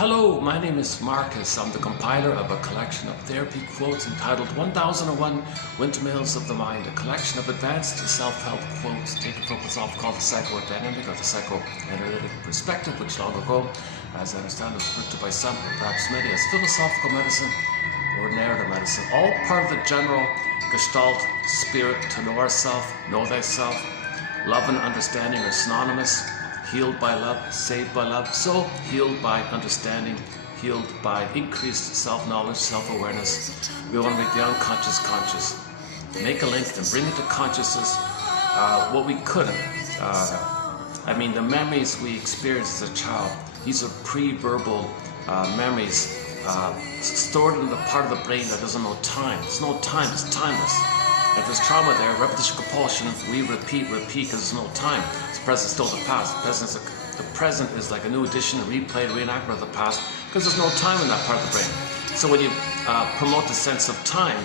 Hello, my name is Marcus. I'm the compiler of a collection of therapy quotes entitled 1001 Windmills of the Mind, a collection of advanced self-help quotes taken from what's often called the psychodynamic or the psychoanalytic perspective, which long ago, as I understand, was referred to by some, or perhaps many, as philosophical medicine or narrative medicine, all part of the general Gestalt spirit to know ourself, know thyself. Love and understanding are synonymous. Healed by love, saved by love, so healed by understanding, healed by increased self-knowledge, self-awareness. We want to make the unconscious conscious. Make a link and bring into consciousness what we couldn't. The memories we experienced as a child, these are pre-verbal memories stored in the part of the brain that doesn't know time. There's no time, it's timeless. If there's trauma there, repetition, compulsion, we repeat because there's no time. The present still the past. The present is like a new edition, a replay, a reenactment of the past, because there's no time in that part of the brain. So when you promote the sense of time,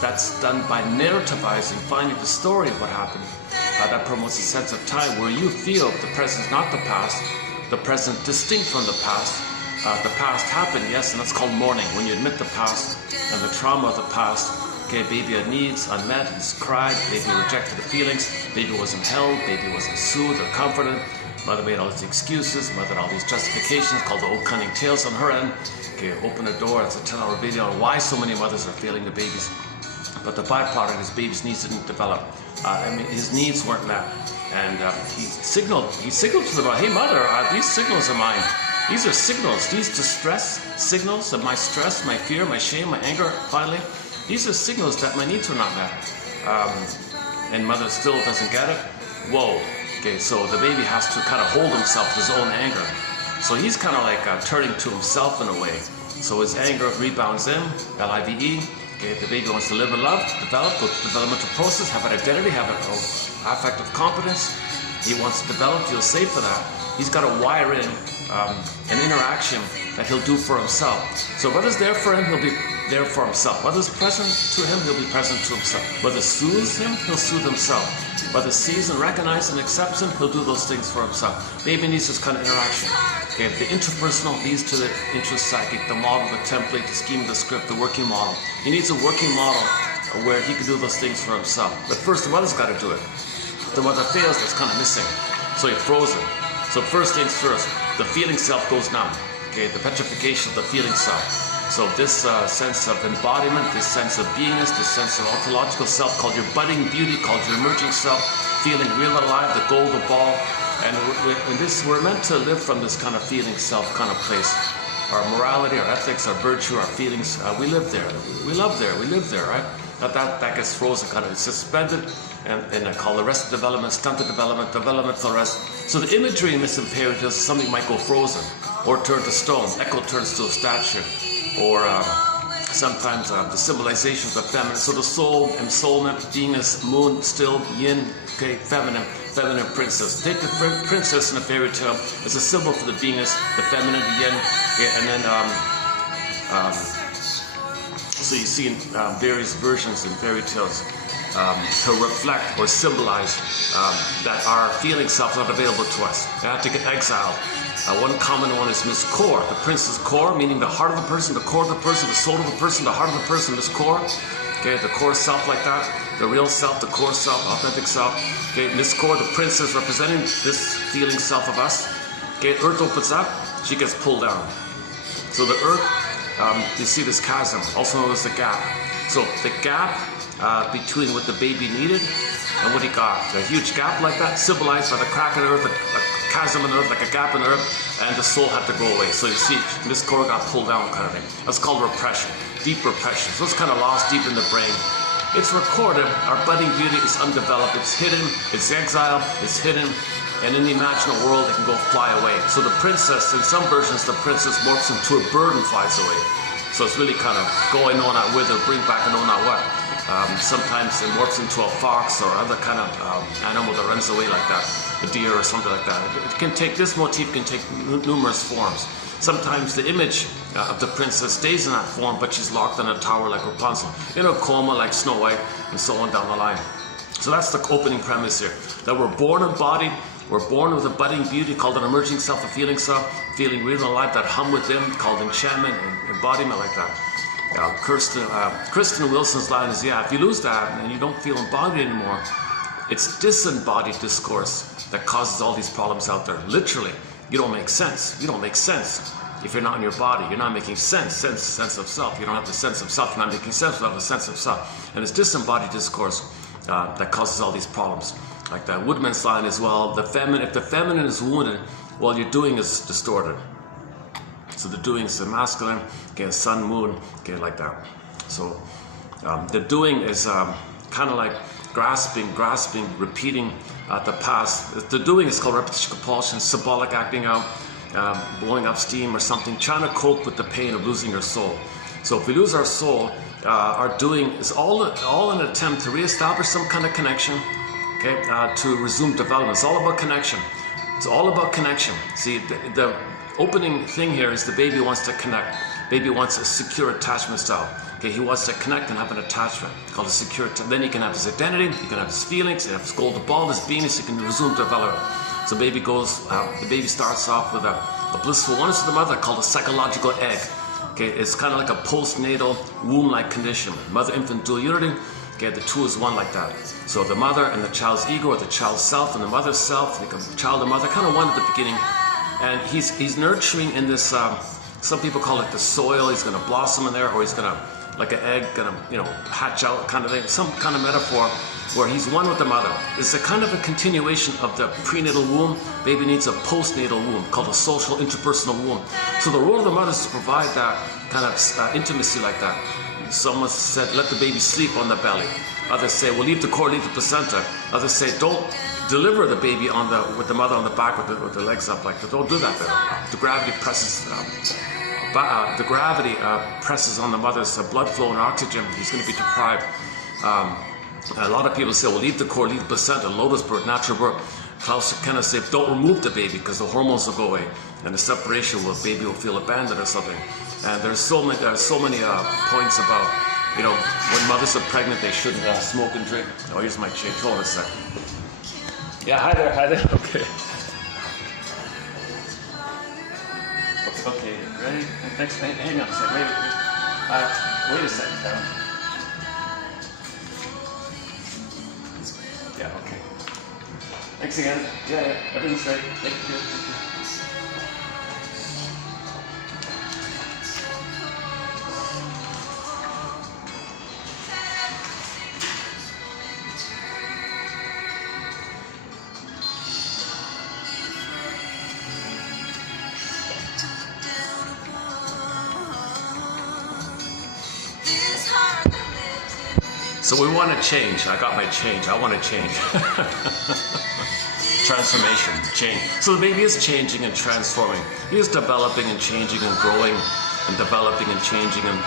that's done by narrativizing, finding the story of what happened. That promotes a sense of time where you feel the present is not the past, the present distinct from the past. The past happened, yes, and that's called mourning. When you admit the past and the trauma of the past. Okay, baby had needs unmet, he's cried, baby rejected the feelings, baby wasn't held, baby wasn't soothed or comforted, mother made all these excuses, mother had all these justifications called the old cunning tales on her end. Okay, open the door, it's a 10-hour video on why so many mothers are failing the babies. But the byproduct is baby's needs didn't develop. His needs weren't met. And he signaled to them, hey mother, these signals are mine. These are signals, these distress signals of my stress, my fear, my shame, my anger, finally. These are signals that my needs were not met. And mother still doesn't get it. Whoa. Okay, so the baby has to kind of hold himself to his own anger. So he's kind of like turning to himself in a way. So his anger rebounds in, L-I-V-E. Okay, the baby wants to live and love, develop, go through the developmental process, have an identity, have an affective competence. He wants to develop, feel safe for that. He's got to wire in an interaction that he'll do for himself. So whether's there for him, he'll be there for himself. Whether's present to him, he'll be present to himself. Whether soothes him, he'll soothe himself. Whether sees and recognizes and accepts him, he'll do those things for himself. Baby needs this kind of interaction. Okay, the interpersonal leads to the intrapsychic, the model, the template, the scheme, the script, the working model. He needs a working model where he can do those things for himself. But first, the mother's got to do it. If the mother fails, that's kind of missing. So he throws it. So first things first, the feeling self goes down. Okay, the petrification of the feeling self. So this sense of embodiment, this sense of beingness, this sense of ontological self called your budding beauty, called your emerging self, feeling real alive, the goal, the ball. And we're meant to live from this kind of feeling self kind of place. Our morality, our ethics, our virtue, our feelings, we live there. We love there, we live there, right? That gets frozen, kind of suspended, and I call the rest of development, stunted development, developmental rest. So the imagery in this imperative is something might go frozen, or turn to stone, echo turns to a statue, or sometimes the symbolization of the feminine. So the soul, ensoulment, beingness, moon, still, yin, okay, feminine princess. Take the princess in a fairy tale as a symbol for the beingness, the feminine, the yin, okay, and then so you see in various versions in fairy tales to reflect or symbolize that our feeling self is not available to us. They have to get exiled. One common one is Miss Core, the princess core, meaning the heart of the person, the core of the person, the soul of the person, the heart of the person, Miss Core. Okay, the core self like that, the real self, the core self, authentic self. Okay, Miss Core, the princess representing this feeling self of us. Okay, Earth opens up, she gets pulled down. So the Earth, you see this chasm, also known as the gap. So the gap between what the baby needed and what he got. A huge gap like that, symbolized by the crack in the earth, a chasm in the earth, like a gap in the earth, and the soul had to go away. So you see, Miss Core got pulled down kind of thing. That's called repression, deep repression. So it's kind of lost deep in the brain. It's recorded, our budding beauty is undeveloped, it's hidden, it's exiled, it's hidden, and in the imaginal world it can go fly away. So the princess, in some versions, the princess morphs into a bird and flies away. So it's really kind of go I know not whither, bring back I know not what. Sometimes it morphs into a fox or other kind of animal that runs away like that, a deer or something like that. It can take, this motif can take numerous forms. Sometimes the image of the princess stays in that form, but she's locked in a tower like Rapunzel, in a coma like Snow White, and so on down the line. So that's the opening premise here, that we're born embodied, We're born with a budding beauty called an emerging self, a feeling self, feeling real and alive, that hum within called enchantment and embodiment like that. Kristen Wilson's line is, yeah, if you lose that and you don't feel embodied anymore, it's disembodied discourse that causes all these problems out there. Literally, you don't make sense. You don't make sense. If you're not in your body, you're not making sense of self. You don't have the sense of self, you're not making sense without the sense of self. And it's disembodied discourse that causes all these problems. Like that Woodman's line as well, if the feminine is wounded, well, your doing is distorted. So the doing is the masculine, okay, sun, moon, okay, like that. So the doing is kind of like grasping, repeating the past. The doing is called repetition compulsion, symbolic acting out, blowing up steam or something, trying to cope with the pain of losing your soul. So if we lose our soul, our doing is all an attempt to reestablish some kind of connection, okay, to resume development. It's all about connection. It's all about connection. See, the opening thing here is the baby wants to connect. Baby wants a secure attachment style. Okay, he wants to connect and have an attachment called a secure. Then he can have his identity, he can have his feelings, he can have his golden ball, his penis, he can resume development. So baby goes, the baby starts off with a blissful oneness with the mother called a psychological egg. Okay, it's kind of like a postnatal womb-like condition. Mother-infant dual unity. Okay, the two is one like that. So the mother and the child's ego, or the child's self and the mother's self, the child and mother, kind of one at the beginning. And he's nurturing in this, some people call it the soil. He's going to blossom in there, or he's going to, like an egg, going to, hatch out kind of thing. Some kind of metaphor where he's one with the mother. It's a kind of a continuation of the prenatal womb. Baby needs a postnatal womb called a social interpersonal womb. So the role of the mother is to provide that kind of intimacy like that. Someone said, let the baby sleep on the belly. Others say, well, leave the cord, leave the placenta. Others say, don't deliver the baby with the mother on the back with the legs up like that. Don't do that there. The gravity presses on the mother's blood flow and oxygen. He's going to be deprived. A lot of people say, well, leave the cord, leave the placenta, lotus birth, natural birth. Klaus kind of say, don't remove the baby because the hormones will go away and the separation baby will feel abandoned or something. And there's so many points about, when mothers are pregnant, they shouldn't smoke and drink. Oh, here's my change. Hold on a second. Yeah, hi there. Okay. Okay, ready? Thanks. Hang on a second. Wait a second, Kevin. Yeah, okay. Thanks again. Yeah, everything's great. Thank you. So we want to change. I got my change. I want to change. Transformation, change. So the baby is changing and transforming. He is developing and changing and growing and developing and changing, and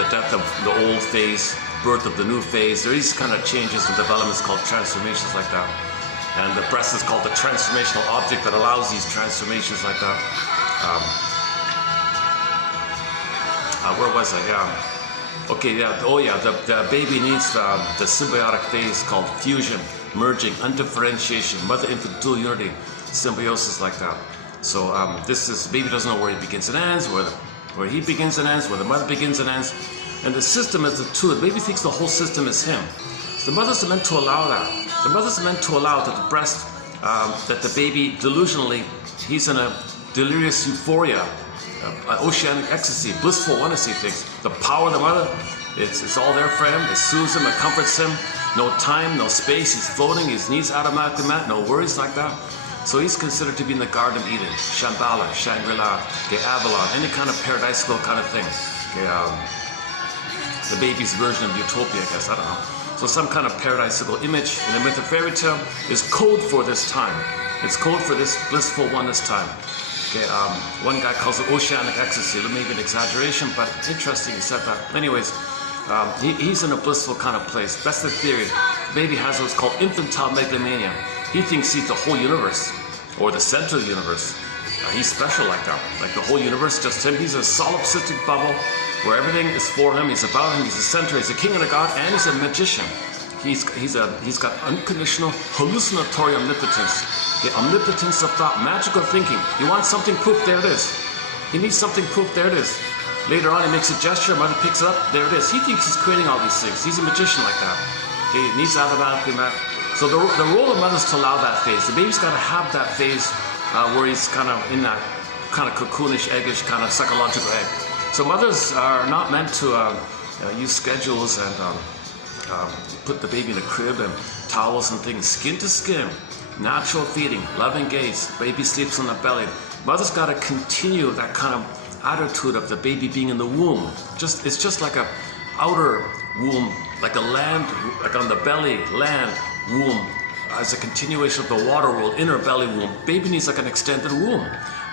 the death of the old phase, birth of the new phase. There is kind of changes and developments called transformations like that. And the breast is called the transformational object that allows these transformations like that. Where was I? Yeah. Okay, yeah, the baby needs the symbiotic phase called fusion, merging, undifferentiation, mother-infant dual unity, symbiosis like that. So baby doesn't know where he begins and ends, where he begins and ends, where the mother begins and ends. And the system is the two. The baby thinks the whole system is him. So the mother's meant to allow that. The mother's meant to allow that the breast, that the baby delusionally, he's in a delirious euphoria, oceanic ecstasy, blissful oneness, he thinks. The power of the mother, it's all there for him. It soothes him, it comforts him. No time, no space, he's floating, his needs automatically met, no worries like that. So he's considered to be in the Garden of Eden, Shambhala, Shangri-La, Avalon, any kind of paradisical kind of thing. The baby's version of utopia, I guess, I don't know. So some kind of paradisical image in the myth of fairy tale is code for this time. It's code for this blissful oneness time. One guy calls it oceanic ecstasy. Maybe an exaggeration, but interesting he said that. Anyways, he's in a blissful kind of place. That's the theory. Baby has what's called infantile megalomania. He thinks he's the whole universe, or the center of the universe. He's special like that. Like the whole universe, just him. He's a solipsistic bubble where everything is for him. He's about him. He's the center. He's a king and a god, and he's a magician. he's got unconditional hallucinatory omnipotence. Okay, omnipotence of thought, magical thinking. He wants something proof, there it is. He needs something proof, there it is. Later on, he makes a gesture, mother picks it up, there it is. He thinks he's creating all these things. He's a magician like that. Okay, he needs automatically mad. So the role of mother is to allow that phase. The baby's got to have that phase where he's kind of in that kind of cocoonish, eggish kind of psychological egg. So mothers are not meant to use schedules and put the baby in a crib and towels and things, skin to skin, natural feeding, loving gaze, baby sleeps on the belly. Mother's got to continue that kind of attitude of the baby being in the womb. It's just like a outer womb, like a land, like on the belly, land, womb, as a continuation of the water world, inner belly womb. Baby needs like an extended womb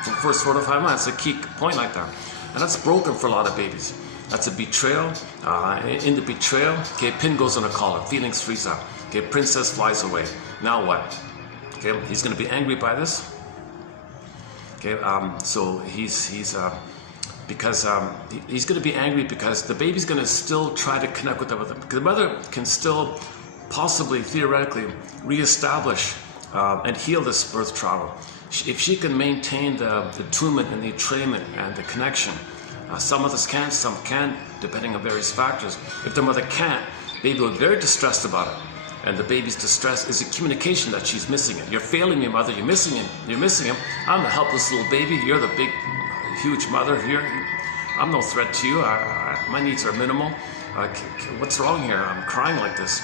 for the first 4 to 5 months. That's a key point like that. And that's broken for a lot of babies. That's a betrayal. In the betrayal, okay, pin goes on a collar, feelings freeze up. Okay, princess flies away. Now what? Okay, he's going to be angry by this. Okay, so he's going to be angry because the baby's going to still try to connect with the mother can still possibly, theoretically, reestablish and heal this birth trauma. If she can maintain the attunement and the entrainment and the connection. Some mothers can, some can't, depending on various factors. If the mother can't, baby will be very distressed about it. And the baby's distress is a communication that she's missing it. You're failing me, mother, you're missing him, you're missing him. I'm the helpless little baby, you're the big, huge mother here. I'm no threat to you, my needs are minimal. What's wrong here? I'm crying like this.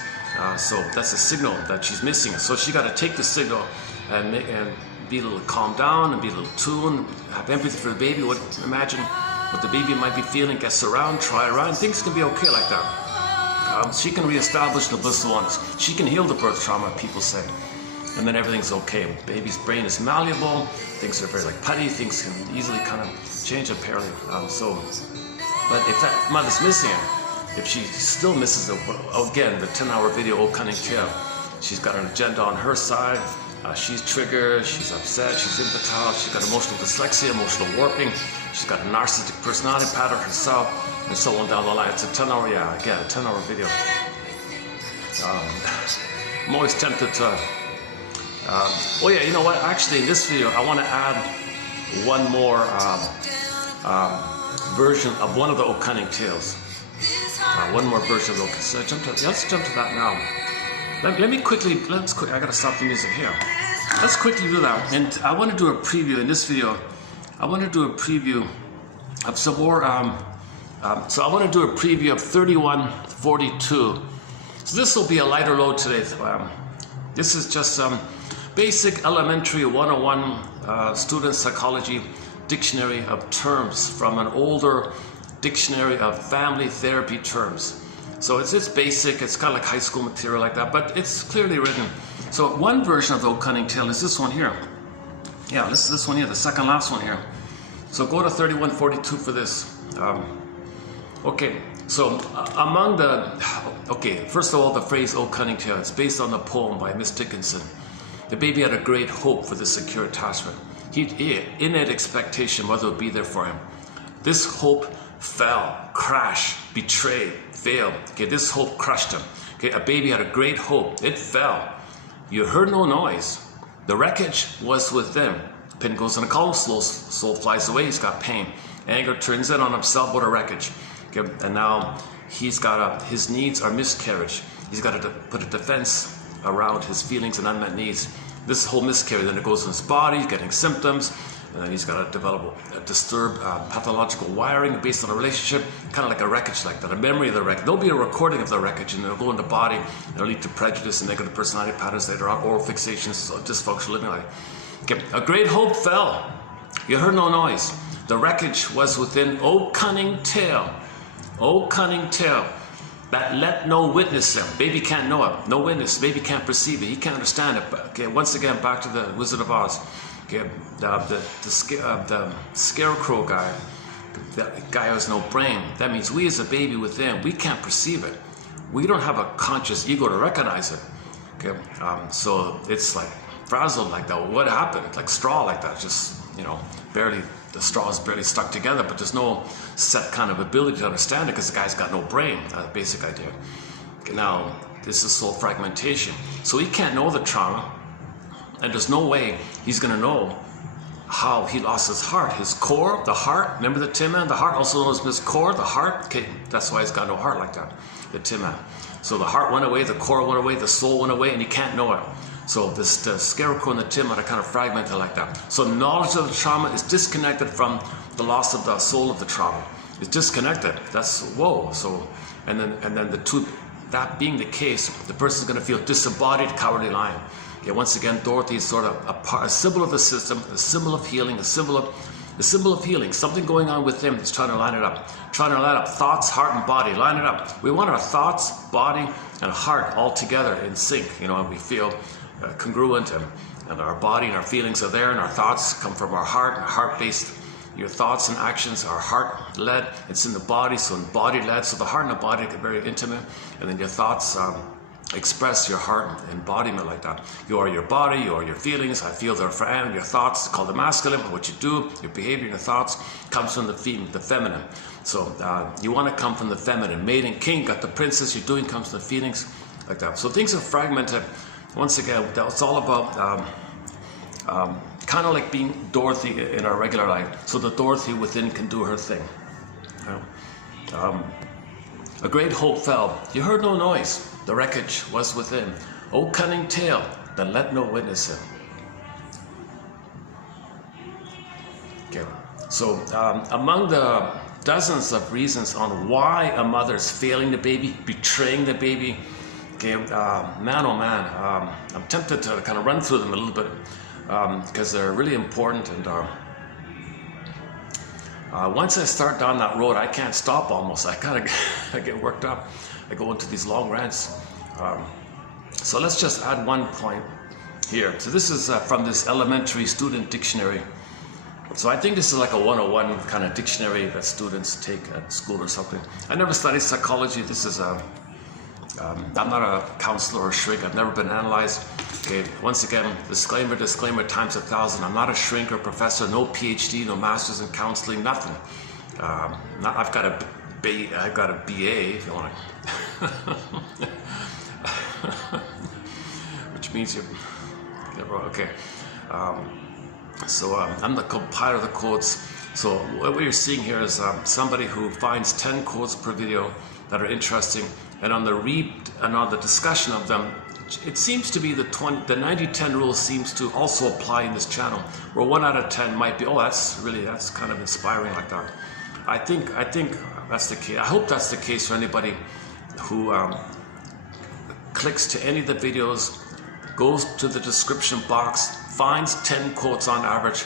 So that's a signal that she's missing it. So she got to take the signal and be a little calm down and be a little tuned, have empathy for the baby. Imagine what the baby might be feeling, gets around, try around, things can be okay like that. She can reestablish the blissful oneness. She can heal the birth trauma, people say. And then everything's okay. Baby's brain is malleable, things are very like putty, things can easily kind of change apparently. But if that mother's missing it, if she still misses it, again, the 10-hour video, Oh Cunning Tale, she's got an agenda on her side, she's triggered, she's upset, she's infantile, she's got emotional dyslexia, emotional warping, she's got a narcissistic personality pattern herself, and so on down the line. It's a 10-hour, yeah, again, a 10-hour video. I'm always tempted to, oh yeah, you know what, actually in this video, I want to add one more version of one of the Oh Cunning Tales. One more version of the, so let's jump to that now. Let me quickly, I gotta stop the music here. Let's quickly do that. And I want to do a preview in this video. I want to do a preview of some more, so I want to do a preview of 3142. So this will be a lighter load today. This is just some basic elementary 101 student psychology dictionary of terms from an older dictionary of family therapy terms. So it's basic, it's kind of like high school material like that, but it's clearly written. So one version of the Oh Cunning Tale is this one here. Yeah, this one here, the second last one here. So go to 3142 for this. Okay, so among the, okay, first of all, the phrase Oh Cunning Tale, it's based on the poem by Miss Dickinson. The baby had a great hope for the secure attachment. He innate expectation mother would be there for him. This hope fell, crashed, betrayed, failed. Okay, this hope crushed him. Okay, a baby had a great hope. It fell. You heard no noise. The wreckage was within. Pin goes in a collar, soul flies away, he's got pain. Anger turns in on himself, what a wreckage. Okay, and now he's got his needs are miscarriage. He's got to put a defense around his feelings and unmet needs. This whole miscarriage, then it goes in his body, he's getting symptoms, and then he's got to develop a disturbed pathological wiring based on a relationship, kind of like a wreckage like that, a memory of the wreckage. There'll be a recording of the wreckage, and it'll go in the body, it'll lead to prejudice and negative personality patterns later on, oral fixations, dysfunctional living life. Okay. A great hope fell. You heard no noise. The wreckage was within. Oh cunning tale. Oh cunning tale. That let no witness him. Baby can't know it. No witness. Baby can't perceive it. He can't understand it. But, okay, once again, back to the Wizard of Oz. Okay, the scarecrow guy, that guy has no brain. That means we as a baby within, we can't perceive it. We don't have a conscious ego to recognize it. Okay, so it's like frazzled like that. What happened? It's like straw like that. Just, you know, barely, the straw is barely stuck together, but there's no set kind of ability to understand it because the guy's got no brain. Basic idea. Okay, now, This is soul fragmentation. So he can't know the trauma, and there's no way he's going to know how he lost his heart. His core, the heart, remember the Tin Man? The heart, also known as his core, the heart. Okay, that's why he's got no heart like that, the Tin Man. So the heart went away, the core went away, the soul went away, and he can't know it. So the scarecrow and the Tin Man are kind of fragmented like that. So knowledge of the trauma is disconnected from the loss of the soul of the trauma. It's disconnected. That's, whoa. So, and then the two, that being the case, the person's going to feel disembodied, cowardly lion. Okay, once again, Dorothy is sort of a symbol of the system, a symbol of healing, a symbol of healing. Something going on with him is trying to line it up. Trying to line up thoughts, heart, and body. Line it up. We want our thoughts, body, and heart all together in sync. You know, and we feel congruent, and our body and our feelings are there, and our thoughts come from our heart-based. Your thoughts and actions are heart-led. It's in the body, so in body-led. So the heart and the body get very intimate, and then your thoughts express your heart embodiment like that. You are your body, you are your feelings. I feel they're for your thoughts, called the masculine. What you do, your behavior, your thoughts comes from the feminine. So you want to come from the feminine. Maid and king, got the princess. You're doing comes from the feelings like that. So things are fragmented. Once again, it's all about kind of like being Dorothy in our regular life. So the Dorothy within can do her thing. You know? A great hope fell. You heard no noise. The wreckage was within. O cunning tale that let no witness him. Okay. So among the dozens of reasons on why a mother is failing the baby, betraying the baby, okay, man oh man, I'm tempted to kind of run through them a little bit because they're really important, and once I start down that road, I can't stop almost. I get worked up. I go into these long rants. So let's just add one point here. So this is from this elementary student dictionary. So I think this is like a 101 kind of dictionary that students take at school or something. I never studied psychology. This is I'm not a counselor or shrink. I've never been analyzed. Okay, once again, disclaimer times 1,000. I'm not a shrink or professor, no PhD, no masters in counseling, nothing. I've got a BA, if you want to. Which means you're okay. So I'm the compiler of the quotes. So what you're seeing here is somebody who finds 10 quotes per video that are interesting, and on the discussion of them, it seems to be the 90-10 rule seems to also apply in this channel, where 1 out of 10 might be, oh, that's kind of inspiring like that. I think that's the case. I hope that's the case for anybody who clicks to any of the videos, goes to the description box, finds 10 quotes on average,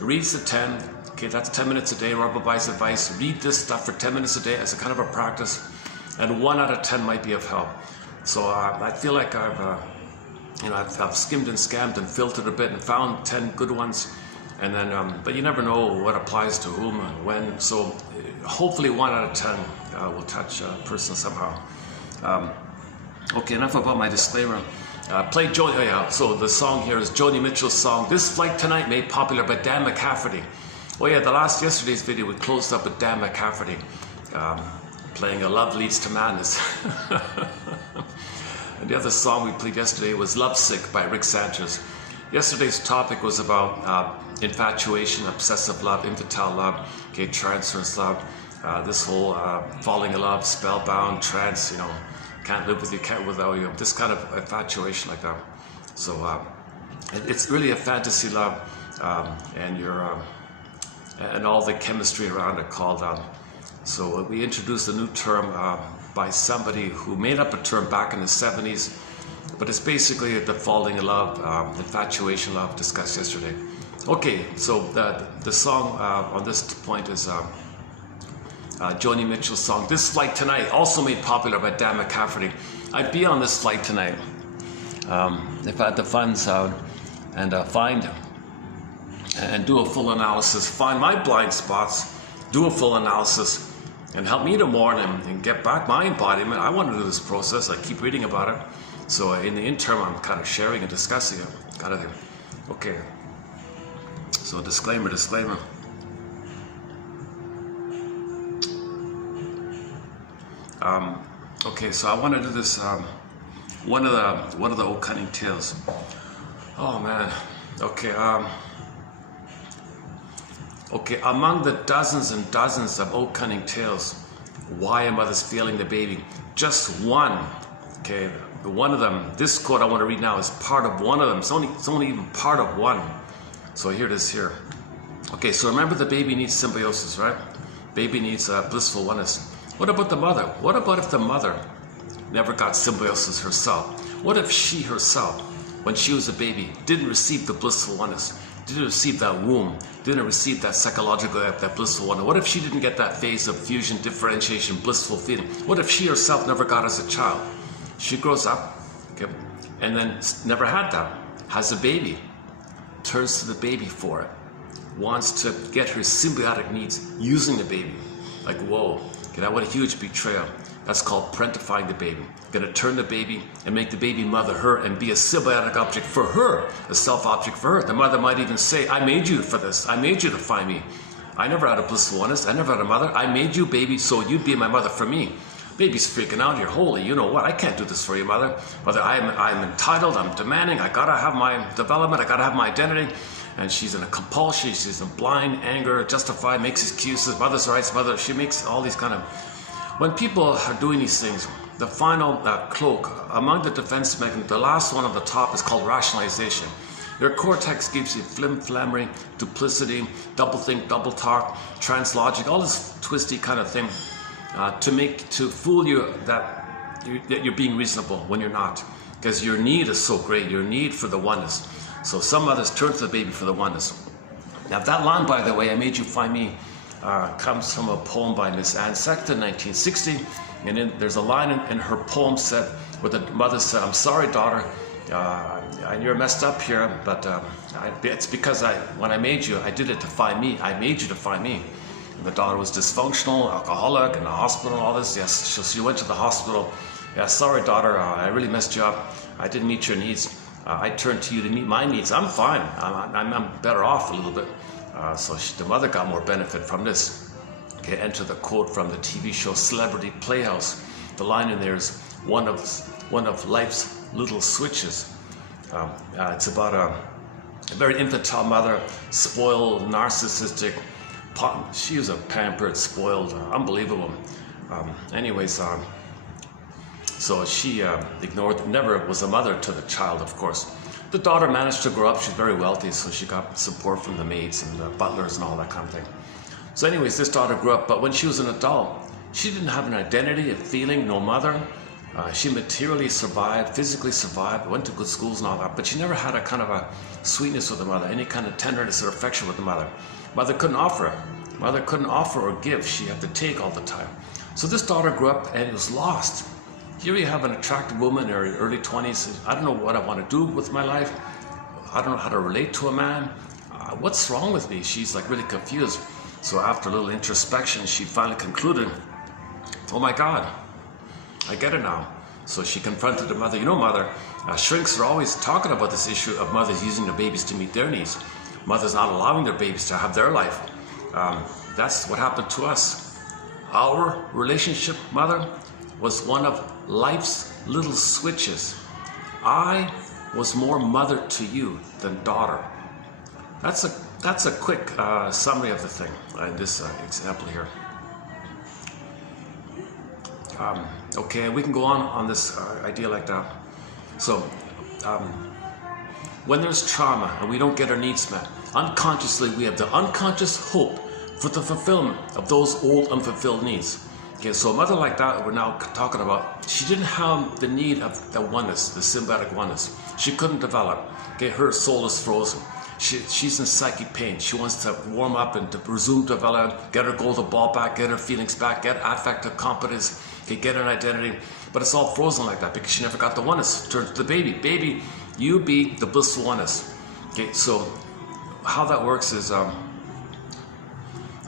reads the 10. Okay, that's 10 minutes a day. Robert Weiss advice: read this stuff for 10 minutes a day as a kind of a practice, and 1 out of 10 might be of help. So I feel like I've skimmed and scammed and filtered a bit and found 10 good ones, and then but you never know what applies to whom and when. So hopefully 1 out of 10 will touch a person somehow. Okay, enough about my disclaimer. Play Joni. Oh yeah. So the song here is Joni Mitchell's song "This Flight Tonight," made popular by Dan McCafferty. Oh yeah, yesterday's video we closed up with Dan McCafferty playing "A Love Leads to Madness." And the other song we played yesterday was "Lovesick" by Rick Sanchez. Yesterday's topic was about infatuation, obsessive love, infantile love, okay, transference love, this whole falling in love, spellbound, trance, can't live with you, can't without you, this kind of infatuation like that. So it's really a fantasy love, and and all the chemistry around it called so we introduced a new term by somebody who made up a term back in the 70s, but it's basically the falling in love, infatuation love discussed yesterday. Okay, so the song on this point is Joni Mitchell's song "This Flight Tonight," also made popular by Dan McCafferty. I'd be on this flight tonight if I had the funds and find and do a full analysis, find my blind spots, do a full analysis, and help me to mourn and get back my embodiment. I want to do this process. I keep reading about it. So in the interim, I'm kind of sharing and discussing it. Kind of thing. Okay. So disclaimer. Okay, so I want to do this one of the old cunning tales. Oh man. Okay. Okay. Among the dozens and dozens of old cunning tales, why a mother's failing the baby, just one. Okay. One of them. This quote I want to read now is part of one of them. It's only even part of one. So here it is here. Okay. So remember, the baby needs symbiosis, right? Baby needs blissful oneness. What about the mother? What about if the mother never got symbiosis herself? What if she herself, when she was a baby, didn't receive the blissful oneness, didn't receive that womb, didn't receive that psychological, that blissful oneness? What if she didn't get that phase of fusion, differentiation, blissful feeling? What if she herself never got as a child? She grows up, okay, and then never had that, has a baby, turns to the baby for it, wants to get her symbiotic needs using the baby. Like, whoa, okay, what a huge betrayal. That's called parentifying the baby. Gonna turn the baby and make the baby mother her and be a symbiotic object for her, a self-object for her. The mother might even say, I made you for this. I made you to find me. I never had a blissful oneness. I never had a mother. I made you, baby, so you'd be my mother for me. Baby's freaking out here. Holy, you know what? I can't do this for you, mother. Mother, I'm entitled. I'm demanding. I gotta have my development. I gotta have my identity. And she's in a compulsion. She's in blind anger, justified, makes excuses. Mother's rights, mother. She makes all these kind of... When people are doing these things, the final cloak, among the defense mechanisms, the last one on the top is called rationalization. Your cortex gives you flim-flammery, duplicity, double-think, double-talk, trans-logic, all this twisty kind of thing to fool you that you're being reasonable when you're not. Because your need is so great, your need for the oneness. So some mothers turn to the baby for the oneness. Now that line, by the way, I made you find me, comes from a poem by Miss Anne Sexton, 1960. And there's a line in her poem said, where the mother said, I'm sorry, daughter, you're messed up here, but it's because when I made you, I did it to find me. I made you to find me. And the daughter was dysfunctional, alcoholic, in the hospital, all this. Yes, so she went to the hospital. Yeah, sorry, daughter, I really messed you up. I didn't meet your needs. I turned to you to meet my needs. I'm fine. I'm better off a little bit. So the mother got more benefit from this. Okay, enter the quote from the TV show Celebrity Playhouse. The line in there is one of life's little switches. It's about a very infantile mother, spoiled, narcissistic. She was a pampered, spoiled, unbelievable. So she ignored, never was a mother to the child, of course. The daughter managed to grow up. She's very wealthy, so she got support from the maids and the butlers and all that kind of thing. So anyways, this daughter grew up, but when she was an adult, she didn't have an identity, a feeling, no mother. She materially survived, physically survived, went to good schools and all that, but she never had a kind of a sweetness with the mother, any kind of tenderness or affection with the mother. Mother couldn't offer it. Mother couldn't offer or give. She had to take all the time. So this daughter grew up and was lost. Here you have an attractive woman in her early 20s. I don't know what I want to do with my life. I don't know how to relate to a man. What's wrong with me? She's like really confused. So after a little introspection, she finally concluded, oh my God, I get it now. So she confronted the mother. You know, mother, shrinks are always talking about this issue of mothers using their babies to meet their needs. Mothers not allowing their babies to have their life. That's what happened to us. Our relationship, mother, was one of life's little switches. I was more mother to you than daughter. That's a quick summary of the thing in this example here. Okay, we can go on this idea like that. So, when there's trauma and we don't get our needs met, unconsciously we have the unconscious hope for the fulfillment of those old unfulfilled needs. Okay, so a mother like that we're now talking about, she didn't have the need of the oneness, the symbiotic oneness. She couldn't develop. Okay, her soul is frozen. She's in psychic pain. She wants to warm up and to resume develop, get her golden ball back, get her feelings back, get affective competence, okay, get an identity. But it's all frozen like that because she never got the oneness. Turn to the baby. Baby, you be the blissful oneness. Okay, so how that works is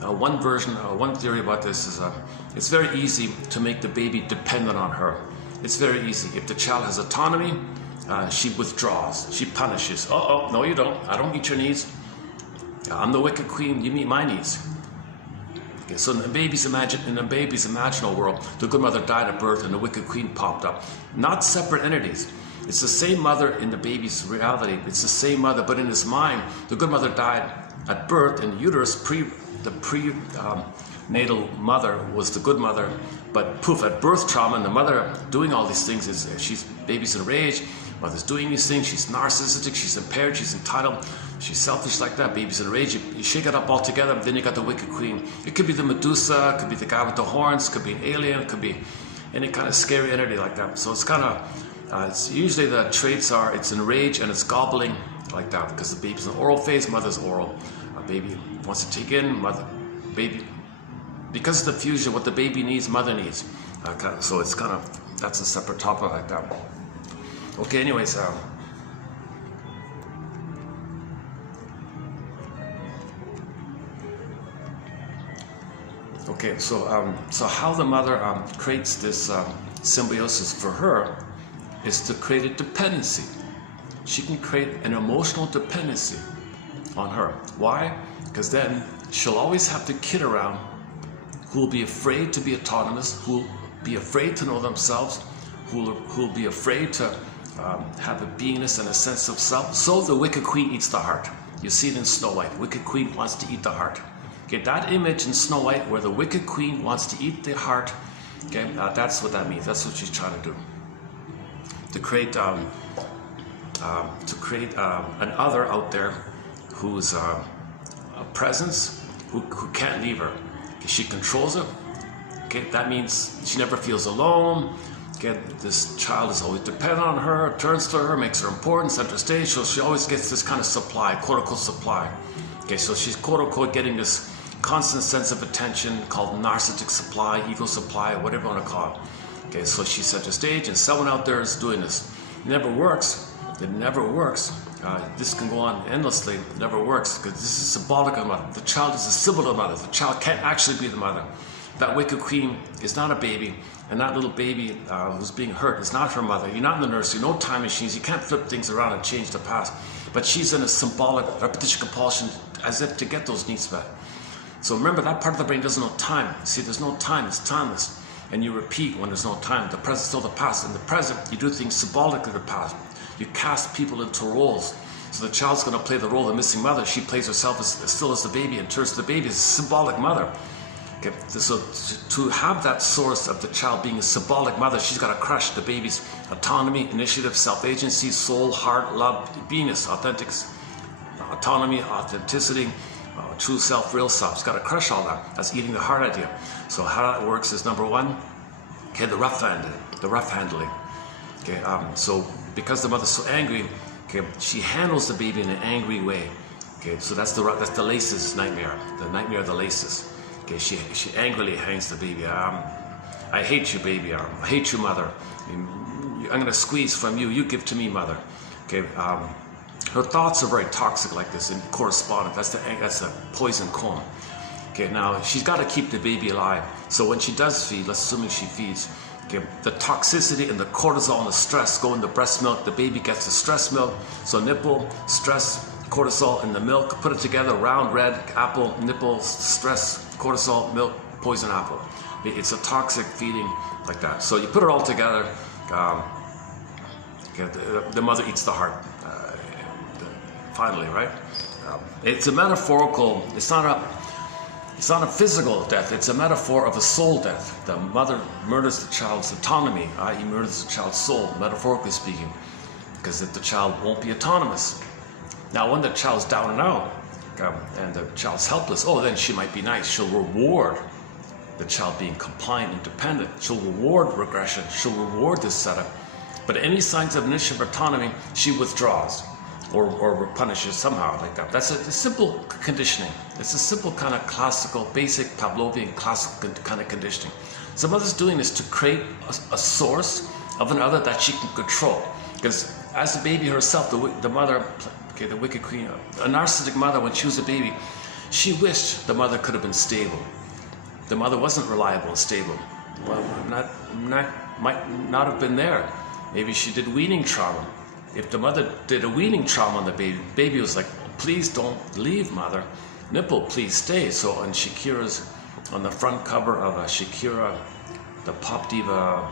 one theory about this is it's very easy to make the baby dependent on her. It's very easy. If the child has autonomy, she withdraws, she punishes. Oh, no you don't. I don't meet your needs. I'm the wicked queen, you meet my needs. Okay, so in the baby's imaginal world, the good mother died at birth and the wicked queen popped up. Not separate entities. It's the same mother in the baby's reality. It's the same mother, but in his mind, the good mother died at birth in the uterus. The prenatal mother was the good mother, but poof, at birth trauma, and the mother doing all these things baby's enraged. Mother's doing these things. She's narcissistic. She's impaired. She's entitled. She's selfish like that. Baby's enraged. You shake it up all together. Then you got the wicked queen. It could be the Medusa. It could be the guy with the horns. It could be an alien. It could be any kind of scary entity like that. So it's kind of, it's usually the traits are it's enraged and it's gobbling like that because the baby's in the oral phase. Mother's oral. Baby wants to take in. Baby. Because of the fusion, what the baby needs, mother needs. So it's kind of, that's a separate topic like that. Okay, anyways, okay, so how the mother creates this symbiosis for her is to create a dependency. She can create an emotional dependency on her. Why? Because then she'll always have the kid around who will be afraid to be autonomous, who will be afraid to know themselves, who will be afraid to have a beingness and a sense of self. So the wicked queen eats the heart. You see it in Snow White. Wicked queen wants to eat the heart. Okay, that image in Snow White where the wicked queen wants to eat the heart, okay, that's what that means. That's what she's trying to do. To create an other out there who's a presence, who can't leave her. Okay, she controls it. Okay, that means she never feels alone. Okay, this child is always dependent on her, turns to her, makes her important, center stage. So she always gets this kind of supply, quote unquote supply. Okay, so she's quote unquote getting this constant sense of attention called narcissistic supply, ego supply, whatever you want to call it. Okay, so she's center stage and someone out there is doing this. It never works. It never works. This can go on endlessly. It never works because this is symbolic of the mother. The child is a symbol of the mother. The child can't actually be the mother. That wicked queen is not a baby, and that little baby who's being hurt is not her mother. You're not in the nursery, no time machines. You can't flip things around and change the past. But she's in a symbolic repetition compulsion as if to get those needs met. So remember, that part of the brain doesn't know time. See, there's no time. It's timeless. And you repeat when there's no time. The present is still the past. In the present, you do things symbolically of the past. You cast people into roles. So the child's going to play the role of the missing mother. She plays herself still as the baby and turns to the baby as a symbolic mother. Okay, so to have that source of the child being a symbolic mother, she's got to crush the baby's autonomy, initiative, self-agency, soul, heart, love, beingness, authentic autonomy, authenticity, true self, real self. She's got to crush all that. That's eating the heart idea. So how that works is number one, okay, the rough handling. Okay, so because the mother's so angry, okay, she handles the baby in an angry way. Okay, so that's the laces nightmare, the nightmare of the laces. Okay, she angrily hangs the baby. I hate you, baby. I hate you, mother. I'm gonna squeeze from you. You give to me, mother. Okay. Her thoughts are very toxic like this and correspondent. That's the poison comb. Okay. Now she's got to keep the baby alive. So when she does feed, let's assume she feeds. Okay. The toxicity and the cortisol and the stress go in the breast milk. The baby gets the stress milk. So nipple, stress, cortisol in the milk. Put it together. Round, red, apple, nipple, stress, cortisol, milk, poison apple. It's a toxic feeding like that. So you put it all together. The mother eats the heart. Finally, right? It's a metaphorical. It's not a physical death. It's a metaphor of a soul death. The mother murders the child's autonomy, i.e., murders the child's soul, metaphorically speaking, because the child won't be autonomous. Now, when the child's down and out, and the child's helpless, then she might be nice. She'll reward the child being compliant and dependent. She'll reward regression. She'll reward this setup. But any signs of initiative or autonomy, she withdraws or punishes somehow like that. That's a simple conditioning. It's a simple kind of classical, basic Pavlovian classical kind of conditioning. So mother's doing this to create a source of an other that she can control. Because as a baby herself, the mother, okay, the wicked queen, a narcissistic mother, when she was a baby, she wished the mother could have been stable. The mother wasn't reliable and stable. Well, might not have been there. Maybe she did weaning trauma. If the mother did a weaning trauma on the baby was like, please don't leave, mother. Nipple, please stay. So, and Shakira's on the front cover of Shakira, the pop diva,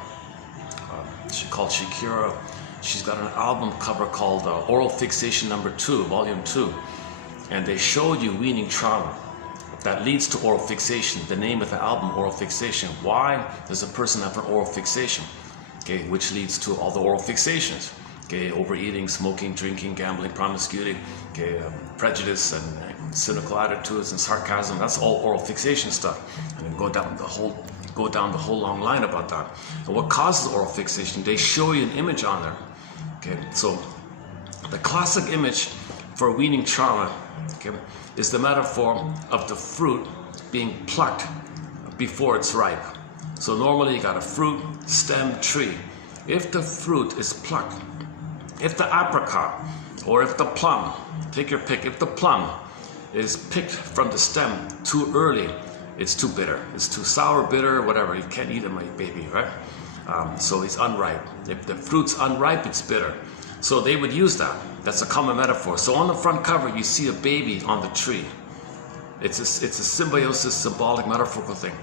she called Shakira. She's got an album cover called Oral Fixation #2, Volume 2. And they showed you weaning trauma that leads to oral fixation. The name of the album, Oral Fixation. Why does a person have an oral fixation? Okay, which leads to all the oral fixations. Okay, overeating, smoking, drinking, gambling, promiscuity, okay, prejudice and cynical attitudes and sarcasm. That's all oral fixation stuff. And then go down the whole long line about that. And what causes oral fixation? They show you an image on there. Okay, so the classic image for weaning trauma, okay, is the metaphor of the fruit being plucked before it's ripe. So normally you got a fruit, stem, tree. If the fruit is plucked, if the apricot or if the plum, take your pick, if the plum is picked from the stem too early, it's too bitter. It's too sour, bitter, whatever. You can't eat it, my baby, right? So it's unripe. If the fruit's unripe, it's bitter. So they would use that. That's a common metaphor. So on the front cover, you see a baby on the tree. It's a symbiosis, symbolic, metaphorical thing.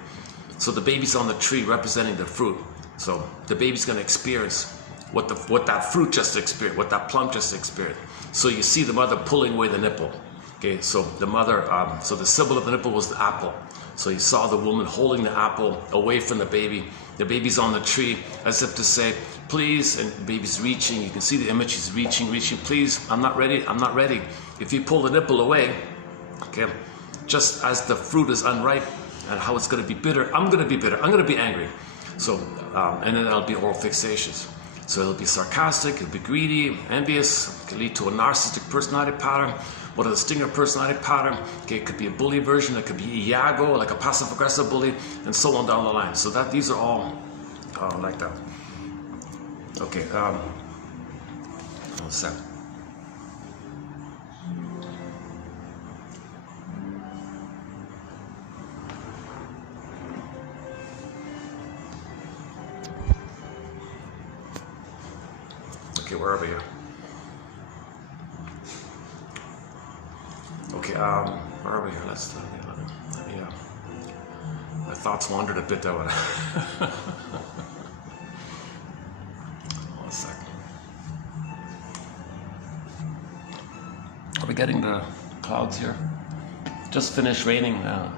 So the baby's on the tree representing the fruit. So the baby's going to experience what that fruit just experienced, what that plum just experienced. So you see the mother pulling away the nipple. Okay, so the mother, so the symbol of the nipple was the apple. So you saw the woman holding the apple away from the baby. The baby's on the tree as if to say, please, and the baby's reaching. You can see the image, he's reaching, please, I'm not ready, I'm not ready. If you pull the nipple away, okay, just as the fruit is unripe and how it's going to be bitter, I'm going to be bitter, I'm going to be angry. So, and then there'll be oral fixations. So it'll be sarcastic, it'll be greedy, envious, it can lead to a narcissistic personality pattern. What are the stinger personality pattern? Okay, it could be a bully version, it could be Iago, like a passive-aggressive bully, and so on down the line. So that these are all like that. Okay, one sec. Okay, where are we here? Okay, where are we here? Let me my thoughts wandered a bit that way. One second. Are we getting the clouds here? Just finished raining now.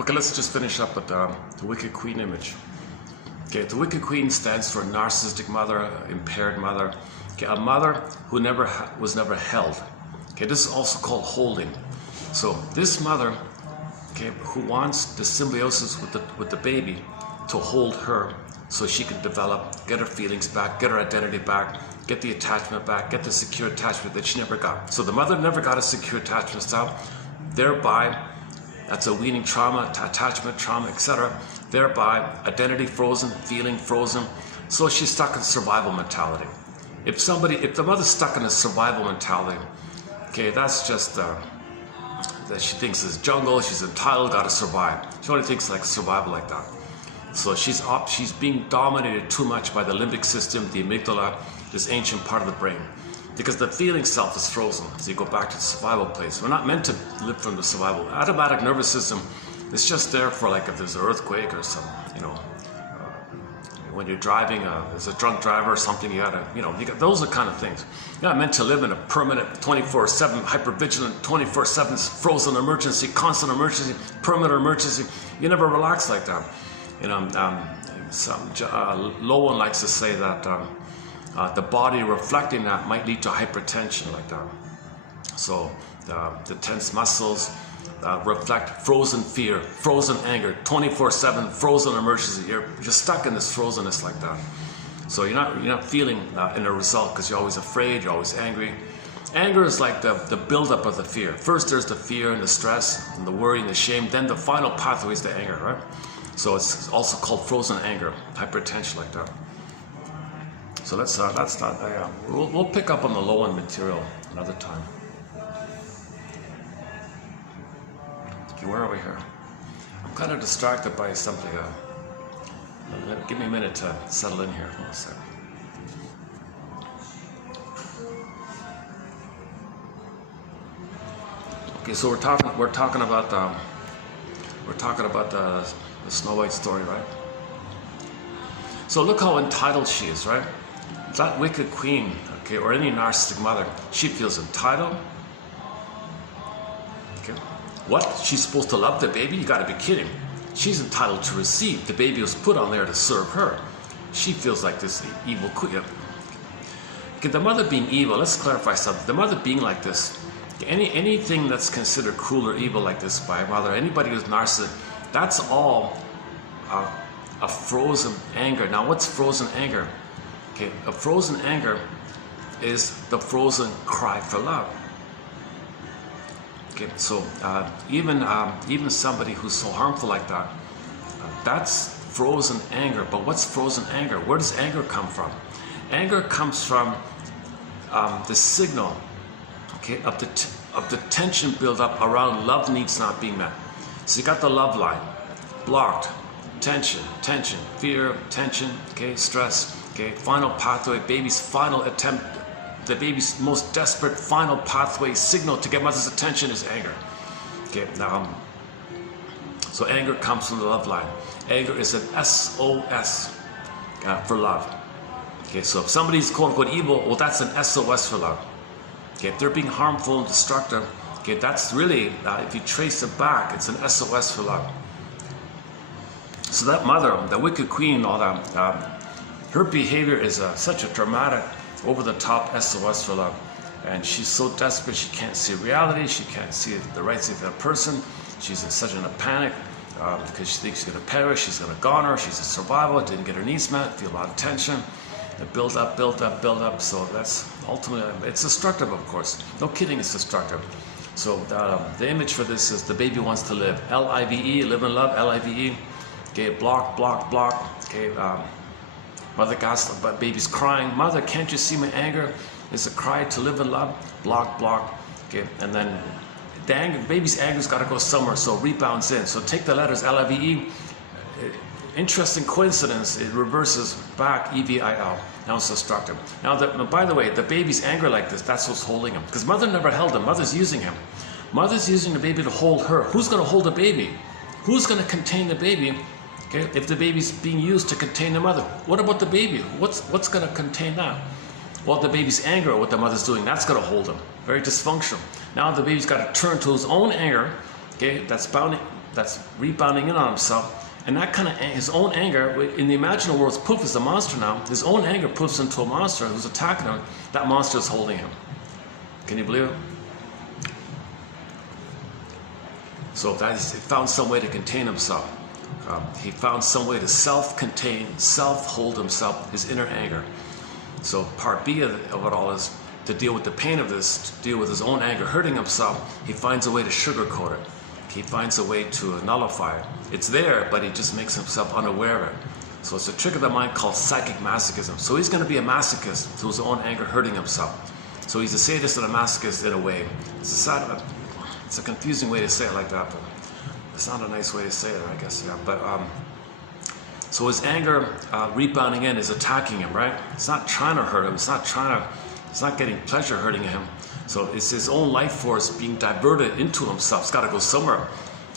Okay, let's just finish up with the Wicked Queen image. Okay, the Wicked Queen stands for narcissistic mother, impaired mother. Okay, a mother who was never held. Okay, this is also called holding. So this mother, okay, who wants the symbiosis with the baby to hold her, so she can develop, get her feelings back, get her identity back, get the attachment back, get the secure attachment that she never got. So the mother never got a secure attachment style, thereby. That's a weaning trauma, attachment trauma, etc. Thereby, identity frozen, feeling frozen. So she's stuck in survival mentality. If the mother's stuck in a survival mentality, okay, that's just that she thinks it's jungle, she's entitled, gotta survive. She only thinks like survival like that. So she's being dominated too much by the limbic system, the amygdala, this ancient part of the brain. Because the feeling self is frozen. So you go back to the survival place. We're not meant to live from the survival. Automatic nervous system is just there for like if there's an earthquake or some, when you're driving, there's a drunk driver or something, you gotta, those are kind of things. You're not meant to live in a permanent 24/7 hypervigilant, 24/7 frozen emergency, constant emergency, permanent emergency. You never relax like that. Lowen likes to say that the body reflecting that might lead to hypertension like that. So the tense muscles reflect frozen fear, frozen anger, 24/7 frozen emergency. You're just stuck in this frozenness like that. So you're not feeling in a result because you're always afraid, you're always angry. Anger is like the buildup of the fear. First there's the fear and the stress and the worry and the shame. Then the final pathway is the anger, right? So it's also called frozen anger, hypertension like that. So that's not. We'll pick up on the low-end material another time. Okay, where are we here? I'm kind of distracted by something. Give me a minute to settle in here. Hold on a second. Okay, so we're talking about the Snow White story, right? So look how entitled she is, right? That wicked queen, okay, or any narcissistic mother, she feels entitled. Okay, what? She's supposed to love the baby? You got to be kidding! She's entitled to receive. The baby was put on there to serve her. She feels like this evil queen. Okay, the mother being evil. Let's clarify something. The mother being like this. Anything that's considered cruel or evil like this by a mother, anybody who's narcissistic, that's all a frozen anger. Now, what's frozen anger? Okay, a frozen anger is the frozen cry for love. Okay, so even somebody who's so harmful like that, that's frozen anger. But what's frozen anger? Where does anger come from? Anger comes from the signal, okay, of the tension build up around love needs not being met. So you got the love line, blocked, tension, fear, tension, okay, stress, okay, final pathway, baby's final attempt, the baby's most desperate final pathway signal to get mother's attention is anger. Okay, now, so anger comes from the love line. Anger is an SOS for love. Okay, so if somebody's quote unquote evil, well, that's an SOS for love. Okay, if they're being harmful and destructive, okay, that's really, if you trace it back, it's an SOS for love. So that mother, the wicked queen, all that, her behavior is such a dramatic, over-the-top SOS for love. And she's so desperate, she can't see reality, she can't see the right side of that person. She's in such a panic because she thinks she's going to perish, she's going to goner, she's a survival, didn't get her needs met, feel a lot of tension. It build up. So that's ultimately, it's destructive, of course. No kidding, it's destructive. So the image for this is the baby wants to live. L-I-V-E, live and love, L-I-V-E. Okay, block. Okay, mother gasps, but baby's crying. Mother, can't you see my anger? It's a cry to live and love. Block. Okay, and then the anger, baby's anger's got to go somewhere, so rebounds in. So take the letters L-I-V-E. Interesting coincidence, it reverses back, E-V-I-L. Now it's destructive. Now, by the way, the baby's anger like this, that's what's holding him. Because mother never held him, mother's using him. Mother's using the baby to hold her. Who's going to hold the baby? Who's going to contain the baby? Okay, if the baby's being used to contain the mother, what about the baby? What's going to contain that? Well, the baby's anger, what the mother's doing, that's going to hold him. Very dysfunctional. Now the baby's got to turn to his own anger, okay, that's rebounding in on himself. And that kind of, his own anger, in the imaginal world, poof, is a monster now. His own anger poofs into a monster who's attacking him. That monster is holding him. Can you believe it? So he found some way to contain himself. He found some way to self-contain, self-hold himself, his inner anger. So part B of it all is to deal with the pain of this, to deal with his own anger hurting himself. He finds a way to sugarcoat it. He finds a way to nullify it. It's there, but he just makes himself unaware of it. So it's a trick of the mind called psychic masochism. So he's going to be a masochist to his own anger hurting himself. So he's a sadist and a masochist in a way. It's a confusing way to say it like that, but it's not a nice way to say it, I guess. Yeah. But so his anger rebounding in is attacking him, right? It's not trying to hurt him. It's not getting pleasure hurting him. So it's his own life force being diverted into himself. It's got to go somewhere.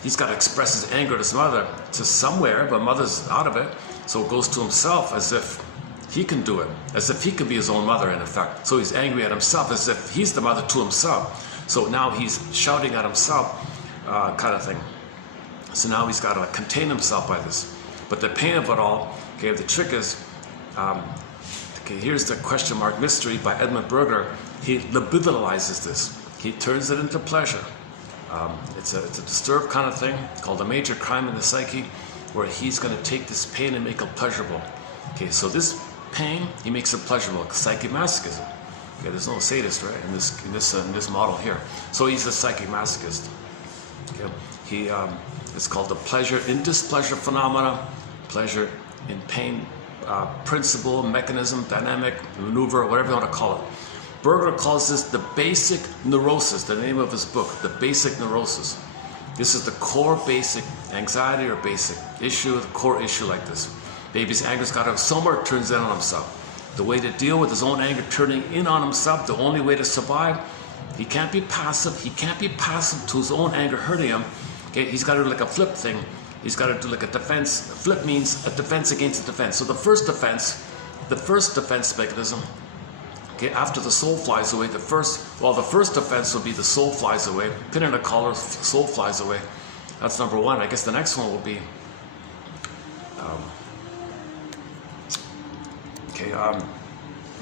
He's got to express his anger to his mother to somewhere, but mother's out of it. So it goes to himself as if he can do it, as if he could be his own mother in effect. So he's angry at himself as if he's the mother to himself. So now he's shouting at himself, kind of thing. So now he's got to contain himself by this. But the pain of it all, okay, the trick is, okay, here's the question mark mystery by Edmund Berger. He libidinalizes this. He turns it into pleasure. It's a disturbed kind of thing called a major crime in the psyche, where he's going to take this pain and make it pleasurable. Okay, so this pain, he makes it pleasurable. Psychic masochism. Okay, there's no sadist, right, in this model here. So he's a psychic masochist. Okay, it's called the pleasure in displeasure phenomena, pleasure in pain principle, mechanism, dynamic, maneuver, whatever you want to call it. Berger calls this the basic neurosis, the name of his book, the basic neurosis. This is the core basic anxiety or basic issue, the core issue like this. Baby's anger's got to somewhere turns in on himself. The way to deal with his own anger turning in on himself, the only way to survive, he can't be passive. He can't be passive to his own anger hurting him. Okay, he's got to do like a flip thing. He's got to do like a defense. A flip means a defense against a defense. So the first defense mechanism, okay, after the soul flies away, the first defense will be the soul flies away. Pin in a collar, soul flies away. That's number one. I guess the next one will be,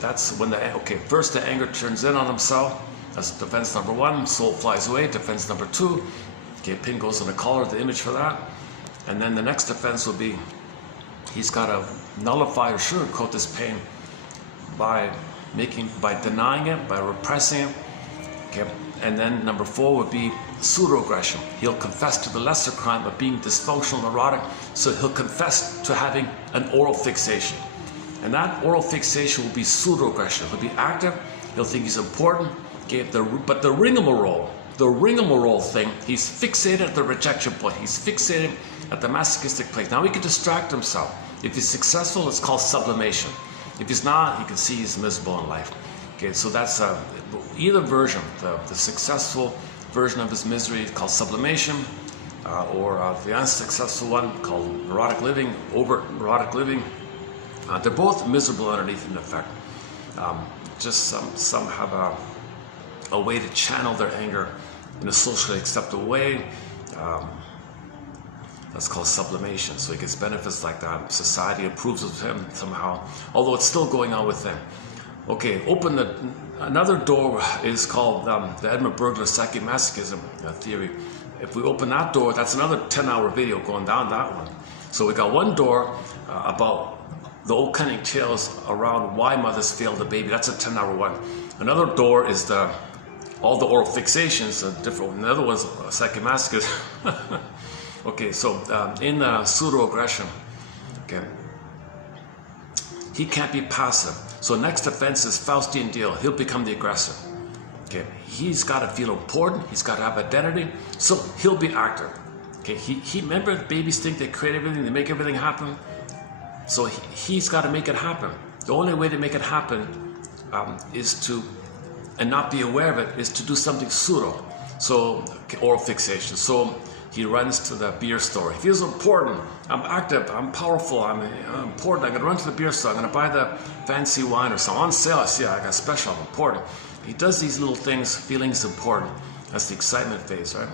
that's when first the anger turns in on himself. That's defense number one. Soul flies away. Defense number two. Okay, pin goes in the collar, the image for that. And then the next defense will be, he's got to nullify or sugarcoat this pain by denying it, by repressing it. Okay. And then number four would be pseudo-aggression. He'll confess to the lesser crime of being dysfunctional, neurotic, so he'll confess to having an oral fixation. And that oral fixation will be pseudo-aggression. He'll be active, he'll think he's important, okay, but the rigmarole thing, he's fixated at the rejection point. He's fixated at the masochistic place. Now he can distract himself. If he's successful, it's called sublimation. If he's not, you can see he's miserable in life. Okay, so that's either version. The successful version of his misery is called sublimation, or the unsuccessful one called neurotic living, overt neurotic living. They're both miserable underneath in effect. Just some have a way to channel their anger in a socially acceptable way. That's called sublimation. So he gets benefits like that. Society approves of him somehow, although it's still going on with him. Okay, another door is called the Edmund Burglar psychomasochism theory. If we open that door, that's another 10-hour video going down that one. So we got one door about the old cunning tales around why mothers fail the baby. That's a 10-hour one. Another door is all the oral fixations, different. Another one's psychomasochism. Okay, so in pseudo-aggression, okay, he can't be passive. So next offense is Faustian deal. He'll become the aggressor. Okay, he's got to feel important. He's got to have identity. So he'll be active. Okay, he remember babies think they create everything, they make everything happen. So he's got to make it happen. The only way to make it happen is to, and not be aware of it, is to do something pseudo. So oral fixation. So he runs to the beer store. He feels important. I'm active. I'm powerful. I'm important. I'm going to run to the beer store. I'm going to buy the fancy wine or something. On sale, I see I got special. I'm important. He does these little things, feeling he's important. That's the excitement phase, right?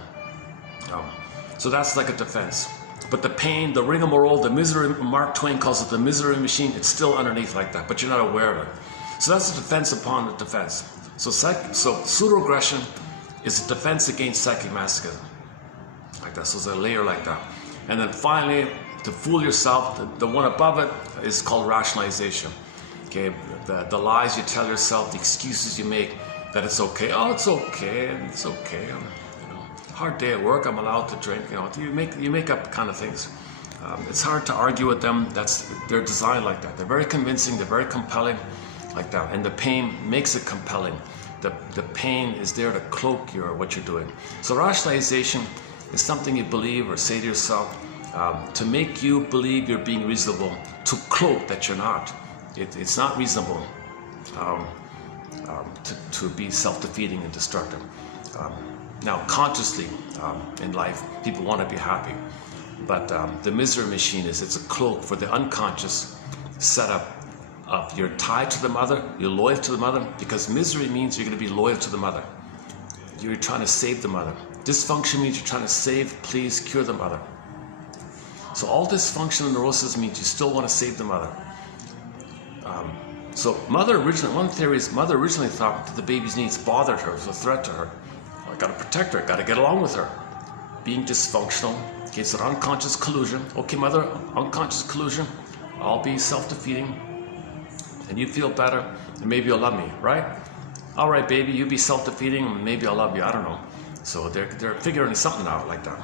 So that's like a defense. But the pain, the rigmarole, the misery, Mark Twain calls it the misery machine, it's still underneath like that, but you're not aware of it. So that's a defense upon the defense. So pseudo-aggression is a defense against psychomasochism. Like that, so it's a layer like that. And then finally, to fool yourself, the one above it is called rationalization. Okay, the lies you tell yourself, the excuses you make, that it's okay. Oh, it's okay, it's okay. Hard day at work, I'm allowed to drink. You make up kind of things. It's hard to argue with them. They're designed like that. They're very convincing. They're very compelling, like that. And the pain makes it compelling. The pain is there to cloak what you're doing. So rationalization is something you believe or say to yourself to make you believe you're being reasonable, to cloak that you're not. It's not reasonable to be self-defeating and destructive. Now, consciously in life, people want to be happy, but the misery machine it's a cloak for the unconscious setup of you're tied to the mother, you're loyal to the mother, because misery means you're going to be loyal to the mother. You're trying to save the mother. Dysfunction means you're trying to save, please, cure the mother. So all dysfunction and neurosis means you still want to save the mother. So one theory is mother originally thought that the baby's needs bothered her, it was a threat to her. I got to protect her, got to get along with her. Being dysfunctional, okay, it's an unconscious collusion. Okay, mother, unconscious collusion, I'll be self-defeating, and you feel better, and maybe you'll love me, right? All right, baby, you be self-defeating, and maybe I'll love you, I don't know. So they're figuring something out like that.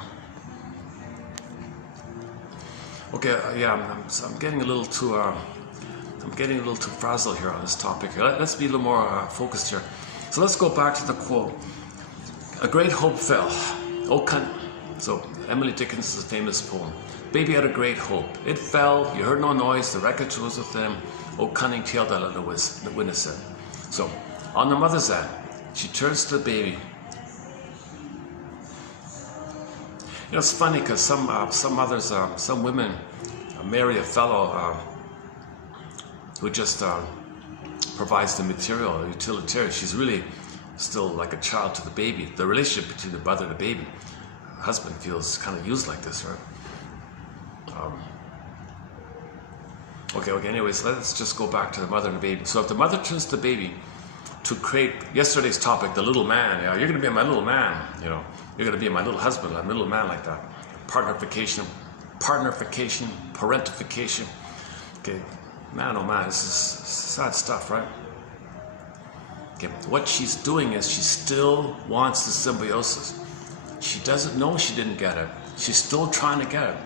Okay, yeah, I'm getting a little too frazzled here on this topic. Let's be a little more focused here. So let's go back to the quote. A great hope fell. So Emily Dickinson's famous poem. baby had a great hope. It fell, you heard no noise, the wreckage was with them. Oh, cunning tale that little witness said. So, on the mother's end, she turns to the baby. You know, it's funny because some mothers, some women marry a fellow who just provides the material, the utilitarian. She's really still like a child to the baby. The relationship between the mother and the baby, the husband feels kind of used like this, right? Okay, anyways, let's just go back to the mother and the baby. So if the mother turns to the baby to create yesterday's topic, the little man, you know, you're going to be my little man, you know, you're going to be my little husband, my little man like that. Partnerification, parentification. Okay, man, oh man, this is sad stuff, right? Okay, what she's doing is she still wants the symbiosis. She doesn't know she didn't get it. She's still trying to get it.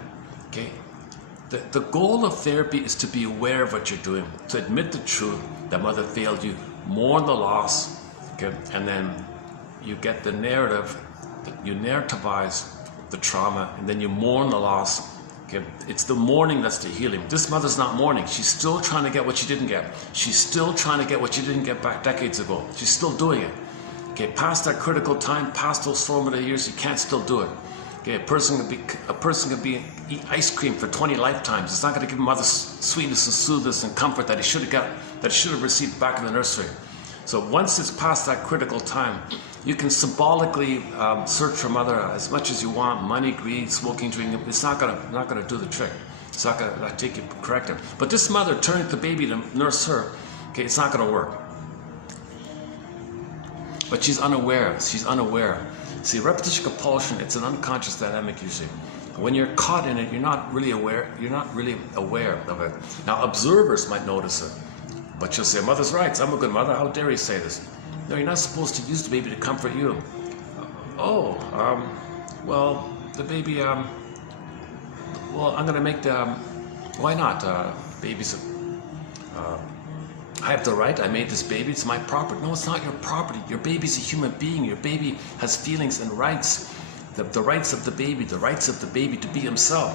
Okay, the goal of therapy is to be aware of what you're doing, to admit the truth that mother failed you, mourn the loss, okay, and then you get the narrative, you narrativize the trauma, and then you mourn the loss. Okay, it's the mourning that's the healing. This mother's not mourning. She's still trying to get what she didn't get. She's still trying to get what she didn't get back decades ago. She's still doing it. Okay, past that critical time, past those formative years, you can't still do it. Okay, a person could eat ice cream for 20 lifetimes. It's not going to give him other sweetness and soothness and comfort that he should have received back in the nursery. So once it's past that critical time, you can symbolically search for mother as much as you want. Money, greed, smoking, drinking. It's not gonna do the trick. It's not gonna take you correct. But this mother turning to the baby to nurse her, okay, it's not gonna work. But she's unaware. She's unaware. See, repetition compulsion, it's an unconscious dynamic usually. When you're caught in it, you're not really aware. You're not really aware of it. Now, observers might notice it, but you'll say, "Mother's rights. I'm a good mother. How dare you say this?" No, you're not supposed to use the baby to comfort you. Well, the baby. Well, I'm gonna make the. Why not? Babies. I have the right. I made this baby. It's my property. No, it's not your property. Your baby's a human being. Your baby has feelings and rights. The rights of the baby. The rights of the baby to be himself.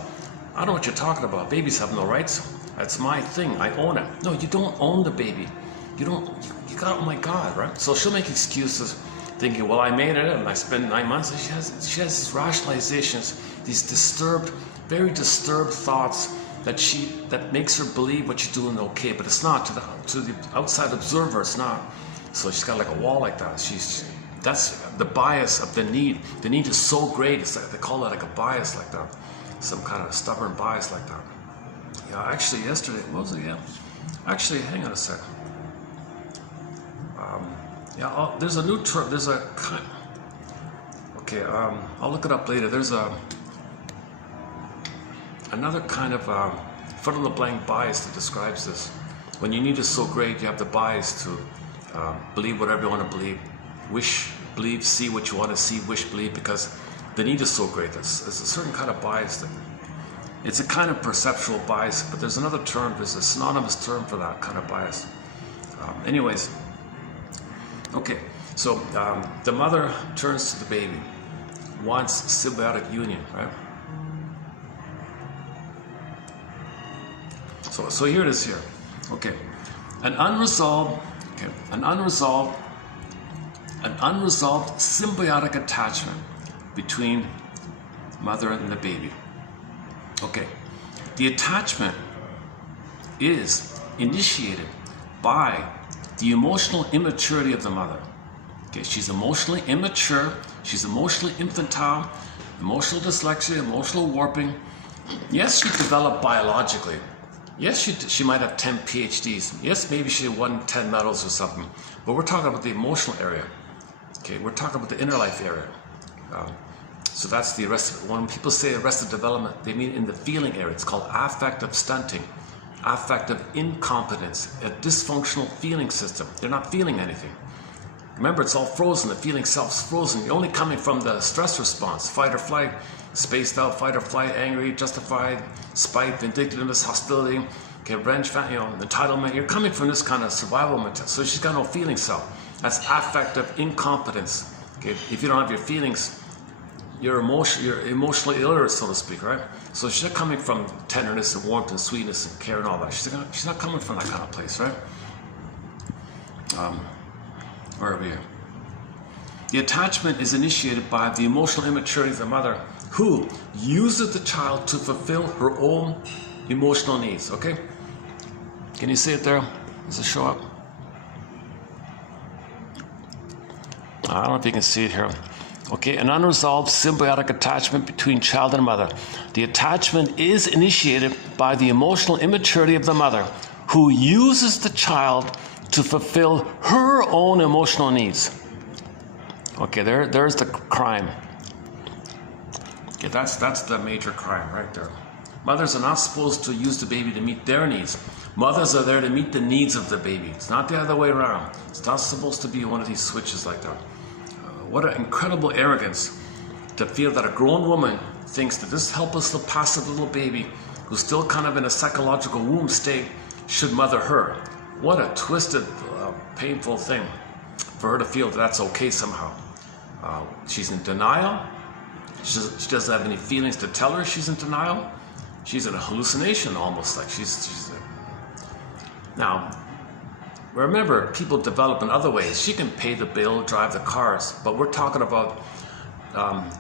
I don't know what you're talking about. Babies have no rights. That's my thing. I own it. No, you don't own the baby. You don't. You got. Oh my God, right? So she'll make excuses, thinking, "Well, I made it, and I spent 9 months." And she has these rationalizations, these very disturbed thoughts that makes her believe what you're doing okay, but it's not to the outside observer. It's not. So she's got like a wall like that. That's the bias of the need. The need is so great. It's like, they call it like a bias like that, some kind of stubborn bias like that. Yeah, actually, yesterday, what was it? Yeah, actually, hang on a sec. There's a new term. There's a kind. Okay, I'll look it up later. There's another kind of fill-in-the-blank bias that describes this. When your need is so great, you have the bias to believe whatever you want to believe, wish, believe, see what you want to see, wish, believe, because the need is so great. There's a certain kind of bias that. It's a kind of perceptual bias, but there's another term. There's a synonymous term for that kind of bias. Anyways. Okay, so the mother turns to the baby, wants symbiotic union, right? So here it is here. Okay, an unresolved symbiotic attachment between mother and the baby. Okay, the attachment is initiated by the emotional immaturity of the mother. Okay, she's emotionally immature, she's emotionally infantile, emotional dyslexia, emotional warping. Yes, she developed biologically. Yes, she might have 10 PhDs. Yes, maybe she won 10 medals or something. But we're talking about the emotional area. Okay, we're talking about the inner life area. So that's the arrested. When people say arrested development, they mean in the feeling area. It's called affective stunting. Affective incompetence, a dysfunctional feeling system. They're not feeling anything. Remember, it's all frozen. The feeling self's frozen. You're only coming from the stress response, fight or flight, spaced out, fight or flight, angry, justified, spite, vindictiveness, hostility, okay, revenge, entitlement. You're coming from this kind of survival mentality. So she's got no feeling self. That's affective incompetence. Okay, if you don't have your feelings you're emotionally illiterate, so to speak, right? So she's not coming from tenderness and warmth and sweetness and care and all that. She's not coming from that kind of place, right? Where are we here? The attachment is initiated by the emotional immaturity of the mother, who uses the child to fulfill her own emotional needs. Okay? Can you see it there? Does it show up? I don't know if you can see it here. Okay, an unresolved symbiotic attachment between child and mother. The attachment is initiated by the emotional immaturity of the mother, who uses the child to fulfill her own emotional needs. Okay, there's the crime. Okay, that's the major crime right there. Mothers are not supposed to use the baby to meet their needs. Mothers are there to meet the needs of the baby. It's not the other way around. It's not supposed to be one of these switches like that. What an incredible arrogance to feel that a grown woman thinks that this helpless little passive little baby who's still kind of in a psychological womb state should mother her. What a twisted, painful thing for her to feel that that's okay somehow. She's in denial. She doesn't have any feelings to tell her she's in denial. She's in a hallucination almost, like she's now, remember, people develop in other ways. She can pay the bill, drive the cars, but we're talking about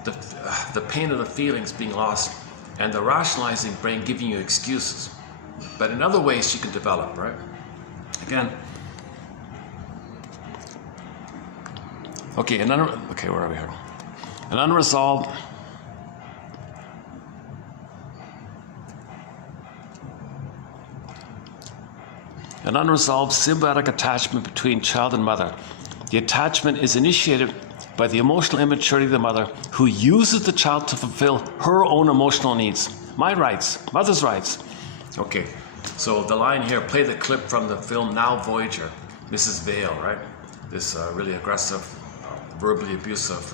the pain of the feelings being lost and the rationalizing brain giving you excuses. But in other ways, she can develop, right? Again, okay, where are we here? An unresolved symbiotic attachment between child and mother. The attachment is initiated by the emotional immaturity of the mother, who uses the child to fulfill her own emotional needs. My rights, mother's rights. Okay, so the line here, play the clip from the film Now Voyager, Mrs. Vale, right? This really aggressive, verbally abusive,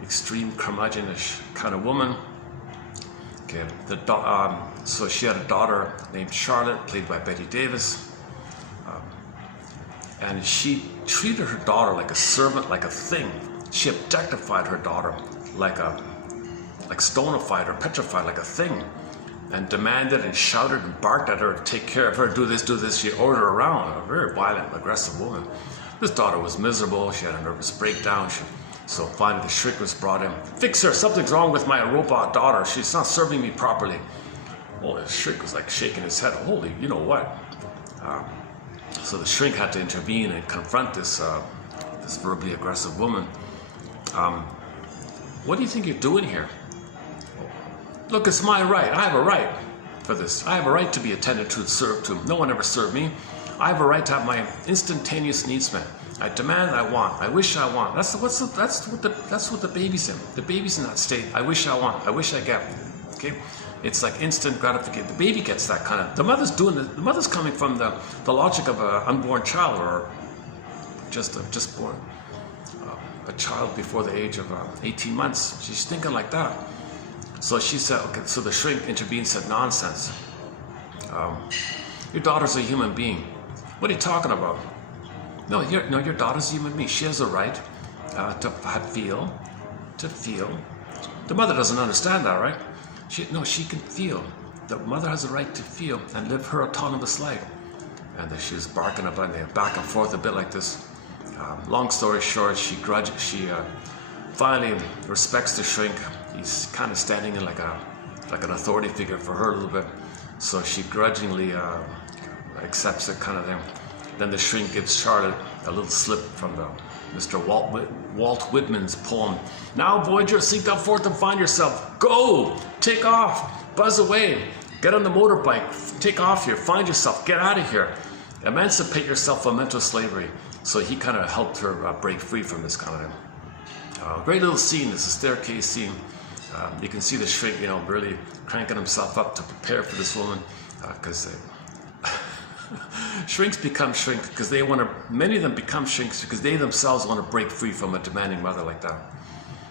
extreme curmudgeonish kind of woman. Okay, so she had a daughter named Charlotte, played by Betty Davis. And she treated her daughter like a servant, like a thing. She objectified her daughter like stonified or petrified, like a thing, and demanded and shouted and barked at her to take care of her, do this. She ordered her around, a very violent, aggressive woman. This daughter was miserable. She had a nervous breakdown. So finally the shrink was brought in. Fix her, something's wrong with my robot daughter. She's not serving me properly. Oh, the shrink was like shaking his head. Holy, you know what? So the shrink had to intervene and confront this verbally aggressive woman. What do you think you're doing here? Look, it's my right. I have a right for this. I have a right to be attended to and served to. No one ever served me. I have a right to have my instantaneous needs met. I demand, I want, I wish, I want. That's what the baby's in. The baby's in that state. I wish, I want, I wish, I get. Okay. It's like instant gratification. The baby gets that kind of. The mother's doing it. The mother's coming from the logic of an unborn child, or just born, a child before the age of 18 months. She's thinking like that. So she said, okay. So the shrink intervened and said, nonsense. Your daughter's a human being. What are you talking about? No, your daughter's a human being. She has a right to feel. The mother doesn't understand that, right? She can feel. The mother has a right to feel and live her autonomous life. And she was barking about it, back and forth a bit like this. Long story short, she finally respects the shrink. He's kind of standing in like an authority figure for her a little bit. So she grudgingly accepts it, kind of thing. Then the shrink gives Charlotte a little slip from Mr. Walt Whitman's poem. Now, Voyager, seek thou forth and find yourself. Go! Take off! Buzz away! Get on the motorbike! Take off here! Find yourself! Get out of here! Emancipate yourself from mental slavery. So he kind of helped her break free from this kind of thing. Great little scene. It's a staircase scene. You can see the shrink, really cranking himself up to prepare for this woman, because shrinks become shrinks because many of them become shrinks because they themselves want to break free from a demanding mother like that.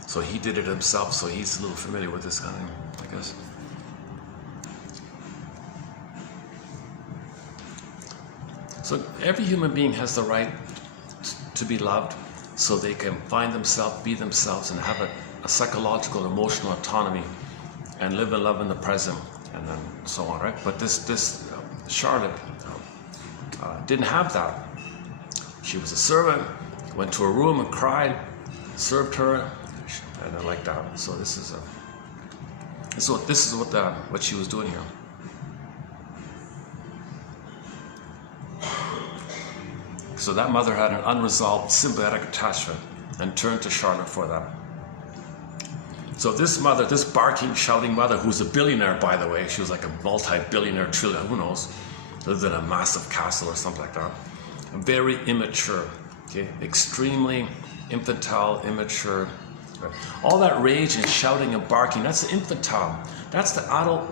So he did it himself, so he's a little familiar with this kind of thing, I guess. So every human being has the right to be loved, so they can find themselves, be themselves, and have a psychological, emotional autonomy and live and love in the present, and then so on, right? But this Charlotte didn't have that. She was a servant, went to her room and cried, served her, and then like that. So this is what she was doing here. So that mother had an unresolved sympathetic attachment and turned to Charlotte for that. So this mother, this barking, shouting mother, who's a billionaire, by the way, she was like a multi-billionaire, trillion, who knows, lived in a massive castle or something like that. Very immature, okay, extremely infantile, immature. Right? All that rage and shouting and barking, that's the infantile. That's the adult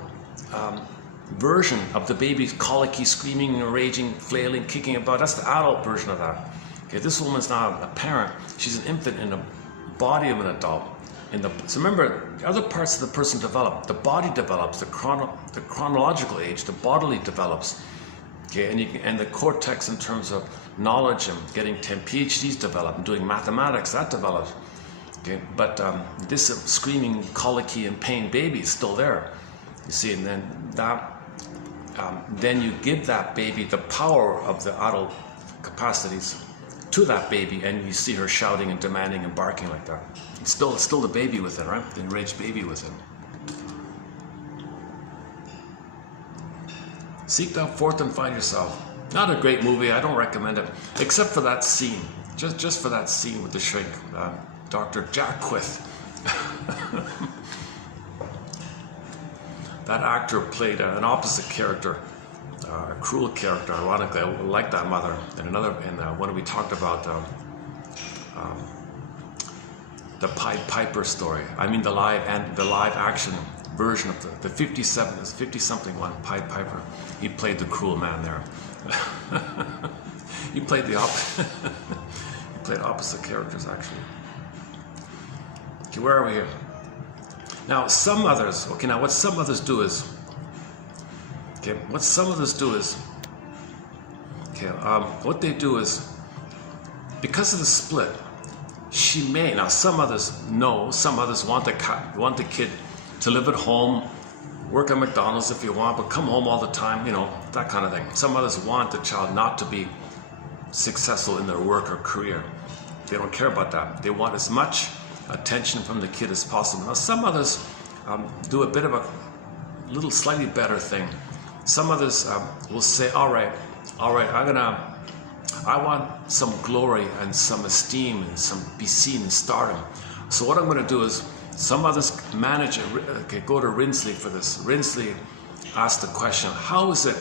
version of the baby's colicky, screaming, raging, flailing, kicking about. That's the adult version of that. Okay, this woman's not a parent. She's an infant in the body of an adult. So remember, other parts of the person develop. The body develops, the chronological age, the bodily develops. Okay, and the cortex in terms of knowledge and getting 10 PhDs develop and doing mathematics, that develops. Okay, but this screaming, colicky, and pain baby is still there. You see, and then you give that baby the power of the adult capacities to that baby, and you see her shouting and demanding and barking like that. It's still the baby within, right? The enraged baby within. Seek thou forth and find yourself. Not a great movie, I don't recommend it, except for that scene. Just for that scene with the shrink, Dr. Jack Quith. That actor played an opposite character, a cruel character. Ironically, I like that mother. And when we talked about the Pied Piper story, I mean the live action version of the 50-something one, Pied Piper. He played the cruel man there. He played he played opposite characters actually. Okay, where are we here? Now some mothers, what some mothers do is, what they do is, because of the split, some mothers know, some mothers want the kid to live at home, work at McDonald's if you want, but come home all the time, that kind of thing. Some mothers want the child not to be successful in their work or career. They don't care about that. They want as much attention from the kid as possible. Now some others do a bit of a little slightly better thing. Some others will say, all right, I want some glory and some esteem and some be seen and stardom. So what I'm going to do is, some others go to Rinsley for this. Rinsley asked the question, how is it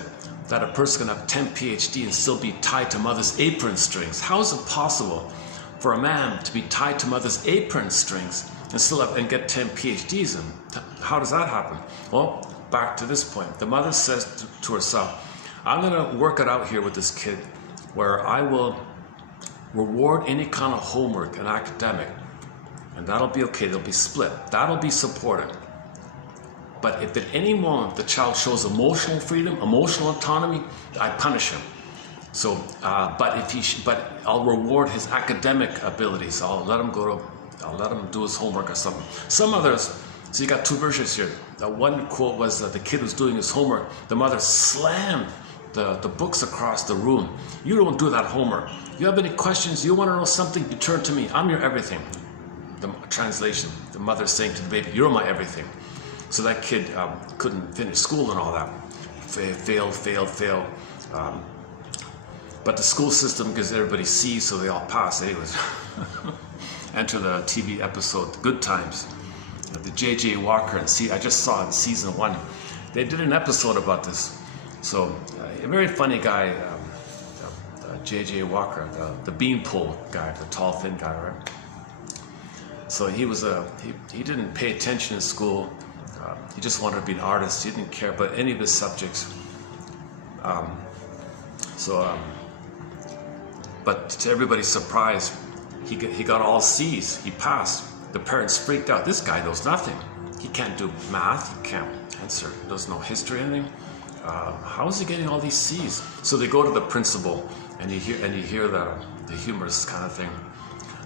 that a person can have 10 PhD and still be tied to mother's apron strings? How is it possible for a man to be tied to mother's apron strings and still get 10 PhDs? And how does that happen? Well, back to this point. The mother says to herself, I'm going to work it out here with this kid where I will reward any kind of homework and academic, and that'll be okay. They'll be split. That'll be supported. But if at any moment the child shows emotional freedom, emotional autonomy, I punish him. So, but I'll reward his academic abilities. I'll let him do his homework or something. Some others, so you got two versions here. One quote was that the kid was doing his homework. The mother slammed the books across the room. You don't do that homework. You have any questions? You want to know something? You turn to me. I'm your everything. The translation, the mother saying to the baby, you're my everything. So that kid couldn't finish school and all that. Fail. But the school system gives everybody C's, so they all pass. Anyways, enter the TV episode, Good Times. The J.J. Walker, I just saw in season 1. They did an episode about this. So a very funny guy, J.J. Walker, the beanpole guy, the tall, thin guy, right? So he didn't pay attention in school. He just wanted to be an artist. He didn't care about any of his subjects. But to everybody's surprise, he got all C's. He passed. The parents freaked out. This guy knows nothing. He can't do math. He can't answer. He doesn't know history or anything. How is he getting all these C's? So they go to the principal, and you hear the humorous kind of thing.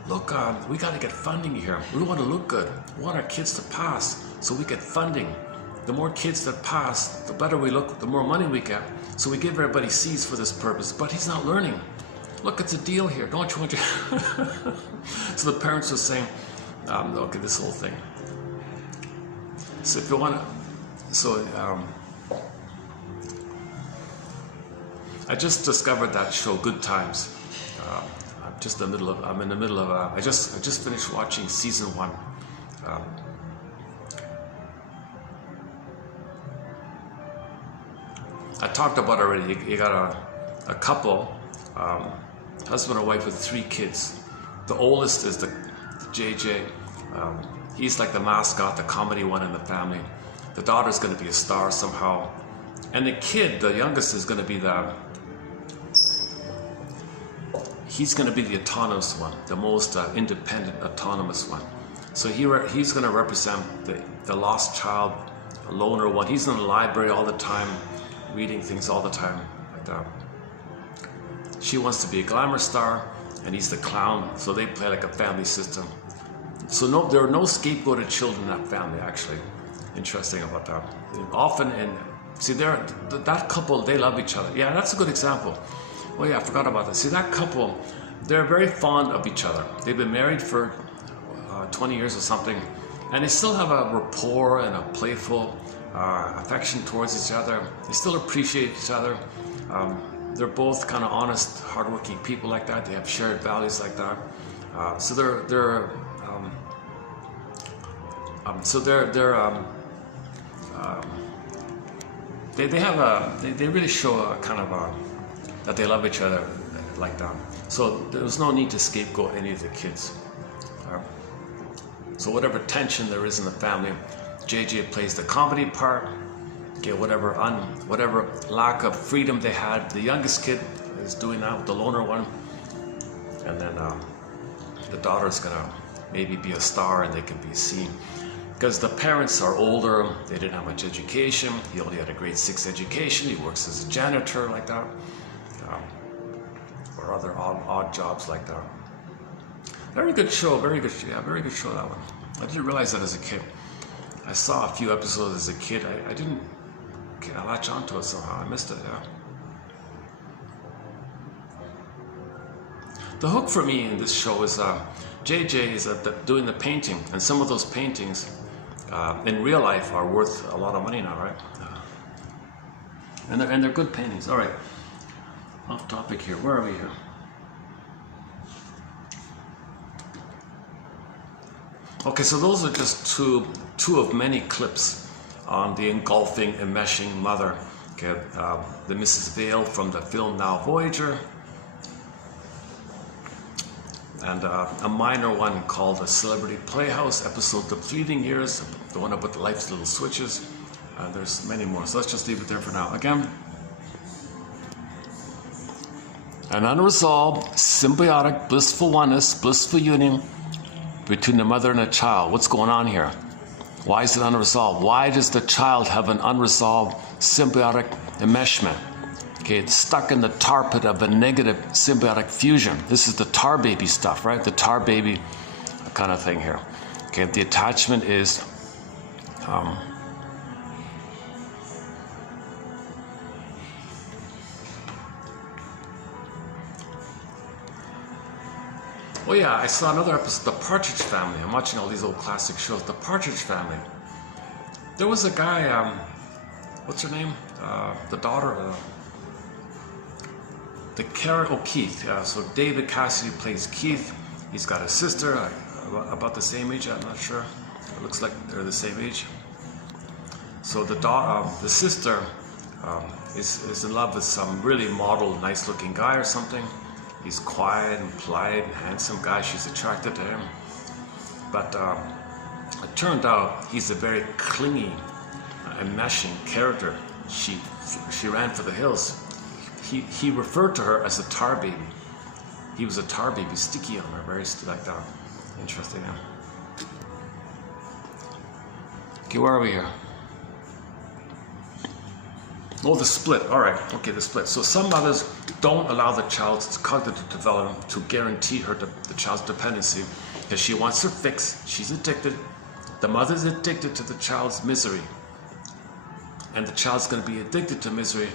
look, we got to get funding here. We want to look good. We want our kids to pass, so we get funding. The more kids that pass, the better we look, the more money we get. So we give everybody C's for this purpose, but he's not learning. Look, it's a deal here. Don't you want to? So the parents are saying, look at this whole thing. So if you want to, I just discovered that show, Good Times. I'm in the middle of, I just finished watching season 1. I talked about already, you got a couple, husband and wife with 3 kids. The oldest is the JJ. He's like the mascot, the comedy one in the family. The daughter's going to be a star somehow. And the kid, the youngest, is going to be he's going to be the autonomous one, the most independent, autonomous one. So he's going to represent the lost child, a loner one. He's in the library all the time, reading things all the time, like that. She wants to be a glamour star, and he's the clown, so they play like a family system. So there are no scapegoated children in that family, actually. Interesting about that. Often, that couple, they love each other. Yeah, that's a good example. Oh yeah, I forgot about that. See, that couple, they're very fond of each other. They've been married for 20 years or something, and they still have a rapport and a playful affection towards each other. They still appreciate each other. They're both kind of honest, hardworking people like that. They have shared values like that. So they really show a kind of that they love each other like that. So there's no need to scapegoat any of the kids. So whatever tension there is in the family, JJ plays the comedy part. Okay, whatever lack of freedom they had, the youngest kid is doing that with the loner one, and then the daughter's gonna maybe be a star and they can be seen. Because the parents are older, they didn't have much education. He only had a grade 6 education. He works as a janitor like that, or other odd jobs like that. Very good show, very good show that one. I didn't realize that as a kid. I saw a few episodes as a kid. I didn't latch onto it somehow. I missed it, yeah. The hook for me in this show is JJ is doing the painting, and some of those paintings in real life are worth a lot of money now, right? And they're good paintings. All right, off topic here. Where are we here? Okay, so those are just two of many clips on the engulfing, enmeshing mother. Okay, the Mrs. Vale from the film Now Voyager, and a minor one called The Celebrity Playhouse episode, The Fleeting Years, the one about life's little switches. There's many more, so let's just leave it there for now. Again, an unresolved, symbiotic, blissful oneness, blissful union between the mother and a child. What's going on here? Why is it unresolved? Why does the child have an unresolved symbiotic enmeshment? Okay, it's stuck in the tar pit of a negative symbiotic fusion. This is the tar baby stuff, right? The tar baby kind of thing here. Okay, the attachment is oh yeah, I saw another episode, The Partridge Family. I'm watching all these old classic shows. The Partridge Family. There was a guy, what's her name? The daughter, Keith. So David Cassidy plays Keith. He's got a sister, about the same age, I'm not sure. It looks like they're the same age. So the sister is in love with some really model, nice-looking guy or something. He's quiet and polite and handsome guy. She's attracted to him. But it turned out he's a very clingy, enmeshing character. She ran for the hills. He referred to her as a tar baby. He was a tar baby, sticky on her, very like that. Interesting, yeah. Okay, where are we here? Oh, the split. All right. Okay, the split. So some mothers don't allow the child's cognitive development to guarantee her the child's dependency, because she wants her fix. She's addicted. The mother's addicted to the child's misery, and the child's going to be addicted to misery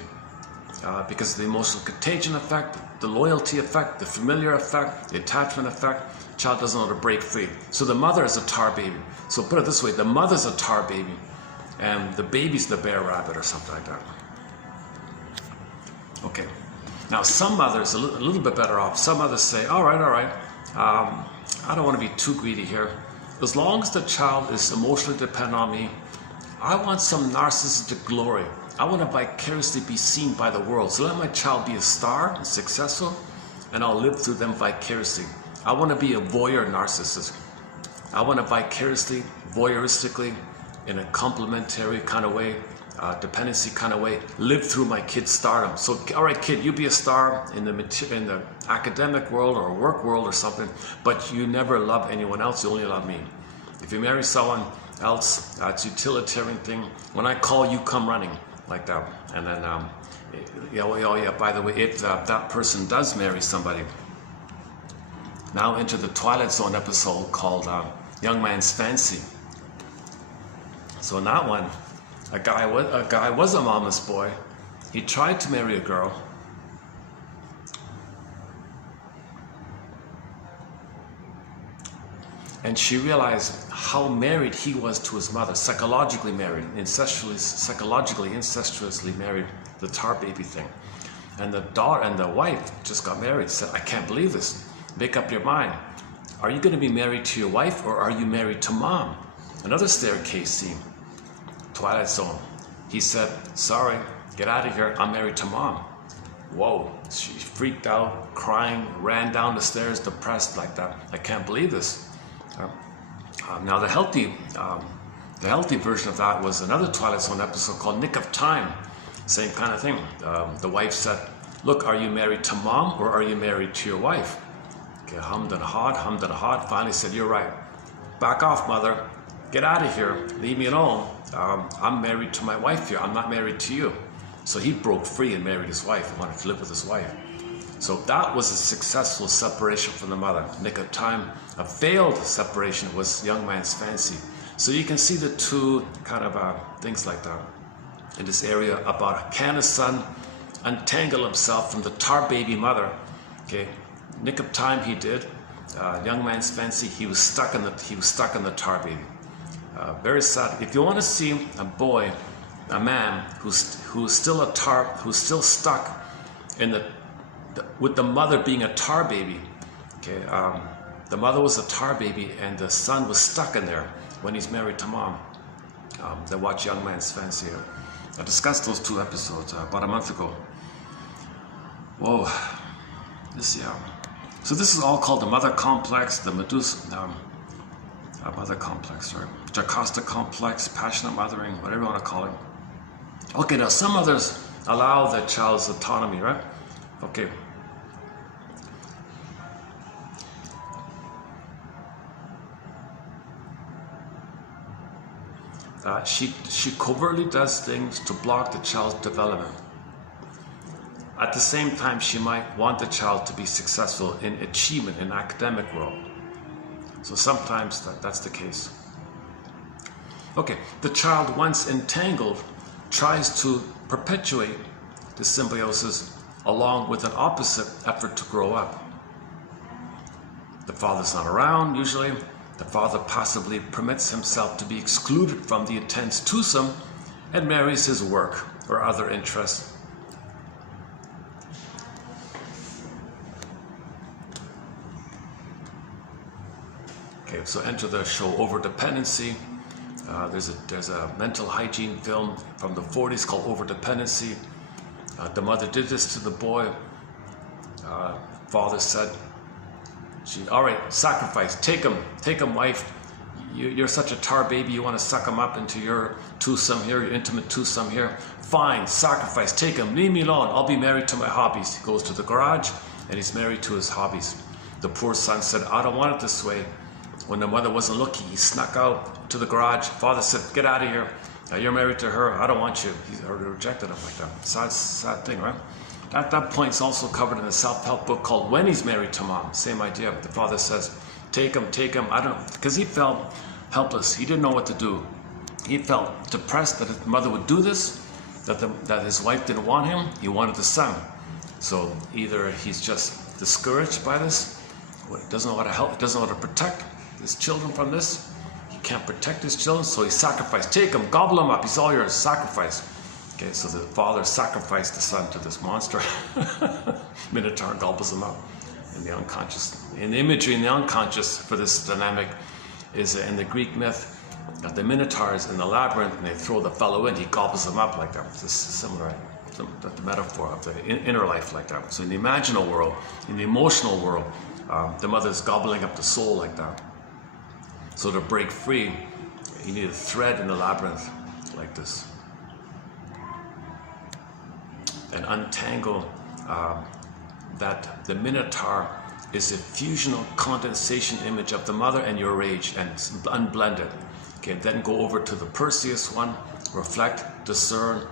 because of the emotional contagion effect, the loyalty effect, the familiar effect, the attachment effect. The child doesn't know how to break free. So the mother is a tar baby. So put it this way, the mother's a tar baby, and the baby's the bear rabbit or something like that. Okay. Now some mothers are a little bit better off. Some mothers say, all right, I don't want to be too greedy here. As long as the child is emotionally dependent on me, I want some narcissistic glory. I want to vicariously be seen by the world. So let my child be a star and successful, and I'll live through them vicariously. I want to be a voyeur narcissist. I want to vicariously, voyeuristically, in a complementary kind of way, dependency kind of way, live through my kid's stardom. So, all right, kid, you be a star in the academic world or work world or something, but you never love anyone else. You only love me. If you marry someone else, it's a utilitarian thing. When I call, you come running, like that. And then, by the way, if that person does marry somebody, now enter the Twilight Zone episode called Young Man's Fancy. So in that one, a guy was a mama's boy. He tried to marry a girl. And she realized how married he was to his mother, psychologically married, psychologically incestuously married, the tar baby thing. And the daughter and the wife just got married, said, I can't believe this. Make up your mind. Are you going to be married to your wife, or are you married to mom? Another staircase scene. Twilight Zone. He said, sorry, get out of here, I'm married to mom. Whoa, she freaked out, crying, ran down the stairs, depressed like that. I can't believe this. Now the healthy version of that was another Twilight Zone episode called Nick of Time. Same kind of thing. The wife said, look, are you married to mom, or are you married to your wife? Okay, hummed and hawed, finally said, you're right. Back off, mother. Get out of here, leave me alone. I'm married to my wife here, I'm not married to you. So he broke free and married his wife, and wanted to live with his wife. So that was a successful separation from the mother. Nick of Time. A failed separation was Young Man's Fancy. So you can see the two kind of things like that in this area about, can a son untangle himself from the tar baby mother? Okay, Nick of Time he did. Young Man's Fancy, he was stuck in the tar baby. Very sad. If you want to see a man who's still stuck in with the mother being a tar baby. Okay, the mother was a tar baby, and the son was stuck in there when he's married to mom. Then watch Young Man's Fancy. I discussed those two episodes about a month ago. Whoa, So this is all called the mother complex, the Medusa. Mother complex, right? Jocasta complex, passionate mothering, whatever you want to call it. Okay, now some mothers allow the child's autonomy, right? Okay. She covertly does things to block the child's development. At the same time, she might want the child to be successful in achievement in academic world. So sometimes that's the case. Okay, the child, once entangled, tries to perpetuate the symbiosis along with an opposite effort to grow up. The father's not around, usually. The father passively permits himself to be excluded from the intense twosome and marries his work or other interests. Okay, so enter the show Overdependency. There's a mental hygiene film from the 40s called Overdependency. The mother did this to the boy. Father said, all right, sacrifice, take him, wife. You're such a tar baby, you want to suck him up into your twosome here, your intimate twosome here. Fine, sacrifice, take him, leave me alone, I'll be married to my hobbies. He goes to the garage and he's married to his hobbies. The poor son said, I don't want it this way. When the mother wasn't looking, he snuck out to the garage. Father said, get out of here. You're married to her, I don't want you. He rejected him like that. Sad thing, right? That point's also covered in a self-help book called When He's Married to Mom. Same idea. The father says, take him. I don't know, because he felt helpless. He didn't know what to do. He felt depressed that his mother would do this, that his wife didn't want him. He wanted the son. So either he's just discouraged by this, or he doesn't know how to help, he doesn't know how to protect his children from this. He can't protect his children, so he sacrificed. Take him, gobble him up, he's all yours, sacrifice. Okay, so the father sacrificed the son to this monster. Minotaur gobbles him up in the unconscious. In the imagery in the unconscious for this dynamic is in the Greek myth that the Minotaur is in the labyrinth and they throw the fellow in, he gobbles them up like that. It's similar, the metaphor of the inner life like that. So in the imaginal world, in the emotional world, the mother's gobbling up the soul like that. So to break free, you need a thread in the labyrinth like this. And untangle that the Minotaur is a fusional condensation image of the mother and your rage, and unblended. Okay, then go over to the Perseus one, reflect, discern,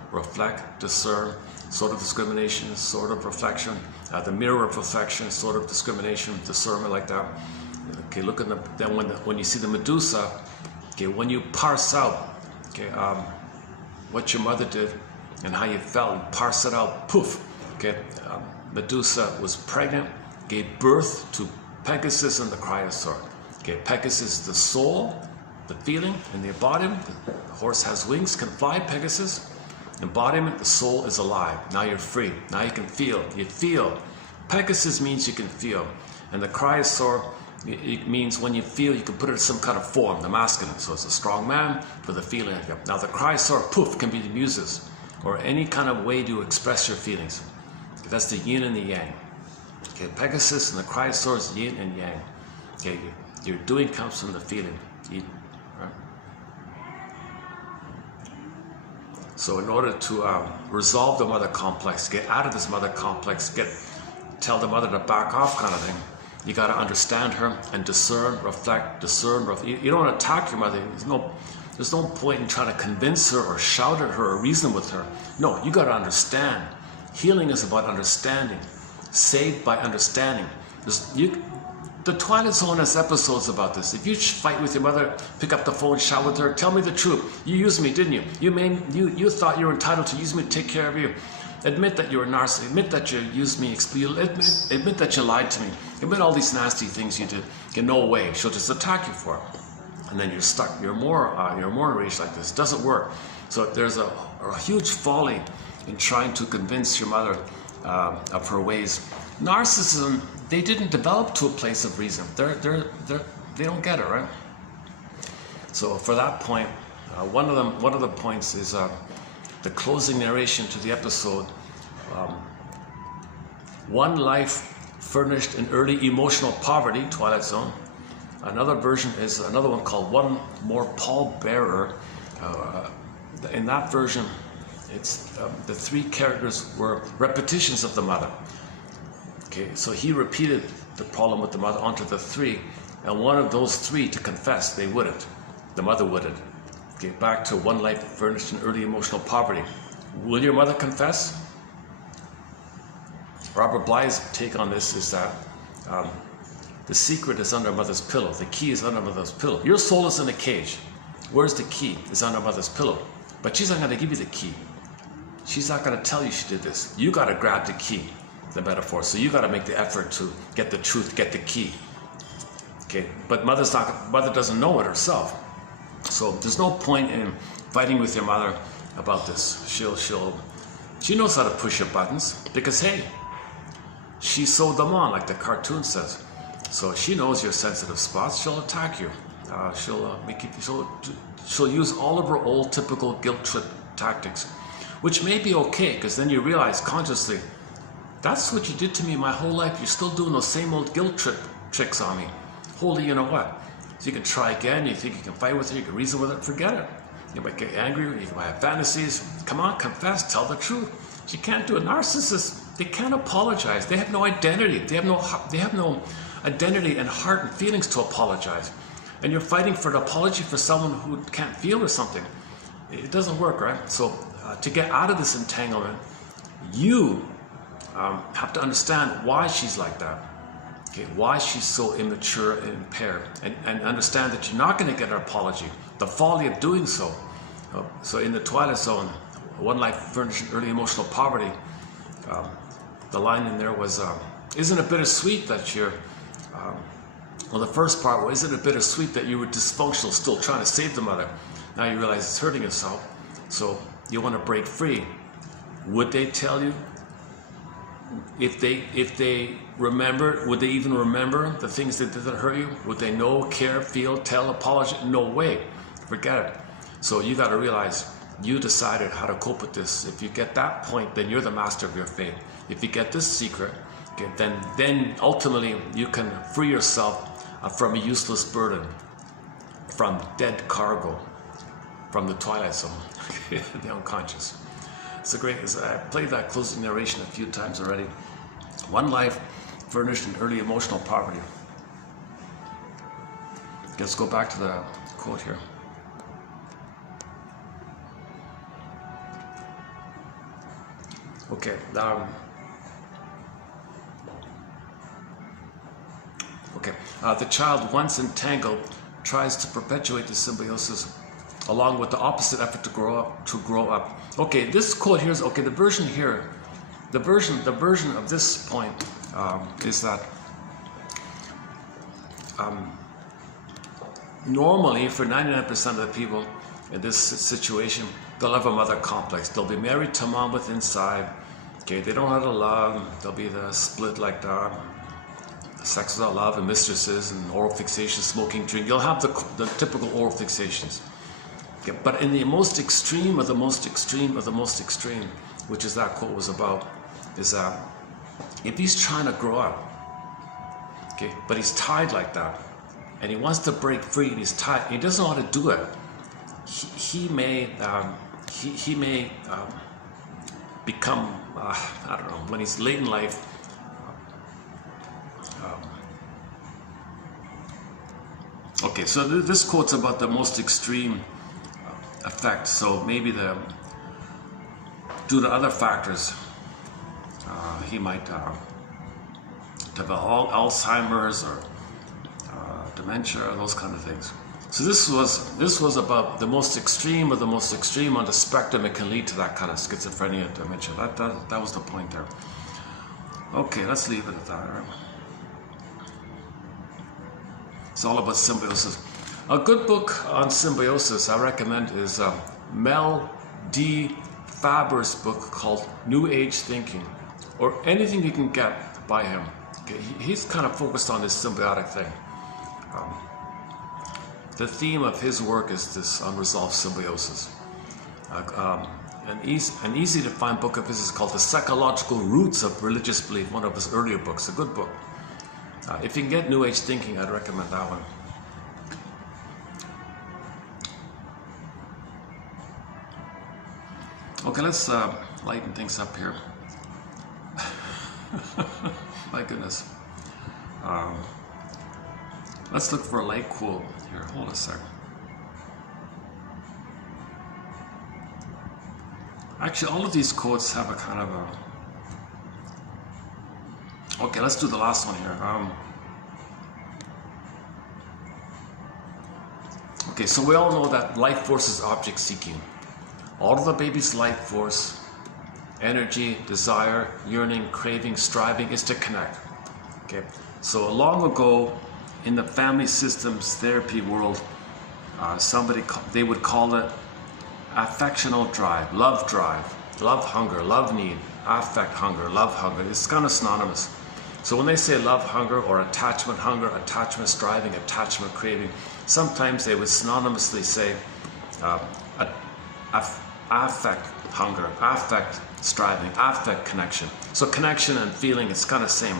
sort of discrimination, sort of reflection, the mirror of reflection, sort of discrimination, discernment like that. Okay, look at then when you see the Medusa, okay, when you parse out, okay, what your mother did and how you felt, parse it out, poof, okay, Medusa was pregnant, gave birth to Pegasus and the Cryosaur. Okay, Pegasus is the soul, the feeling, and the embodiment. The horse has wings, can fly, Pegasus. Embodiment, the soul is alive. Now you're free. Now you can feel. You feel. Pegasus means you can feel. And the Cryosaur, it means when you feel, you can put it in some kind of form, the masculine. So it's a strong man for the feeling. Now the Cryosaur, poof, can be the muses, or any kind of way to express your feelings. That's the yin and the yang. Okay, Pegasus and the Cryosaur is yin and yang. Okay, your doing comes from the feeling. Yin, right? So in order to resolve the mother complex, get out of this mother complex, tell the mother to back off kind of thing, you got to understand her and discern, reflect, You don't want to attack your mother. There's no point in trying to convince her or shout at her or reason with her. No, you got to understand. Healing is about understanding. Saved by understanding. The Twilight Zone has episodes about this. If you fight with your mother, pick up the phone, shout with her, tell me the truth. You used me, didn't you? You thought you were entitled to use me to take care of you. Admit that you're a narcissist. Admit that you used me. Admit that you lied to me. Admit all these nasty things you did. In no way. She'll just attack you for it. And then you're stuck. You're more enraged like this. It doesn't work. So there's a huge folly in trying to convince your mother of her ways. Narcissism, they didn't develop to a place of reason. They don't get it, right? So for that point, one of the points is the closing narration to the episode. One life furnished in early emotional poverty, Twilight Zone. Another version is another one called One More Pallbearer. In that version, it's the three characters were repetitions of the mother. Okay, so he repeated the problem with the mother onto the three, and one of those three to confess, they wouldn't. The mother wouldn't. Okay, back to one life furnished in early emotional poverty. Will your mother confess? Robert Bly's take on this is that the secret is under mother's pillow. The key is under mother's pillow. Your soul is in a cage. Where's the key? It's under mother's pillow. But she's not going to give you the key. She's not going to tell you she did this. You got to grab the key, the metaphor. So you got to make the effort to get the truth, get the key. Okay, but mother doesn't know it herself. So there's no point in fighting with your mother about this. She knows how to push your buttons because, hey, she sewed them on, like the cartoon says. So she knows your sensitive spots. She'll attack you. She'll use all of her old typical guilt trip tactics, which may be okay because then you realize consciously, that's what you did to me my whole life. You're still doing those same old guilt trip tricks on me. Holy, you know what? So you can try again. You think you can fight with her, you can reason with her, forget it. You might get angry, you might have fantasies. Come on, confess, tell the truth. She can't do it. Narcissists, they can't apologize. They have no identity. They have no identity and heart and feelings to apologize. And you're fighting for an apology for someone who can't feel or something. It doesn't work, right? So to get out of this entanglement, you have to understand why she's like that. Okay, why she's so immature and impaired, and understand that you're not going to get her apology. The folly of doing so. So in the Twilight Zone, One Life Furnished in Early Emotional Poverty, the line in there was, isn't it bittersweet that you're, well, the first part was, isn't it bittersweet that you were dysfunctional, still trying to save the mother? Now you realize it's hurting yourself, so you want to break free. Would they tell you? If they remember, would they even remember the things that did hurt you? Would they know, care, feel, tell, apologize? No way. Forget it. So you got to realize you decided how to cope with this. If you get that point, then you're the master of your fate. If you get this secret, okay, then ultimately you can free yourself from a useless burden, from dead cargo, from the Twilight Zone, the unconscious. It's a great, I played that closing narration a few times already. One Life Furnished in Early Emotional Poverty. Let's go back to the quote here. Okay, the child, once entangled, tries to perpetuate the symbiosis along with the opposite effort to grow up. Okay, this quote here is, okay, the version here, the version of this point is that normally for 99% of the people in this situation, they'll have a mother complex. They'll be married to mom with inside. Okay, they don't know how to love. They'll be the split like the sex without love and mistresses and oral fixation, smoking, drink. You'll have the typical oral fixations. Okay, but in the most extreme of the most extreme of the most extreme, which is that quote was about, is that if he's trying to grow up, okay, but he's tied like that, and he wants to break free, and he's tied, and he doesn't know how to do it. He may become, I don't know, when he's late in life, okay, so this quote's about the most extreme effect. So maybe due to other factors, he might develop Alzheimer's or dementia, or those kind of things. So this was about the most extreme of the most extreme on the spectrum. It can lead to that kind of schizophrenia, dementia. That was the point there. Okay, let's leave it at that. Right? It's all about symbiosis. A good book on symbiosis I recommend is Mel D. Faber's book called New Age Thinking, or anything you can get by him. Okay, he's kind of focused on this symbiotic thing. The theme of his work is this unresolved symbiosis. An easy to find book of his is called The Psychological Roots of Religious Belief, one of his earlier books, a good book. If you can get New Age Thinking, I'd recommend that one. Okay, let's lighten things up here. My goodness. Let's look for a light quote here. Hold a second. Actually, all of these quotes have a kind of a... Okay, let's do the last one here. Okay, so we all know that life force is object seeking. All of the baby's life force, energy, desire, yearning, craving, striving is to connect. Okay, so long ago in the family systems therapy world, they would call it affectional drive, love hunger, love need, affect hunger, love hunger. It's kind of synonymous. So when they say love hunger or attachment hunger, attachment striving, attachment craving, sometimes they would synonymously say affect hunger, affect striving, affect connection. So connection and feeling, it's kind of same.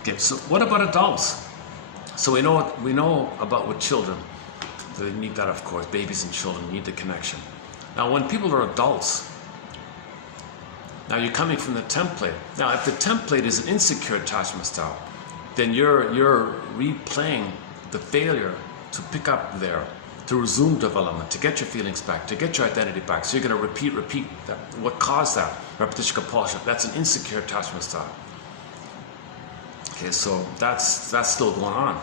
Okay, so what about adults? So we know about with children, they need that, of course. Babies and children need the connection. Now when people are adults, now you're coming from the template. Now if the template is an insecure attachment style, then you're replaying the failure to pick up there, to resume development, to get your feelings back, to get your identity back. So you're going to repeat that, what caused that. repetition, compulsion. That's an insecure attachment style. Okay, so that's still going on.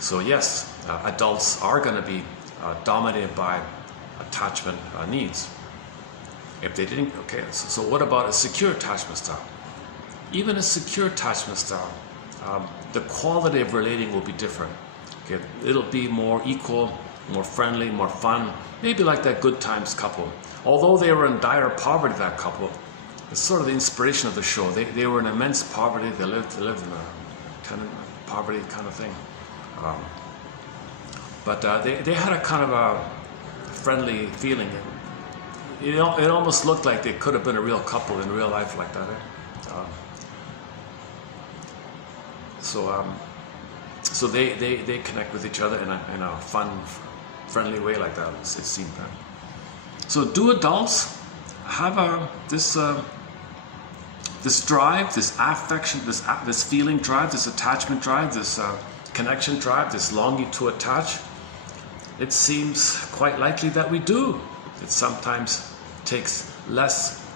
So yes, adults are going to be dominated by attachment needs. If they didn't, okay, so what about a secure attachment style? Even a secure attachment style, the quality of relating will be different. Okay, it'll be more equal, more friendly, more fun, maybe like that Good Times couple. Although they were in dire poverty, that couple, it's sort of the inspiration of the show. They were in immense poverty. They lived in a tenant poverty kind of thing. But they had a kind of a friendly feeling. It almost looked like they could have been a real couple in real life like that. So they connect with each other in a fun, friendly way like that. It seemed. So do adults have this drive, this affection, this feeling drive, this attachment drive, this connection drive, this longing to attach? It seems quite likely that we do. It sometimes takes less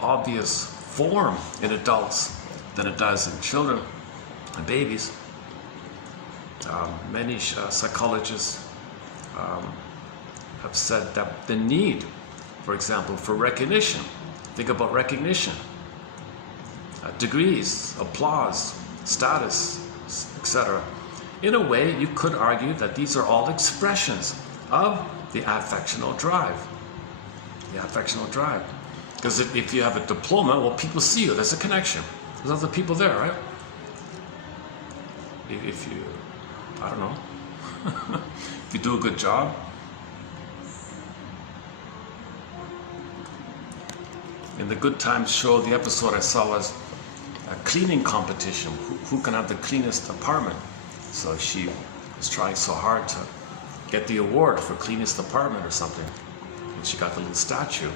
obvious form in adults than it does in children and babies. Many psychologists have said that the need, for example, for recognition, think about recognition, degrees, applause, status, etc. In a way, you could argue that these are all expressions of the affectional drive. The affectional drive. Because if you have a diploma, well, people see you. There's a connection. There's other people there, right? If you, I don't know, if you do a good job. In the Good Times show, the episode I saw was a cleaning competition. Who can have the cleanest apartment? So she was trying so hard to get the award for cleanest apartment or something. And she got the little statue.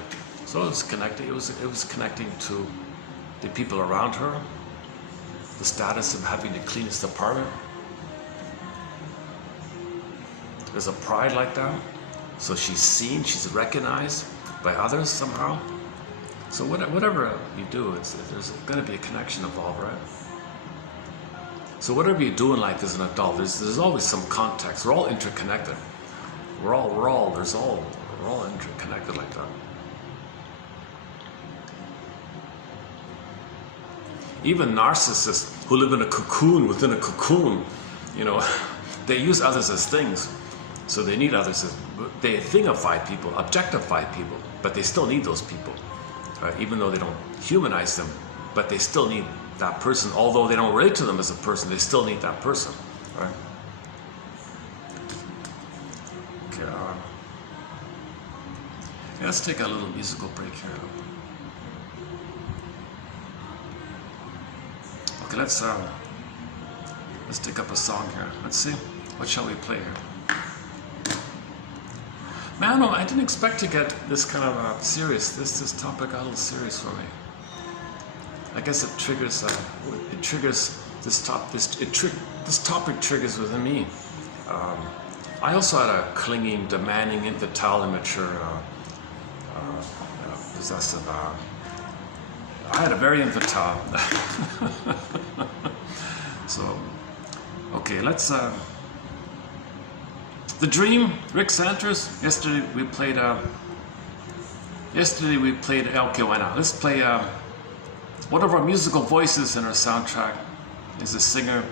So it was connecting. It was connecting to the people around her, the status of having the cleanest apartment. There's a pride like that. So she's seen, she's recognized by others somehow. So whatever you do, there's going to be a connection involved, right? So whatever you do in life as an adult, there's always some context. We're all interconnected. We're all interconnected like that. Even narcissists who live in a cocoon within a cocoon, they use others as things. So they need others they thingify people, objectify people, but they still need those people. Even though they don't humanize them, but they still need that person. Although they don't relate to them as a person, they still need that person. Right? Okay. Let's take a little musical break here. Okay, let's take up a song here. Let's see. What shall we play here? Man, I didn't expect to get this kind of serious. This topic got a little serious for me. I guess it triggers. This topic triggers within me. I also had a clinging, demanding, infantile, immature, possessive. I had a very infantile. So, okay, let's. The Dream, Rick Santos. Yesterday we played. Okay, why not? Let's play. One of our musical voices in our soundtrack is a singer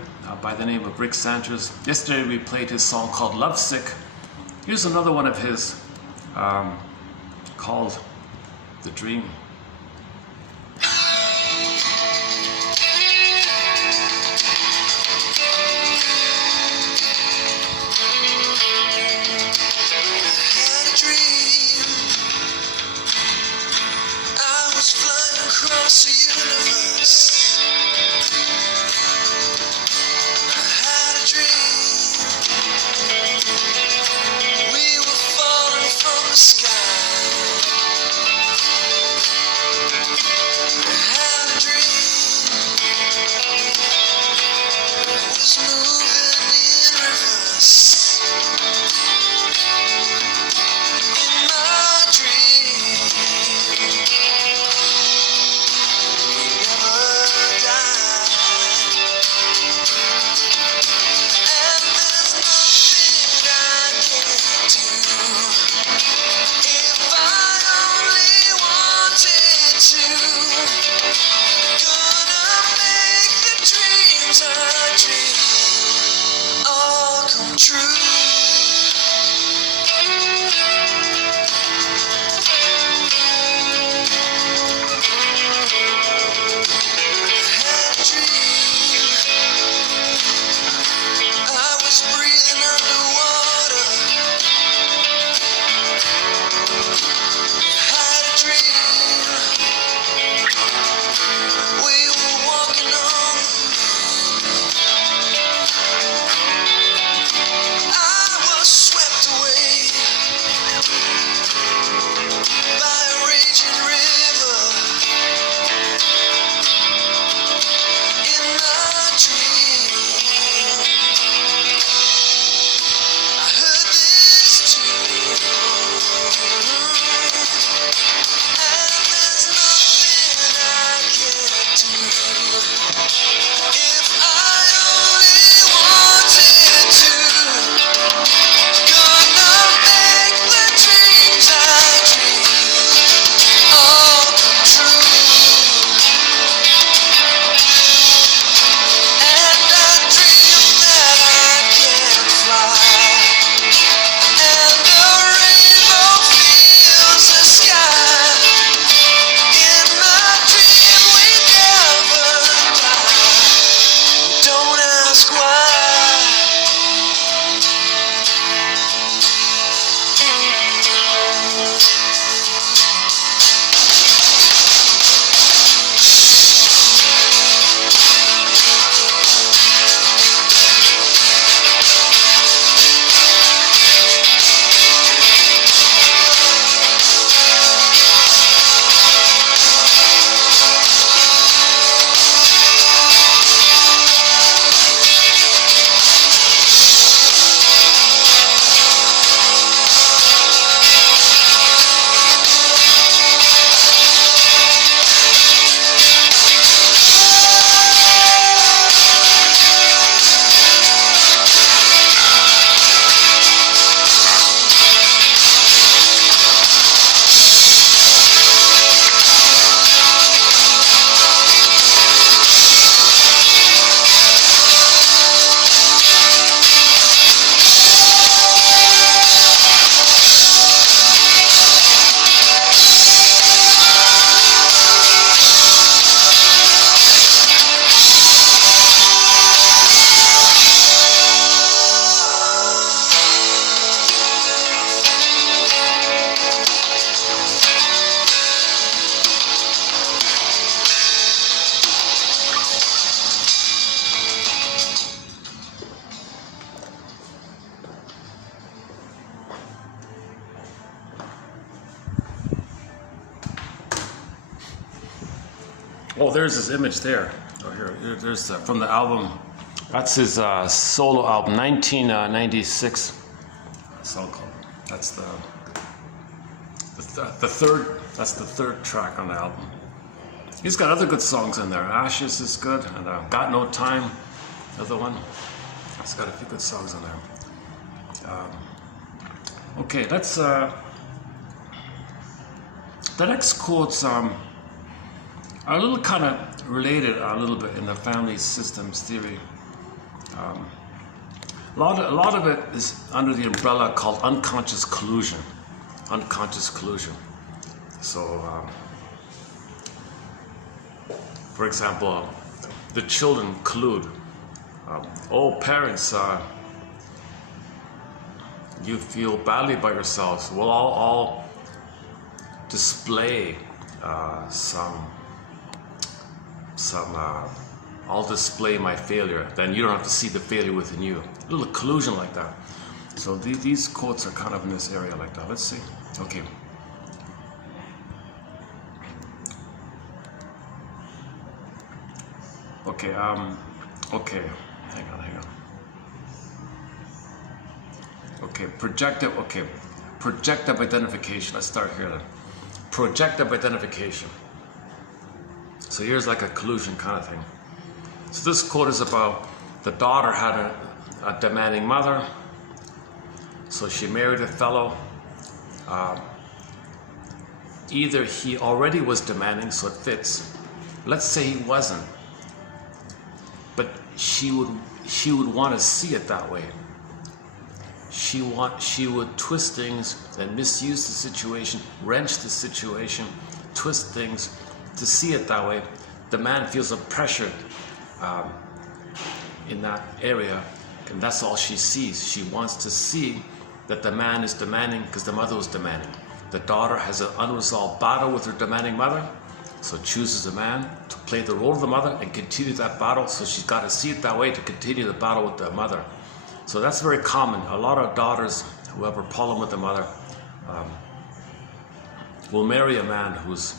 by the name of Rick Santos. Yesterday we played his song called Lovesick. Here's another one of his called The Dream. Oh, there's his image there. Oh, there's from the album. That's his solo album, 1996. Song called. That's the third. That's the third track on the album. He's got other good songs in there. Ashes is good, and Got No Time, other one. He's got a few good songs in there. Okay, that's the next quotes are a little kind of related a little bit in the family systems theory. A lot of it is under the umbrella called unconscious collusion. Unconscious collusion. So, for example, the children collude. Parents, you feel badly about yourselves. Well, I'll display I'll display my failure. Then you don't have to see the failure within you. A little collusion like that. So these quotes are kind of in this area like that. Let's see. Okay. Okay. Okay. Hang on. Okay. Projective identification. Let's start here then. Projective identification. So here's like a collusion kind of thing. So this quote is about the daughter had a demanding mother. So she married a fellow. Either he already was demanding, so it fits. Let's say he wasn't. But she would want to see it that way. She would twist things and misuse the situation, wrench the situation, twist things to see it that way. The man feels a pressure in that area, and that's all she sees. She wants to see that the man is demanding because the mother was demanding. The daughter has an unresolved battle with her demanding mother, so chooses a man to play the role of the mother and continue that battle. So she's got to see it that way to continue the battle with the mother. So that's very common. A lot of daughters who have a problem with the mother will marry a man who's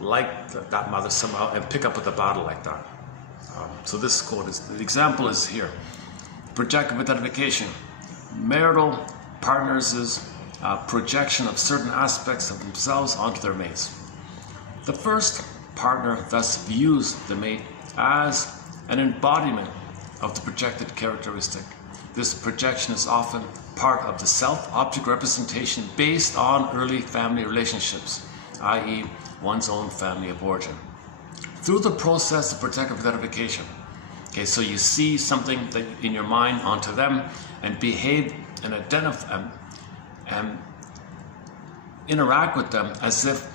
like that mother somehow and pick up with the battle like that. So this quote is, the example is here. Projective identification. Marital partners' projection of certain aspects of themselves onto their mates. The first partner thus views the mate as an embodiment of the projected characteristic. This projection is often part of the self-object representation based on early family relationships, i.e. one's own family of origin. Through the process of projective identification, okay, so you see something that in your mind onto them and behave and identify and interact with them as if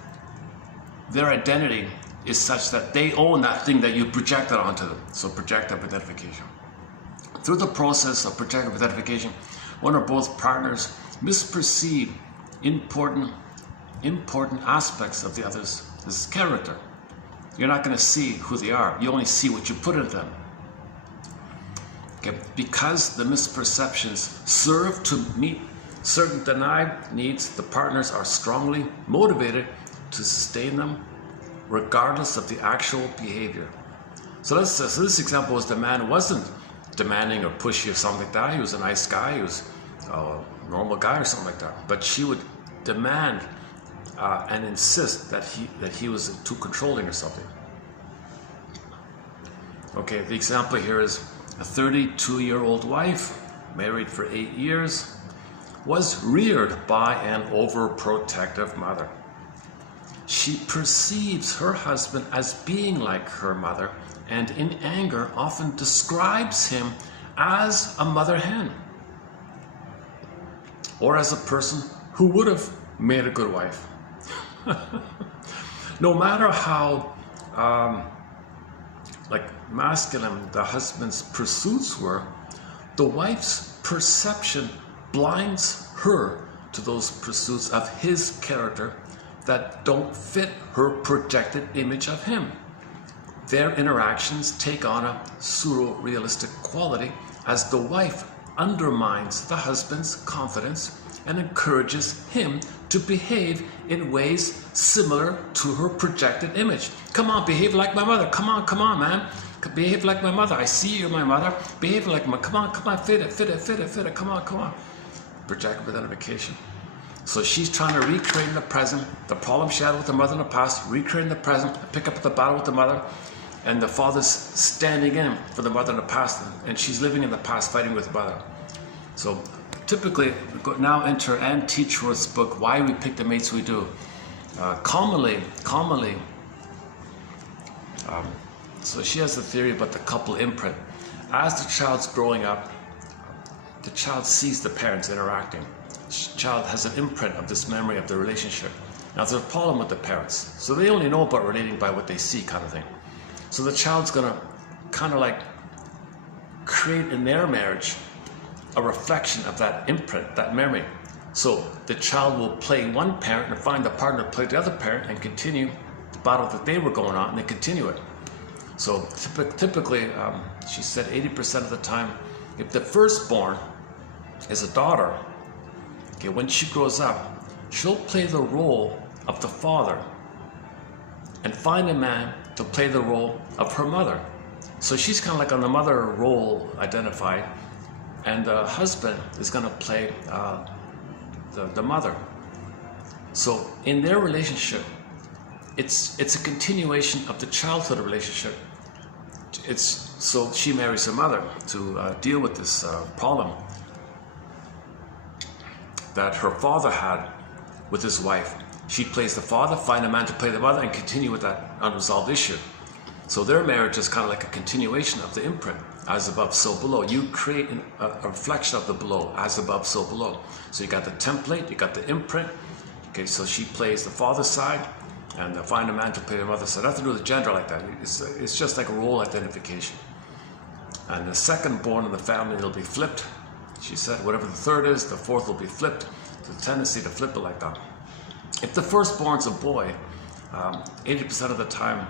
their identity is such that they own that thing that you projected onto them. So projective identification. Through the process of projective identification, one or both partners misperceive important aspects of the other's character. You're not going to see who they are. You only see what you put in them. Okay? Because the misperceptions serve to meet certain denied needs, the partners are strongly motivated to sustain them regardless of the actual behavior. So this example was the man wasn't demanding or pushy or something like that. He was a nice guy. He was a normal guy or something like that. But she would demand and insist that he was too controlling or something. Okay, the example here is a 32-year-old wife, married for 8 years, was reared by an overprotective mother. She perceives her husband as being like her mother, and in anger often describes him as a mother hen, or as a person who would have made a good wife. No matter how masculine the husband's pursuits were, the wife's perception blinds her to those pursuits of his character that don't fit her projected image of him. Their interactions take on a pseudo-realistic quality as the wife undermines the husband's confidence and encourages him to behave in ways similar to her projected image. Come on, behave like my mother. Come on, man. Behave like my mother. I see you're my mother. Behave like my, come on, fit it. Come on. Projected identification. So she's trying to recreate in the present the problem she had with the mother in the past, recreate in the present, pick up the battle with the mother, and the father's standing in for the mother in the past, and she's living in the past fighting with the mother. So typically, we now enter Ann Teachworth's book, Why We Pick the Mates We Do. Commonly, so she has the theory about the couple imprint. As the child's growing up, the child sees the parents interacting. The child has an imprint of this memory of the relationship. Now there's a problem with the parents. So they only know about relating by what they see, kind of thing. So the child's gonna kind of like create in their marriage a reflection of that imprint, that memory. So the child will play one parent and find the partner to play the other parent and continue the battle that they were going on, and they continue it. So typically, she said 80% of the time, if the firstborn is a daughter, okay, when she grows up, she'll play the role of the father and find a man to play the role of her mother. So she's kind of like on the mother role identified, and the husband is going to play the mother. So in their relationship, it's a continuation of the childhood relationship. So she marries her mother to deal with this problem that her father had with his wife. She plays the father, find a man to play the mother, and continue with that unresolved issue. So their marriage is kind of like a continuation of the imprint, as above, so below. You create a reflection of the below, as above, so below. So you got the template, you got the imprint. Okay, so she plays the father's side, and find a man to play the mother's side. Nothing to do with gender like that. It's just like a role identification. And the second born in the family, it'll be flipped. She said whatever the third is, the fourth will be flipped. There's a tendency to flip it like that. If the firstborn's a boy, 80% of the time,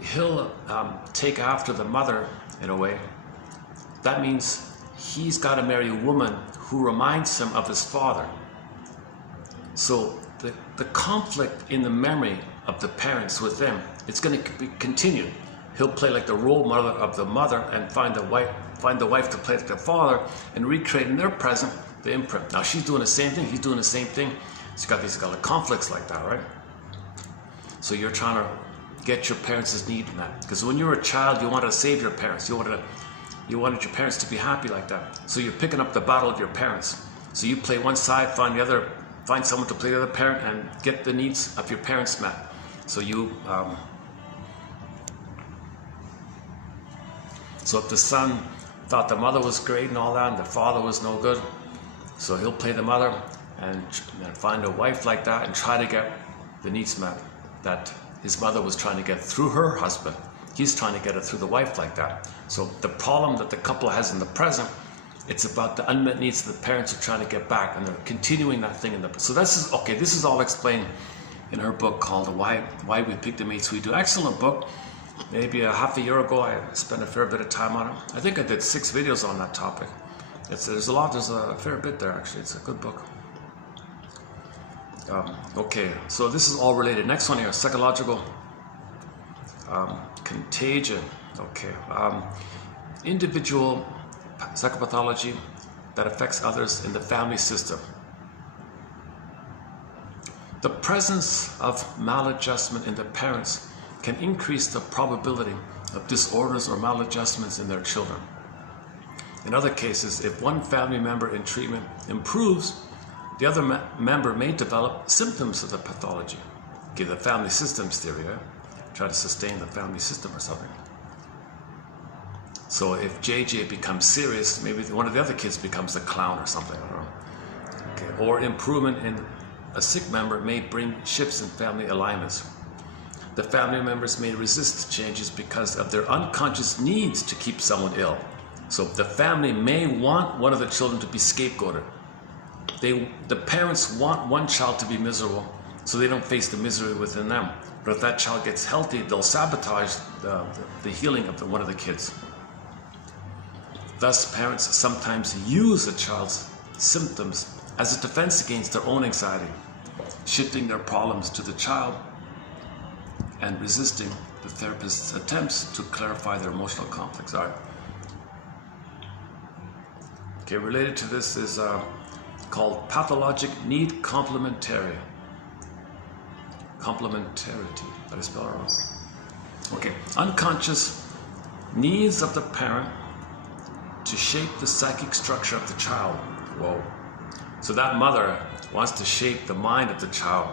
he'll take after the mother in a way. That means he's got to marry a woman who reminds him of his father. So the conflict in the memory of the parents with them, it's going to be continued. He'll play like the role model of the mother and find the wife to play like the father and recreate in their present the imprint. Now she's doing the same thing, he's doing the same thing. So you got these kind of conflicts like that, right? So you're trying to get your parents' need met. Because when you were a child, you wanted to save your parents. You wanted your parents to be happy like that. So you're picking up the battle of your parents. So you play one side, find someone to play the other parent, and get the needs of your parents met. So so if the son thought the mother was great and all that, and the father was no good, so he'll play the mother and find a wife like that and try to get the needs met that his mother was trying to get through her husband. He's trying to get it through the wife like that. So the problem that the couple has in the present, it's about the unmet needs that the parents are trying to get back, and they're continuing that thing in the. So this is all explained in her book called Why We Pick the Mates We Do. Excellent book. Maybe a half a year ago, I spent a fair bit of time on it. I think I did 6 videos on that topic. There's a fair bit there actually. It's a good book. Okay, so this is all related. Next one here, psychological contagion. Okay, individual psychopathology that affects others in the family system. The presence of maladjustment in the parents can increase the probability of disorders or maladjustments in their children. In other cases, if one family member in treatment improves, the other member may develop symptoms of the pathology. Give the family systems theory, right? Try to sustain the family system or something. So if JJ becomes serious, maybe one of the other kids becomes the clown or something, I don't know. Okay. Or improvement in a sick member may bring shifts in family alignments. The family members may resist changes because of their unconscious needs to keep someone ill. So the family may want one of the children to be scapegoated. The parents want one child to be miserable so they don't face the misery within them. But if that child gets healthy, they'll sabotage the healing of one of the kids. Thus, parents sometimes use a child's symptoms as a defense against their own anxiety, shifting their problems to the child and resisting the therapist's attempts to clarify their emotional conflicts. All right. Okay, related to this is called pathologic need complementarity. Complementarity. Did I spell it wrong? Okay, unconscious needs of the parent to shape the psychic structure of the child. Whoa. So that mother wants to shape the mind of the child.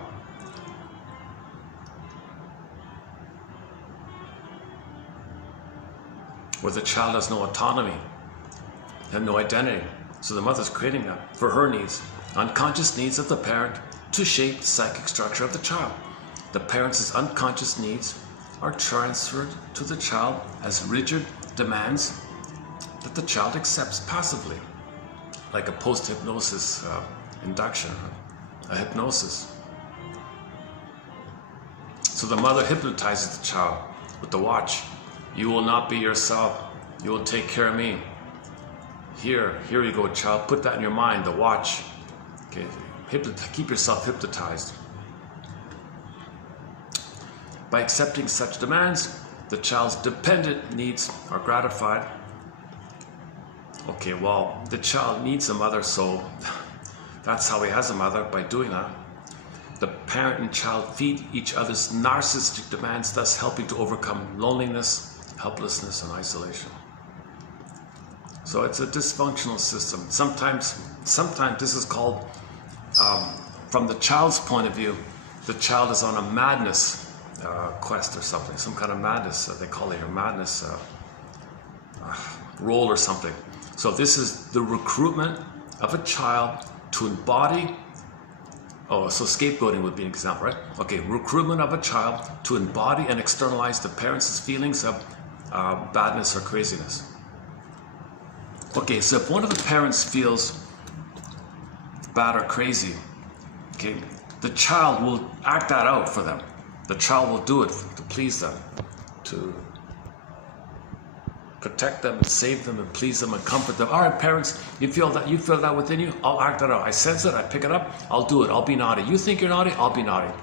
Where the child has no autonomy and no identity. So the mother's creating that for her needs. Unconscious needs of the parent to shape the psychic structure of the child. The parent's unconscious needs are transferred to the child as rigid demands that the child accepts passively, like a post-hypnosis induction, a hypnosis. So the mother hypnotizes the child with the watch. You will not be yourself. You will take care of me. Here you go, child. Put that in your mind, the watch. Okay, keep yourself hypnotized. By accepting such demands, the child's dependent needs are gratified. Okay, well, the child needs a mother, so that's how he has a mother, by doing that. The parent and child feed each other's narcissistic demands, thus helping to overcome loneliness, helplessness, and isolation. So it's a dysfunctional system. Sometimes this is called, from the child's point of view, the child is on a madness quest or something, some kind of madness, they call it a madness role or something. So this is the recruitment of a child to embody, so scapegoating would be an example, right? Okay, recruitment of a child to embody and externalize the parents' feelings of badness or craziness. Okay, so if one of the parents feels bad or crazy, okay, the child will act that out for them. The child will do it to please them, to protect them and save them and please them and comfort them. All right, parents, you feel that within you? I'll act that out. I sense it, I pick it up, I'll do it. I'll be naughty. You think you're naughty? I'll be naughty.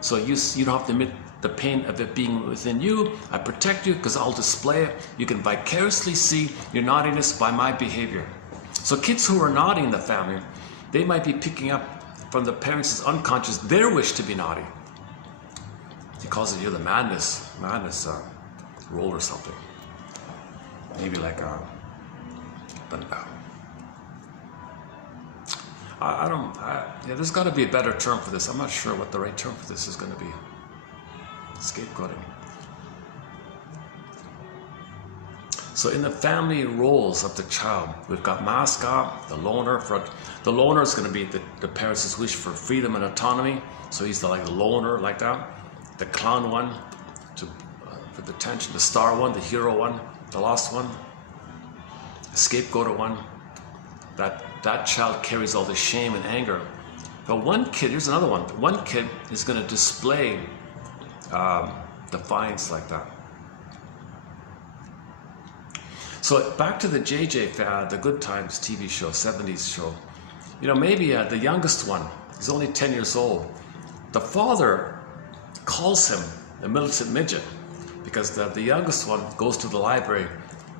So you don't have to admit the pain of it being within you. I protect you because I'll display it. You can vicariously see your naughtiness by my behavior. So kids who are naughty in the family, they might be picking up from the parents' unconscious their wish to be naughty. He calls it here the madness role or something. Maybe like there's got to be a better term for this. I'm not sure what the right term for this is going to be. Scapegoating. So in the family roles of the child, we've got mascot, the loner. The loner is going to be the parents' wish for freedom and autonomy. So he's the loner, like that. The clown one, for the tension. The star one, the hero one, the lost one. The scapegoat one. That child carries all the shame and anger. But one kid, here's another one. One kid is going to display defiance like that. So back to the JJ, the Good Times TV show, 70s show. Maybe the youngest one, he's only 10 years old. The father calls him a militant midget because the youngest one goes to the library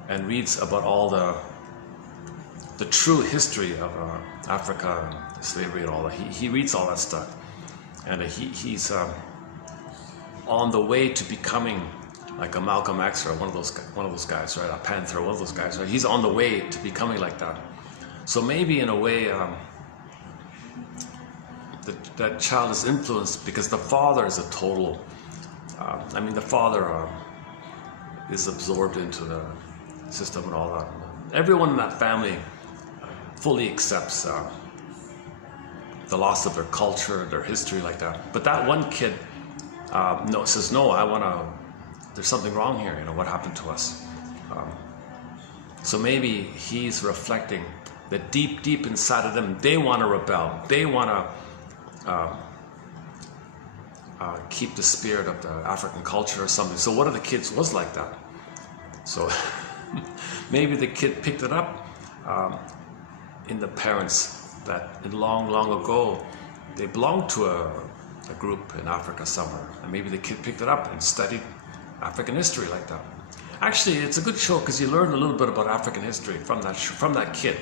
and reads about all the true history of Africa and slavery and all that. He reads all that stuff, and he's on the way to becoming like a Malcolm X or one of those guys, right? A Panther, one of those guys, right? He's on the way to becoming like that. So maybe in a way, that child is influenced because the father is a total. The father is absorbed into the system and all that. Everyone in that family fully accepts the loss of their culture, their history, like that. But that one kid says, no, there's something wrong here, what happened to us? So maybe he's reflecting that deep inside of them, they want to rebel. They want to keep the spirit of the African culture or something. So one of the kids was like that. So maybe the kid picked it up in the parents' that long, long ago, they belonged to a group in Africa somewhere, and maybe the kid picked it up and studied African history like that. Actually, it's a good show because you learn a little bit about African history from that kid,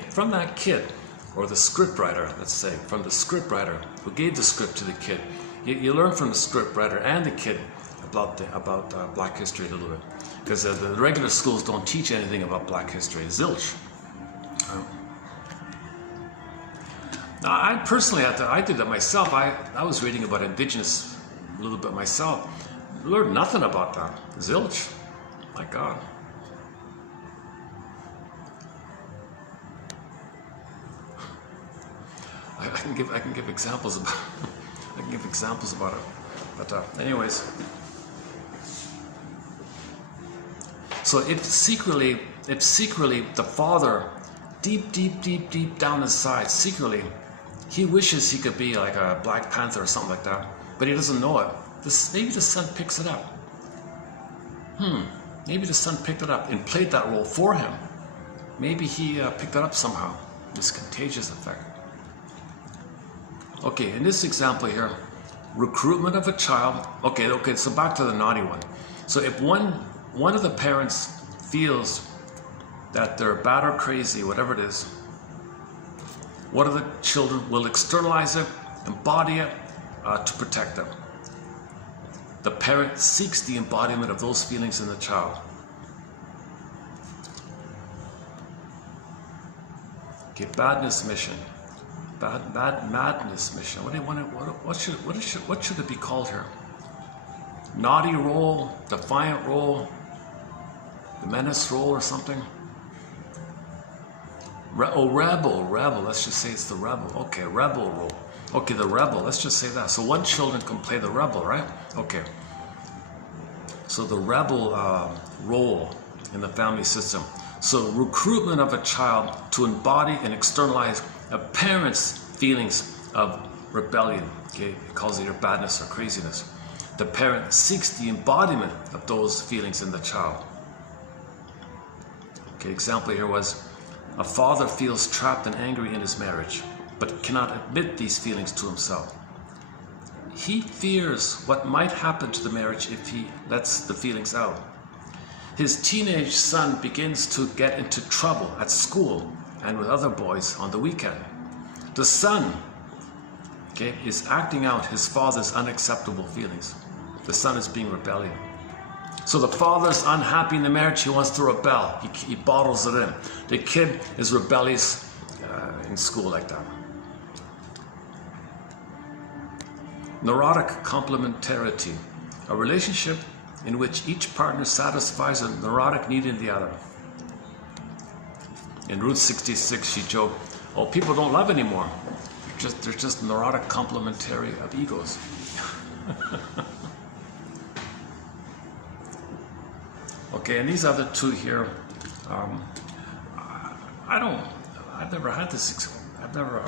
or the scriptwriter, let's say, from the scriptwriter who gave the script to the kid. You learn from the scriptwriter and the kid about Black history a little bit, because the regular schools don't teach anything about Black history. Zilch. Now, I personally I did that myself. I was reading about Indigenous a little bit myself. Learned nothing about that. Zilch. My God. I can give examples about it. But anyways, so if secretly the father, deep down inside, secretly, he wishes he could be like a Black Panther or something like that, but he doesn't know it. Maybe the son picks it up. Maybe the son picked it up and played that role for him. Maybe he picked it up somehow. This contagious effect. Okay, in this example here, recruitment of a child. Okay, so back to the naughty one. So if one of the parents feels that they're bad or crazy, whatever it is, one of the children will externalize it, embody it to protect them. The parent seeks the embodiment of those feelings in the child. Okay, badness mission. Madness mission. What should it be called here? Naughty role, defiant role, the menace role or something? Rebel. Let's just say it's the rebel. Okay, rebel role. Okay, the rebel. Let's just say that. So one children can play the rebel, right? Okay. So the rebel role in the family system. So recruitment of a child to embody and externalize a parent's feelings of rebellion. Okay, it calls it either badness or craziness. The parent seeks the embodiment of those feelings in the child. Okay, example here was, a father feels trapped and angry in his marriage, but cannot admit these feelings to himself. He fears what might happen to the marriage if he lets the feelings out. His teenage son begins to get into trouble at school and with other boys on the weekend. The son, okay, is acting out his father's unacceptable feelings. The son is being rebellious. So the father's unhappy in the marriage, he wants to rebel. He bottles it in. The kid is rebellious in school like that. Neurotic complementarity, a relationship in which each partner satisfies a neurotic need in the other. In Route 66, she joked, "Oh, people don't love anymore. They're just neurotic complementary of egos." Okay, and these other two here, I've never had this. I've never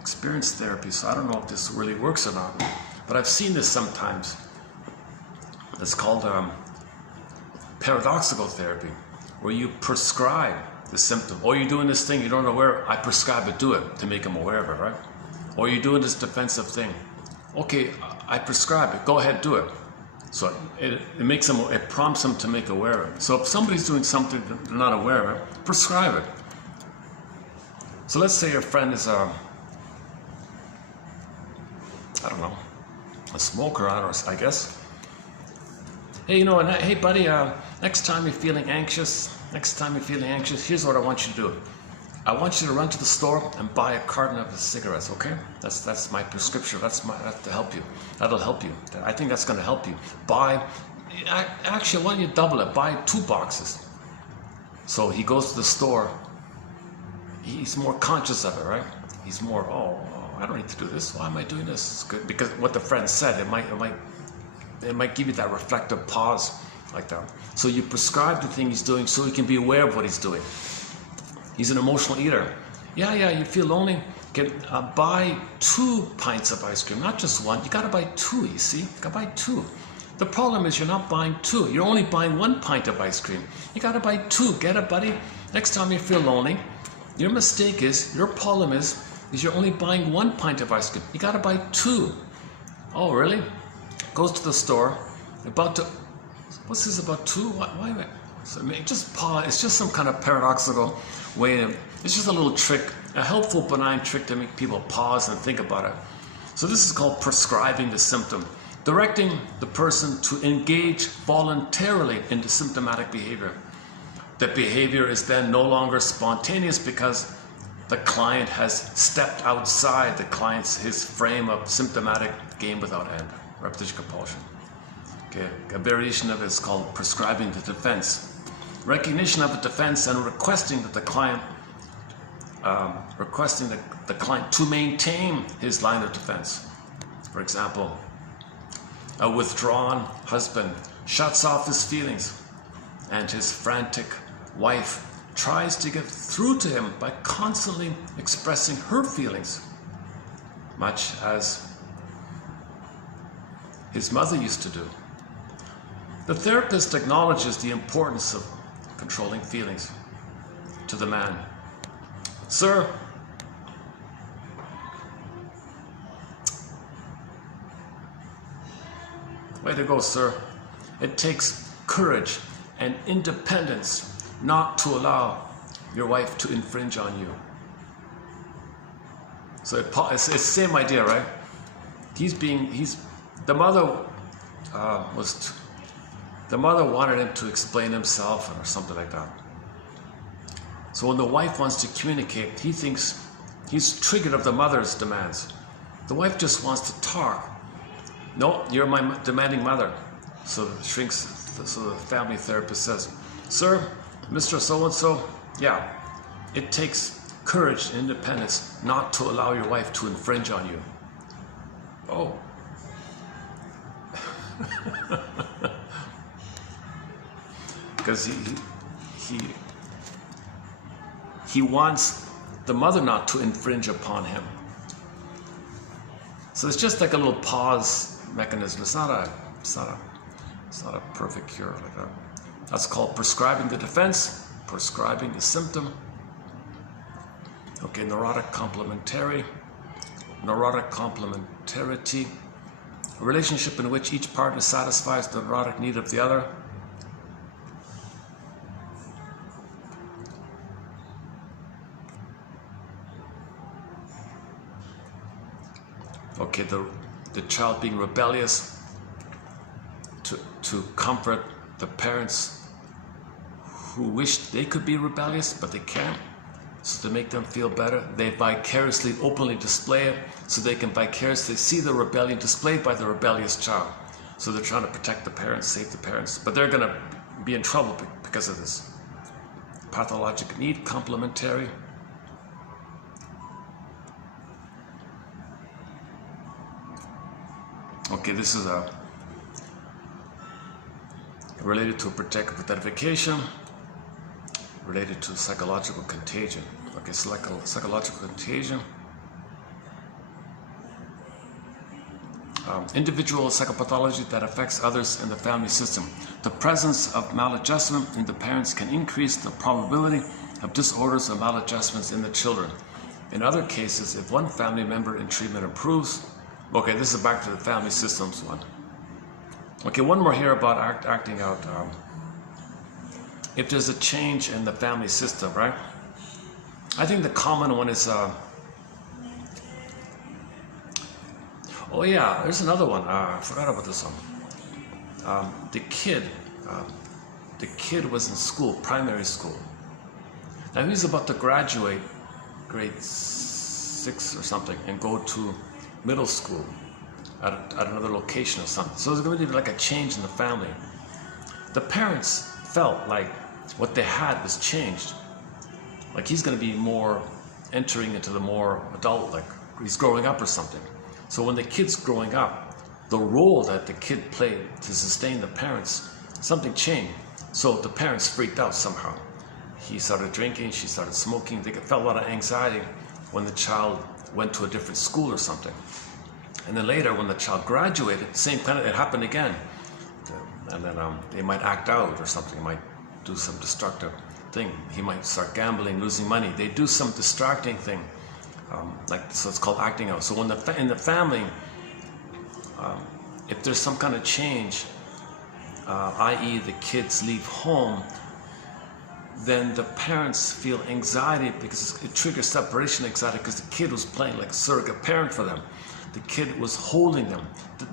experienced therapy, so I don't know if this really works or not. But I've seen this sometimes. It's called paradoxical therapy, where you prescribe the symptom. Or you're doing this thing you don't know where. I prescribe it, do it, to make them aware of it, right? Or you're doing this defensive thing. Okay, I prescribe it. Go ahead, do it. So it makes them. It prompts them to make aware of it. So if somebody's doing something they're not aware of it, prescribe it. So let's say your friend is I don't know, a smoker, I guess. Hey, hey buddy, next time you're feeling anxious, here's what I want you to do. I want you to run to the store and buy a carton of cigarettes, okay? That's my prescription. That's to help you. That'll help you. I think that's going to help you. Actually, why don't you double it? Buy 2 boxes. So he goes to the store. He's more conscious of it, right? He's more, I don't need to do this. Why am I doing this? It's good because what the friend said, it might give you that reflective pause like that. So you prescribe the thing he's doing so he can be aware of what he's doing. He's an emotional eater. Yeah, you feel lonely. Buy 2 pints of ice cream, not just 1. You got to buy 2, you see? You got to buy 2. The problem is you're not buying 2. You're only buying 1 pint of ice cream. You got to buy 2. Get it, buddy. Next time you feel lonely, Your mistake is, your problem is you're only buying 1 pint of ice cream. You gotta buy 2. Oh, really? Goes to the store, about to, what's this about 2? Why? So just pause. It's just some kind of paradoxical way of, it's just a little trick, a helpful, benign trick to make people pause and think about it. So this is called prescribing the symptom, directing the person to engage voluntarily into symptomatic behavior. The behavior is then no longer spontaneous because the client has stepped outside his frame of symptomatic game without end, repetition compulsion. Okay, a variation of it is called prescribing the defense. Recognition of the defense and requesting that the client to maintain his line of defense. For example, a withdrawn husband shuts off his feelings, and his frantic wife tries to get through to him by constantly expressing her feelings, much as his mother used to do. The therapist acknowledges the importance of controlling feelings to the man. Sir, way to go, sir. It takes courage and independence not to allow your wife to infringe on you. So it's the same idea, right? The mother wanted him to explain himself or something like that. So when the wife wants to communicate, he thinks he's triggered of the mother's demands. The wife just wants to talk. No, you're my demanding mother. So the family therapist says, sir, Mr. So-and-so, yeah, it takes courage and independence not to allow your wife to infringe on you. Oh. Because he wants the mother not to infringe upon him. So it's just like a little pause mechanism. It's not a perfect cure like that. That's called prescribing the defense, prescribing the symptom. Okay, neurotic complementarity, a relationship in which each partner satisfies the neurotic need of the other. Okay, the child being rebellious to comfort the parents who wish they could be rebellious, but they can't. So to make them feel better, they vicariously, openly display it so they can vicariously see the rebellion displayed by the rebellious child. So they're trying to protect the parents, save the parents, but they're going to be in trouble because of this. Pathologic need, complementary. Okay, this is related to a protective identification, related to psychological contagion. Okay, psychological contagion. Individual psychopathology that affects others in the family system. The presence of maladjustment in the parents can increase the probability of disorders and maladjustments in the children. In other cases, if one family member in treatment improves, okay, this is back to the family systems one. Okay, one more here about acting out. If there's a change in the family system, right? I think the common one is, oh yeah, there's another one. I forgot about this one. The kid was in school, primary school. Now he's about to graduate grade 6 or something and go to middle school at another location or something. So there's going to be like a change in the family. The parents felt like what they had was changed. Like he's going to be more entering into the more adult, like he's growing up or something. So when the kid's growing up, the role that the kid played to sustain the parents, something changed. So the parents freaked out somehow. He started drinking, she started smoking. They felt a lot of anxiety when the child went to a different school or something. And then later, when the child graduated, same kind of, it happened again. And then they might act out or something, might do some destructive. thing. He might start gambling, losing money. They do some distracting thing, so it's called acting out. So when in the family, if there's some kind of change, i.e. the kids leave home, then the parents feel anxiety because it triggers separation anxiety because the kid was playing like a surrogate parent for them. The kid was holding them.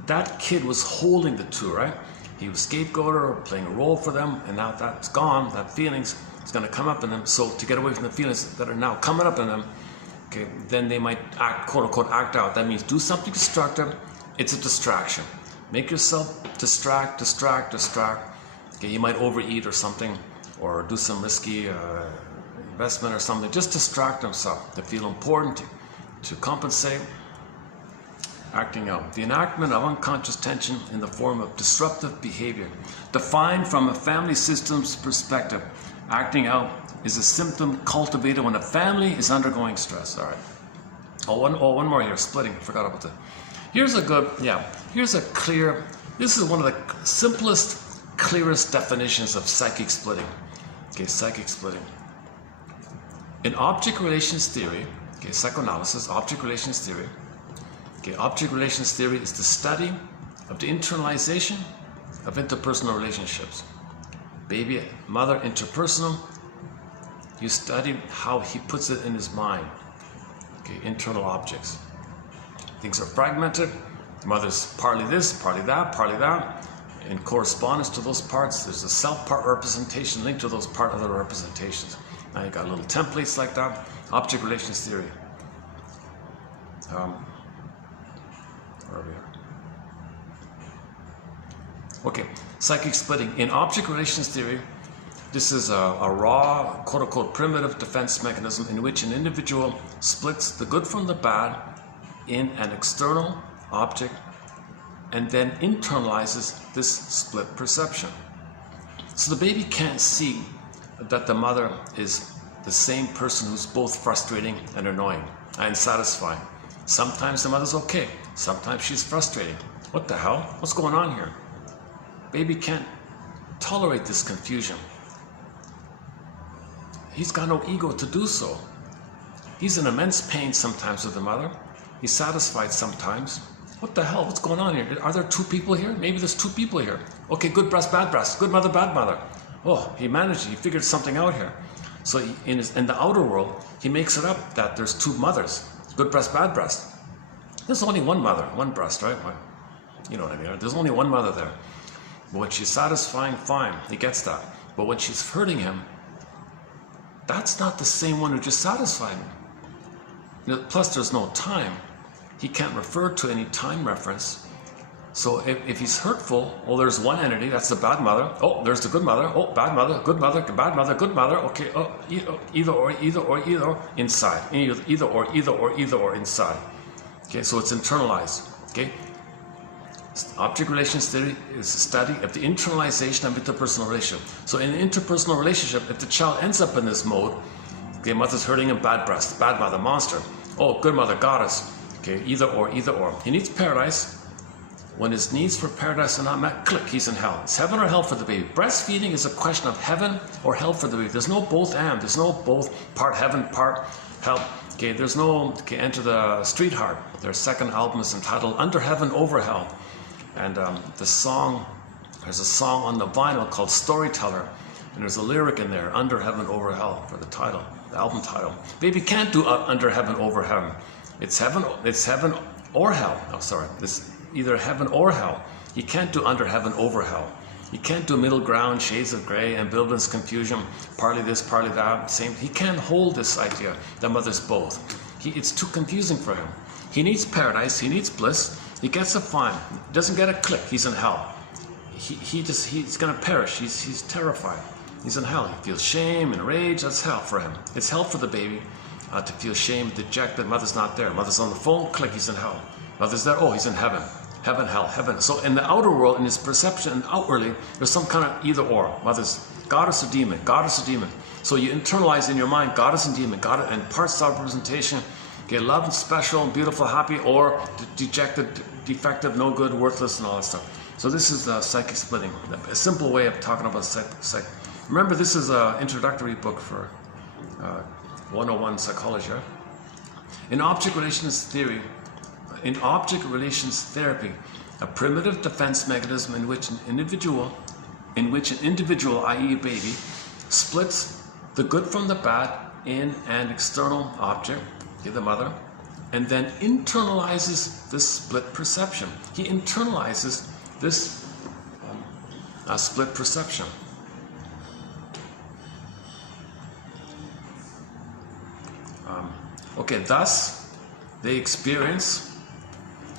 That kid was holding the two, right? He was scapegoater or playing a role for them, and now that's gone, that feelings is going to come up in them. So to get away from the feelings that are now coming up in them, okay, then they might act, quote unquote, act out. That means do something destructive. It's a distraction. Make yourself distract. Okay, you might overeat or something, or do some risky investment or something. Just distract themselves to feel important, to compensate. Acting out. The enactment of unconscious tension in the form of disruptive behavior. Defined from a family system's perspective, acting out is a symptom cultivated when a family is undergoing stress. All right. One more here, splitting. I forgot about that. Here's a clear, this is one of the simplest, clearest definitions of psychic splitting. Okay, psychic splitting. In object relations theory, okay, psychoanalysis, object relations theory, okay, object relations theory is the study of the internalization of interpersonal relationships. Baby, mother, interpersonal, you study how he puts it in his mind. Okay, internal objects. Things are fragmented. Mother's partly this, partly that. In correspondence to those parts, there's a self-part representation linked to those part other representations. Now you got little templates like that. Object relations theory. Okay, psychic splitting. In object relations theory, this is a raw, quote-unquote, primitive defense mechanism in which an individual splits the good from the bad in an external object and then internalizes this split perception. So the baby can't see that the mother is the same person who's both frustrating and annoying and satisfying. Sometimes the mother's okay, sometimes she's frustrating. What the hell? What's going on here? Baby can't tolerate this confusion. He's got no ego to do so. He's in immense pain sometimes with the mother. He's satisfied sometimes. What the hell? What's going on here? Are there two people here? Maybe there's two people here. Okay, good breast, bad breast. Good mother, bad mother. Oh, he managed. He figured something out here. So in the outer world, he makes it up that there's two mothers. Good breast, bad breast. There's only one mother, one breast, right? You know what I mean. There's only one mother there. But when she's satisfying, fine, he gets that. But when she's hurting him, that's not the same one who just satisfied him. Plus, there's no time. He can't refer to any time reference. So if he's hurtful, well, there's one entity, that's the bad mother. Oh, there's the good mother. Oh, bad mother, bad mother, good mother. Okay, oh, either or, inside. Either or, inside. Okay, so it's internalized. Okay. Object relations theory is a study of the internalization of interpersonal relationship. So in an interpersonal relationship, if the child ends up in this mode, okay, mother's hurting him, bad breast, bad mother, monster. Oh, good mother, goddess. Okay, either or. He needs paradise. When his needs for paradise are not met, click, he's in hell. It's heaven or hell for the baby. Breastfeeding is a question of heaven or hell for the baby. There's no both and. There's no both part heaven, part hell. Okay, there's no, okay, Enter the Street Heart. Their second album is entitled Under Heaven, Over Hell. And there's a song on the vinyl called Storyteller, and there's a lyric in there, Under Heaven, Over Hell, for the title, the album title. Baby can't do Under Heaven, Over Heaven. It's heaven or hell. Oh, sorry, it's either heaven or hell. You can't do Under Heaven, Over Hell. You can't do middle ground, shades of gray, ambivalence, confusion, partly this, partly that, same. He can't hold this idea that mother's both. It's too confusing for him. He needs paradise, he needs bliss. He gets it fine. Doesn't get a click, he's in hell. He's gonna perish. He's terrified. He's in hell. He feels shame and rage. That's hell for him. It's hell for the baby to feel shame, dejected. Mother's not there. Mother's on the phone. Click, he's in hell. Mother's there. Oh, he's in heaven. Heaven, hell, heaven. So in the outer world, in his perception, and outwardly, there's some kind of either or. Mother's goddess or demon. Goddess or demon. So you internalize in your mind goddess and demon. God and parts of representation. Okay, love and special and beautiful, happy, or dejected, defective, no good, worthless, and all that stuff. So this is psychic splitting. A simple way of talking about Remember, this is an introductory book for 101 psychology. In object relations therapy, a primitive defense mechanism in which an individual, i.e. a baby, splits the good from the bad in an external object, the mother, and then internalizes this split perception. He internalizes this split perception. Thus they experience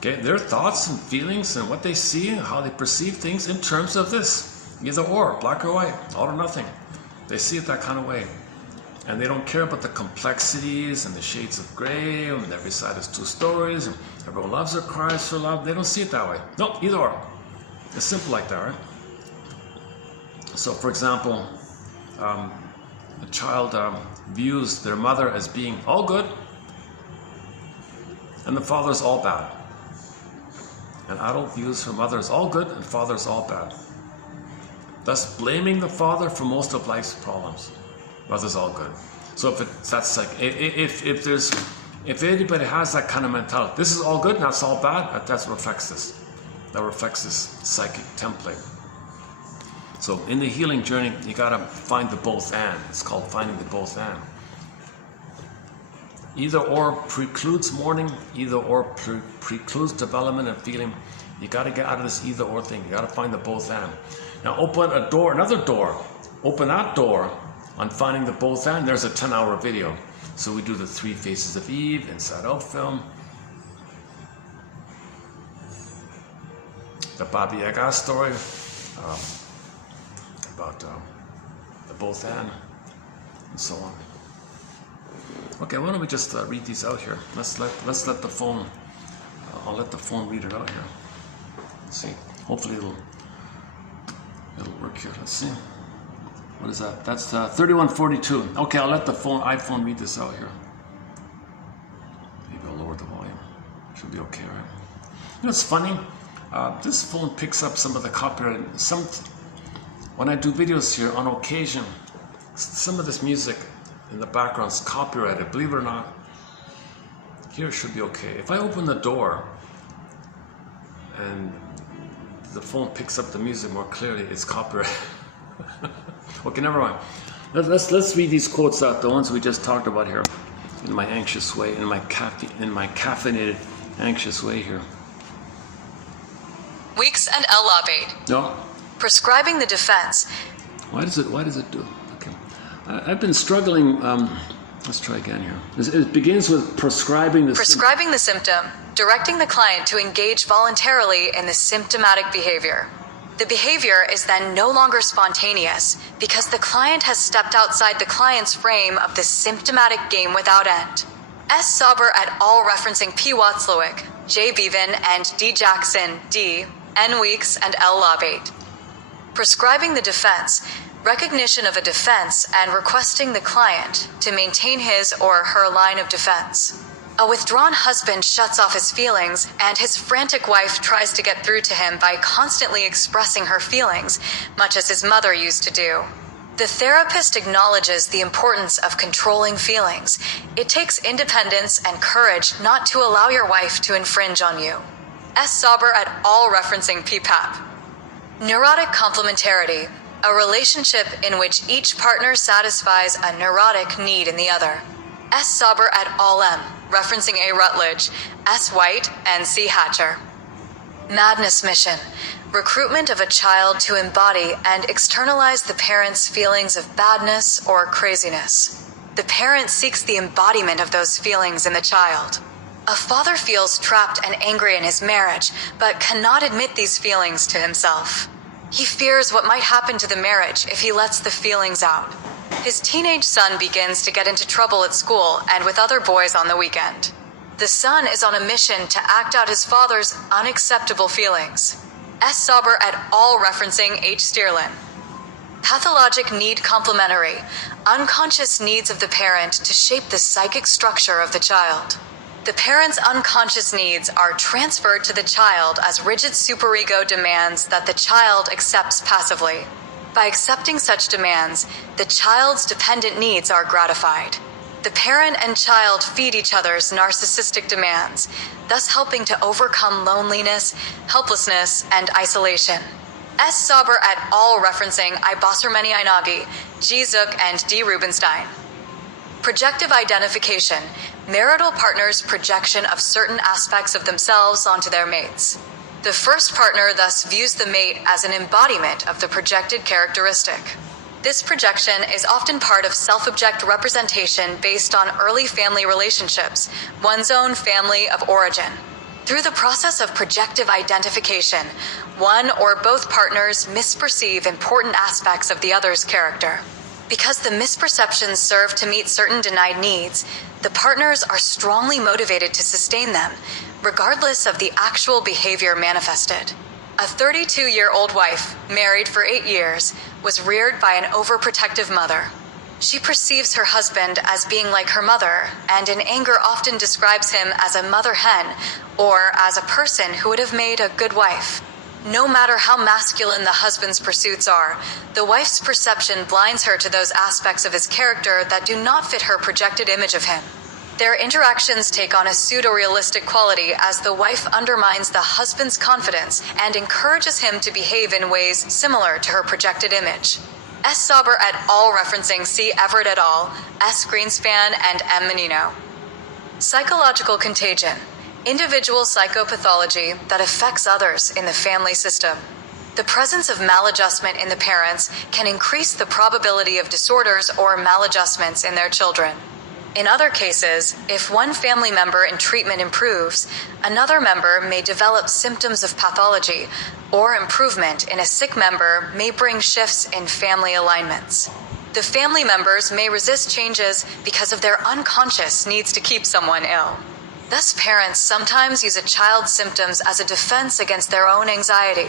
their thoughts and feelings and what they see and how they perceive things in terms of this, either or, black or white, all or nothing. They see it that kind of way. And they don't care about the complexities and the shades of gray, and every side has two stories, and everyone loves or cries for love. They don't see it that way. No, either or. It's simple like that, right? So, for example, a child views their mother as being all good, and the father is all bad. An adult views her mother as all good, and father is all bad, thus blaming the father for most of life's problems. Mother's all good. So if anybody has that kind of mentality, this is all good, now it's all bad, that's what affects this. That reflects this psychic template. So in the healing journey, you gotta find the both and. It's called finding the both and. Either or precludes mourning, either or precludes development and feeling. You gotta get out of this either or thing. You gotta find the both and. Now open a door, another door. Open that door on finding the both and. There's a 10-hour video. So we do the 3 Faces of Eve, Inside Out film, the Baba Yaga story, about the both and so on. Okay, why don't we just read these out here? Let's let the phone. I'll let the phone read it out here. Let's see. Hopefully it'll work here. Let's see. What is that? That's 3142. Okay, I'll let the iPhone read this out here. Maybe I'll lower the volume. Should be okay, right? You know, it's funny. This phone picks up some of the copyright. When I do videos here, on occasion, some of this music in the background is copyrighted. Believe it or not, here it should be okay. If I open the door and the phone picks up the music more clearly, it's copyrighted. Okay, never mind. Let's read these quotes out, the ones we just talked about here, in my anxious way, in my caffeinated, anxious way here. Weeks and L. Labate. No. Prescribing the defense. Why does it do? Okay. I've been struggling. Let's try again here. It begins with prescribing the symptom, directing the client to engage voluntarily in the symptomatic behavior. The behavior is then no longer spontaneous because the client has stepped outside the client's frame of the symptomatic game without end. S. Sauber et al. Referencing P. Watzlawick, J. Bevan, and D. Jackson, D. N. Weeks, and L. Labate. Prescribing the defense, recognition of a defense and requesting the client to maintain his or her line of defense. A withdrawn husband shuts off his feelings, and his frantic wife tries to get through to him by constantly expressing her feelings, much as his mother used to do. The therapist acknowledges the importance of controlling feelings. It takes independence and courage not to allow your wife to infringe on you. S. Sauber et al. Referencing PPAP. Neurotic complementarity, a relationship in which each partner satisfies a neurotic need in the other. S. Sauber et al. M. Referencing A. Rutledge, S. White, and C. Hatcher. Madness mission, recruitment of a child to embody and externalize the parent's feelings of badness or craziness. The parent seeks the embodiment of those feelings in the child. A father feels trapped and angry in his marriage, but cannot admit these feelings to himself. He fears what might happen to the marriage if he lets the feelings out. His teenage son begins to get into trouble at school and with other boys on the weekend. The son is on a mission to act out his father's unacceptable feelings. S. Sauber et al. Referencing H. Stearlin. Pathologic need complementary, unconscious needs of the parent to shape the psychic structure of the child. The parent's unconscious needs are transferred to the child as rigid superego demands that the child accepts passively. By accepting such demands, the child's dependent needs are gratified. The parent and child feed each other's narcissistic demands, thus helping to overcome loneliness, helplessness, and isolation. S. Sauber et al. Referencing I. Bossermeni Inagi, G. Zook, and D. Rubenstein. Projective identification, marital partners' projection of certain aspects of themselves onto their mates. The first partner thus views the mate as an embodiment of the projected characteristic. This projection is often part of self-object representation based on early family relationships, one's own family of origin. Through the process of projective identification, one or both partners misperceive important aspects of the other's character. Because the misperceptions serve to meet certain denied needs, the partners are strongly motivated to sustain them, regardless of the actual behavior manifested. A 32-year-old wife, married for 8 years, was reared by an overprotective mother. She perceives her husband as being like her mother, and in anger often describes him as a mother hen, or as a person who would have made a good wife. No matter how masculine the husband's pursuits are, the wife's perception blinds her to those aspects of his character that do not fit her projected image of him. Their interactions take on a pseudo-realistic quality as the wife undermines the husband's confidence and encourages him to behave in ways similar to her projected image. S. Sauber et al. Referencing C. Everett et al., S. Greenspan, and M. Menino. Psychological contagion, individual psychopathology that affects others in the family system. The presence of maladjustment in the parents can increase the probability of disorders or maladjustments in their children. In other cases, if one family member in treatment improves, another member may develop symptoms of pathology, or improvement in a sick member may bring shifts in family alignments. The family members may resist changes because of their unconscious needs to keep someone ill. Thus, parents sometimes use a child's symptoms as a defense against their own anxiety,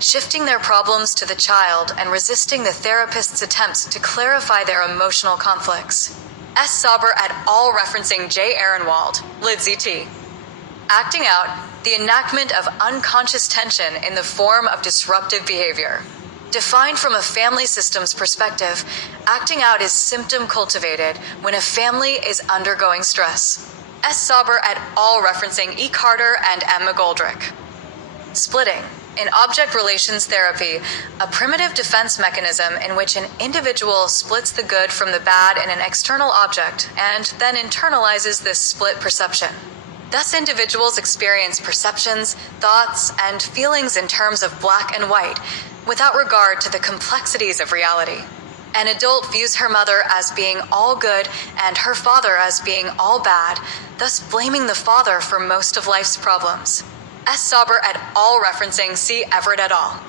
shifting their problems to the child and resisting the therapist's attempts to clarify their emotional conflicts. S. Sauber et al. Referencing J. Ehrenwald, Lindsay T. Acting out, the enactment of unconscious tension in the form of disruptive behavior. Defined from a family system's perspective, acting out is symptom cultivated when a family is undergoing stress. S. Sauber et al. Referencing E. Carter and M. McGoldrick. Splitting. In object relations therapy, a primitive defense mechanism in which an individual splits the good from the bad in an external object and then internalizes this split perception. Thus, individuals experience perceptions, thoughts, and feelings in terms of black and white, without regard to the complexities of reality. An adult views her mother as being all good and her father as being all bad, thus blaming the father for most of life's problems. S. Sauber et al. Referencing C. Everett et al.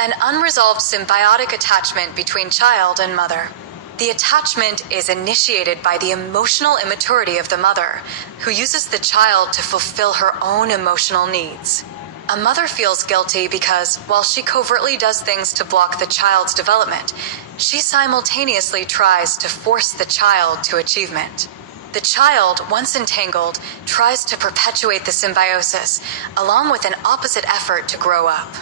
An unresolved symbiotic attachment between child and mother. The attachment is initiated by the emotional immaturity of the mother, who uses the child to fulfill her own emotional needs. A mother feels guilty because, while she covertly does things to block the child's development, she simultaneously tries to force the child to achievement. The child, once entangled, tries to perpetuate the symbiosis, along with an opposite effort to grow up.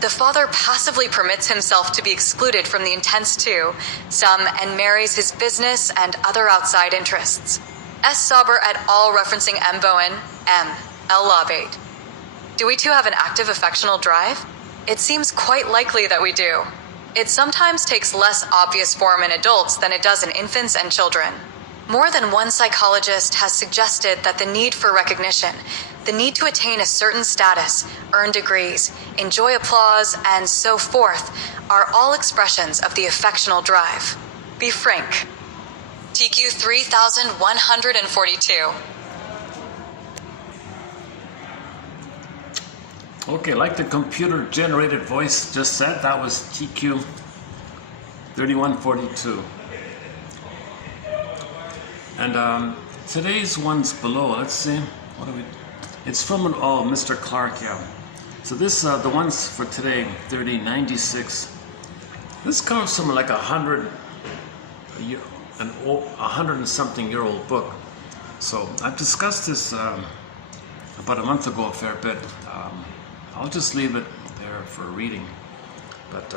The father passively permits himself to be excluded from the intense two, some, and marries his business and other outside interests. S. Sauber et al. Referencing M. Bowen, M. L. Labate. Do we too have an active affectional drive? It seems quite likely that we do. It sometimes takes less obvious form in adults than it does in infants and children. More than one psychologist has suggested that the need for recognition, the need to attain a certain status, earn degrees, enjoy applause, and so forth, are all expressions of the affectional drive. Be frank. TQ 3142. Okay, like the computer-generated voice just said, that was TQ 3142. And today's one's below. Let's see. What do we? It's from Mr. Clark. Yeah. So this the ones for today 3096. This comes from like 100 and something year old book. So I've discussed this about a month ago a fair bit. I'll just leave it there for reading. But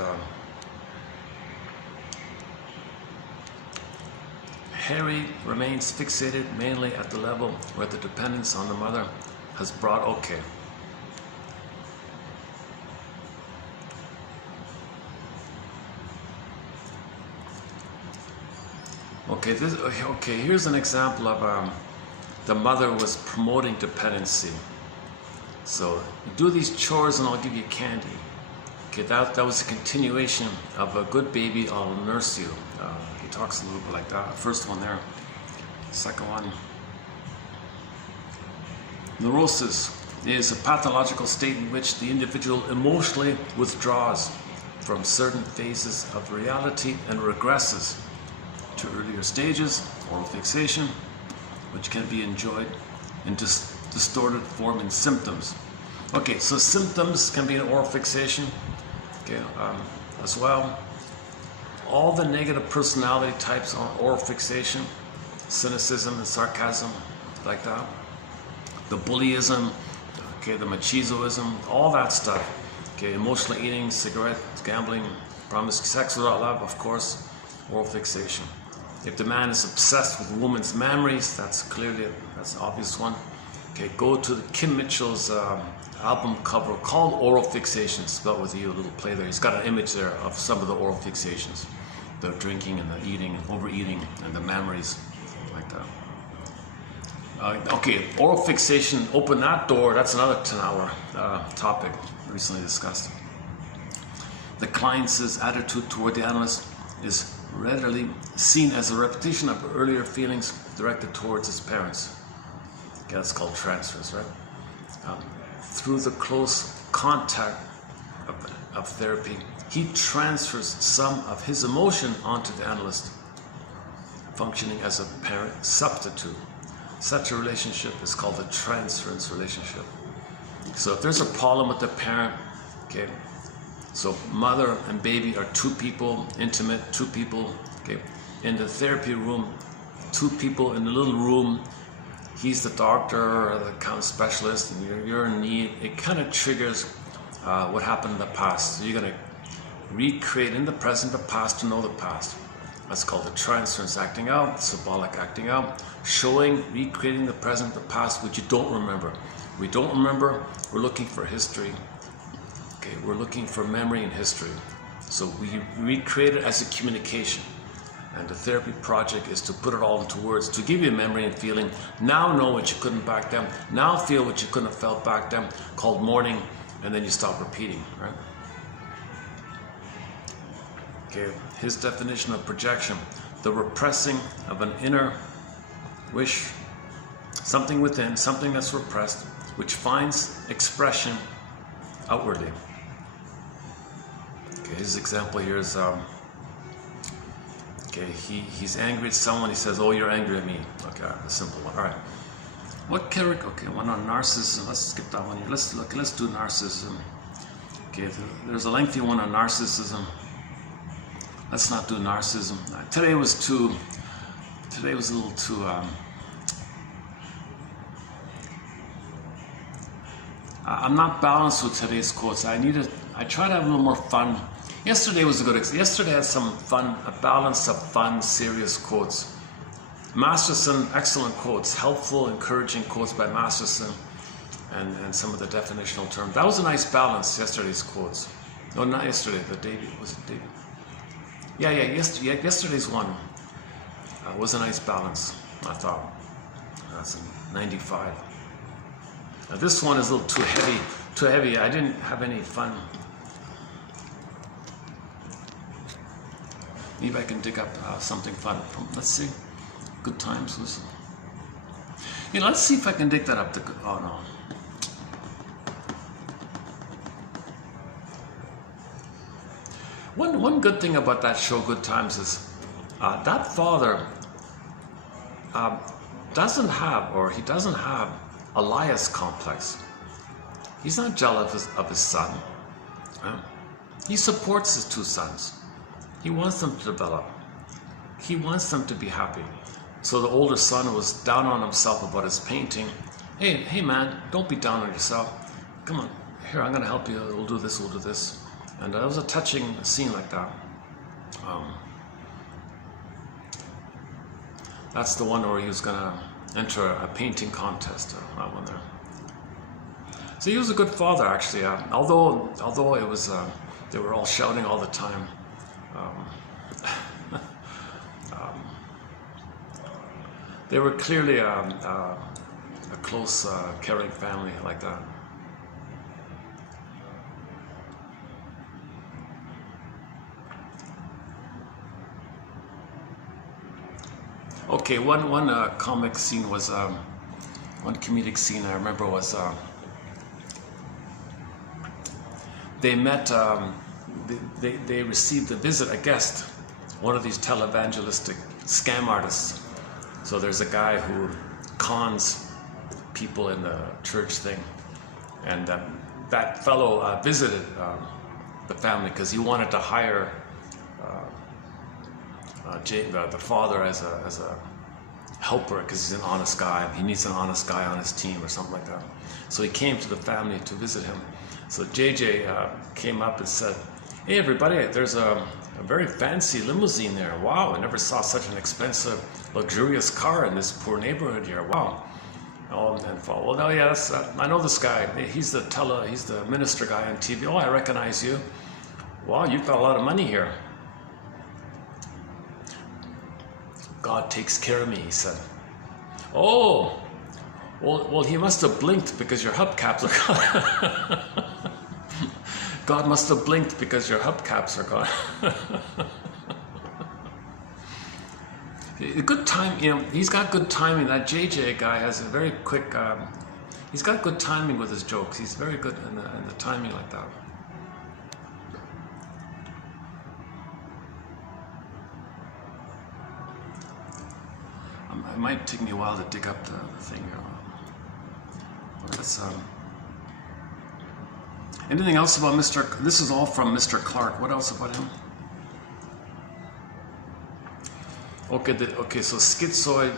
Harry remains fixated mainly at the level where the dependence on the mother has brought, okay. Okay, here's an example of the mother was promoting dependency. So do these chores and I'll give you candy. Okay, that was a continuation of a good baby, I'll nurse you. He talks a little bit like that. First one there. Second one. Neurosis is a pathological state in which the individual emotionally withdraws from certain phases of reality and regresses to earlier stages, oral fixation, which can be enjoyed in distorted form in symptoms. Okay, so symptoms can be an oral fixation, okay, as well. All the negative personality types are oral fixation, cynicism and sarcasm, like that. The bullyism, okay, the machizoism, all that stuff. Okay, emotional eating, cigarettes, gambling, promiscuous sex without love, of course, oral fixation. If the man is obsessed with women's memories, that's an obvious one. Okay, go to the Kim Mitchell's album cover called Oral Fixation, spelled with you, a little play there. He's got an image there of some of the oral fixations. The drinking and the eating and overeating and the memories, like that. Okay, oral fixation, open that door, that's another 10-hour topic recently discussed. The client's attitude toward the analyst is readily seen as a repetition of earlier feelings directed towards his parents. Okay, that's called transfers, right? Through the close contact of therapy, he transfers some of his emotion onto the analyst, functioning as a parent substitute. Such a relationship is called a transference relationship. So if there's a problem with the parent, okay, so mother and baby are two people, intimate, two people, okay, in the therapy room, two people in the little room, he's the doctor or the account specialist and you're in need. It kind of triggers what happened in the past. So you're going to recreate in the present the past to know the past. That's called the transference acting out, symbolic acting out, showing, recreating the present, the past, which you don't remember. We don't remember, we're looking for history. Okay, we're looking for memory and history. So we recreate it as a communication. And the therapy project is to put it all into words, to give you a memory and feeling. Now know what you couldn't back then. Now feel what you couldn't have felt back then, called mourning, and then you stop repeating, right? Okay, his definition of projection, the repressing of an inner wish, something within, something that's repressed, which finds expression outwardly. Okay, his example here is, okay, he's angry at someone, he says, oh, you're angry at me. Okay, a simple one, all right. What character, okay, one on narcissism, let's skip that one here. Let's do narcissism. Okay, there's a lengthy one on narcissism. Let's not do narcissism. Today was a little too, I'm not balanced with today's quotes. I try to have a little more fun. Yesterday was a good example. Yesterday had some fun, a balance of fun, serious quotes. Masterson, excellent quotes, helpful, encouraging quotes by Masterson, and some of the definitional terms. That was a nice balance, yesterday's quotes. No, not yesterday, the day, was it David? Yeah, yesterday's one was a nice balance, I thought. That's a 95. Now this one is a little too heavy. I didn't have any fun. Maybe I can dig up something fun from, let's see, Good Times was, let's see if I can dig that up. Oh no. One good thing about that show, Good Times, is that father doesn't have Elias complex. He's not jealous of his son. He supports his two sons. He wants them to develop. He wants them to be happy. So the older son was down on himself about his painting. Hey man, don't be down on yourself. Come on, here, I'm gonna help you. We'll do this. And that was a touching scene like that. That's the one where he was gonna enter a painting contest. That one there. So he was a good father, actually. Although it was, they were all shouting all the time. They were clearly a close, caring family like that. Okay, one comic scene was, one comedic scene I remember was, they met, they received a visit, a guest, one of these televangelistic scam artists. So there's a guy who cons people in the church thing, and that fellow visited the family because he wanted to hire the father as a helper because he's an honest guy. He needs an honest guy on his team or something like that. So he came to the family to visit him. So JJ came up and said, "Hey everybody, there's a very fancy limousine there. Wow, I never saw such an expensive, luxurious car in this poor neighborhood here. Wow." Oh, and then, well, no, yeah, I know this guy. He's the minister guy on TV. Oh, I recognize you. Wow, you've got a lot of money here. God takes care of me, he said. Oh, well, he must have blinked because your hubcaps are gone. God must have blinked because your hubcaps are gone. Good time, he's got good timing. That JJ guy has a very quick, he's got good timing with his jokes. He's very good in the timing like that. It might take me a while to dig up the thing. But let's, anything else about Mr. This is all from Mr. Clark. What else about him? Okay, so schizoid.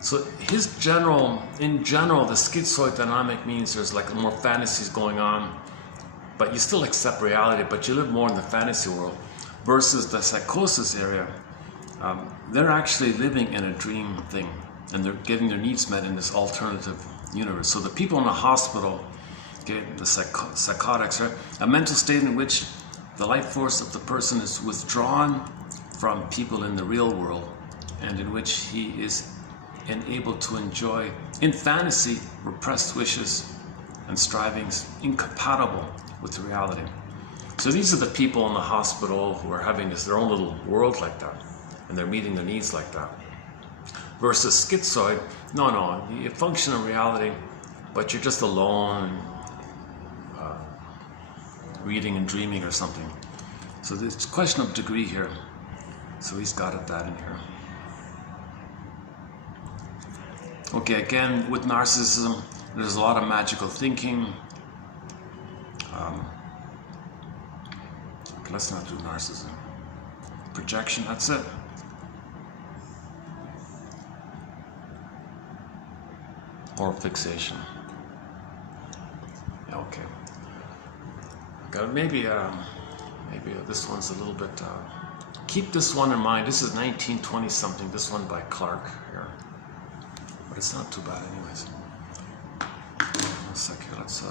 So in general, the schizoid dynamic means there's like more fantasies going on, but you still accept reality, but you live more in the fantasy world. Versus the psychosis area, they're actually living in a dream thing, and they're getting their needs met in this alternative universe. So the people in the hospital, okay, the psychotics, right? A mental state in which the life force of the person is withdrawn from people in the real world, and in which he is unable to enjoy, in fantasy, repressed wishes and strivings incompatible with reality. So these are the people in the hospital who are having their own little world like that, and they're meeting their needs like that. Versus schizoid, no, you function in reality, but you're just alone, reading and dreaming or something. So it's a question of degree here. So he's got that in here. Okay, again, with narcissism, there's a lot of magical thinking. Okay, let's not do narcissism. Projection, that's it. Or fixation. Yeah, okay. Maybe this one's a little bit. Keep this one in mind. This is 1920 something. This one by Clark here, but it's not too bad, anyways. One sec here. Let's.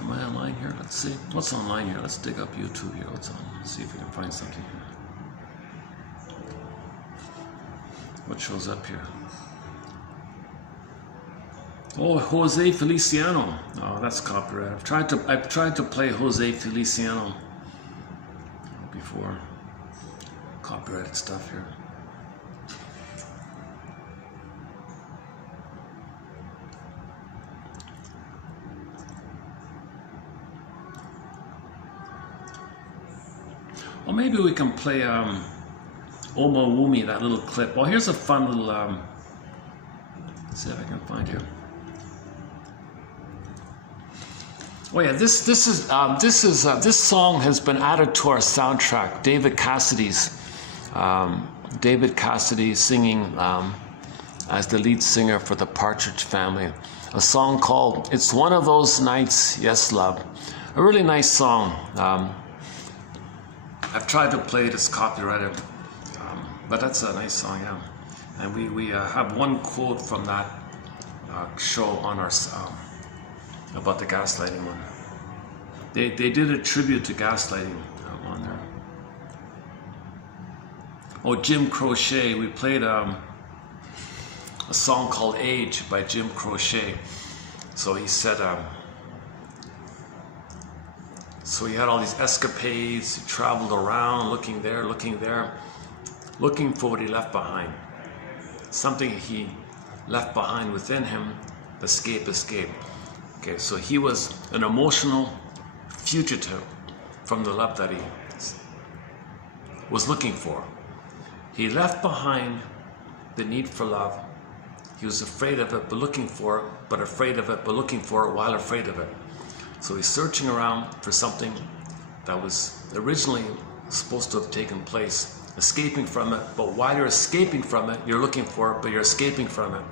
Am I online here? Let's see. What's online here? Let's dig up YouTube here. What's on? Let's see if we can find something here. What shows up here? Oh, Jose Feliciano. Oh, that's copyright. I've tried to play Jose Feliciano before. Copyrighted stuff here. Well, maybe we can play Oma Wumi, that little clip. Well, here's a fun little. Let's see if I can find here. Oh yeah, this song has been added to our soundtrack. David Cassidy singing as the lead singer for the Partridge Family. A song called It's One of Those Nights, Yes Love. A really nice song. I've tried to play it, it's copyrighted, but that's a nice song, yeah. And we have one quote from that show on our about the gaslighting one. They did a tribute to gaslighting on there. Oh, Jim Croce. We played a song called Age by Jim Croce. So he said, so he had all these escapades, he traveled around, looking there, looking for what he left behind. Something he left behind within him, escape. Okay, so he was an emotional fugitive from the love that he was looking for. He left behind the need for love. He was afraid of it, but looking for it, but afraid of it, but looking for it while afraid of it. So he's searching around for something that was originally supposed to have taken place, escaping from it, but while you're escaping from it, you're looking for it, but you're escaping from it.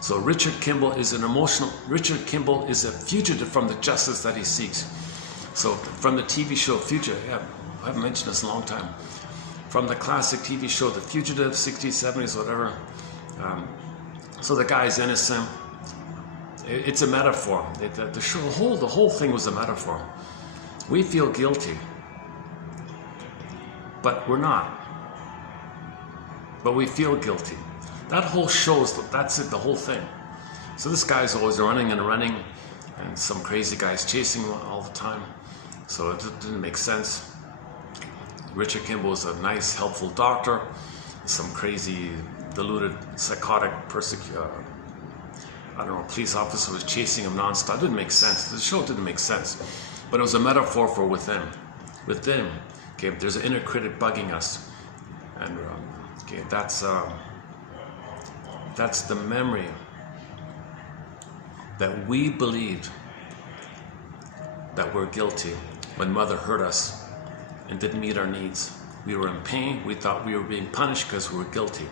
So Richard Kimball is a fugitive from the justice that he seeks. So from the TV show Future, yeah, I haven't mentioned this in a long time. From the classic TV show The Fugitive, 60s, 70s, whatever. So the guy's innocent. It's a metaphor. The whole thing was a metaphor. We feel guilty, but we're not. But we feel guilty. That whole shows, that's it, the whole thing. So this guy's always running, and some crazy guy's chasing him all the time. So it didn't make sense. Richard Kimball was a nice, helpful doctor. Some crazy, deluded, psychotic police officer was chasing him nonstop. It didn't make sense. The show didn't make sense. But it was a metaphor for within. Within, okay, there's an inner critic bugging us. And okay, that's the memory that we believed that we're guilty when mother hurt us and didn't meet our needs. We were in pain. We thought we were being punished because we were guilty.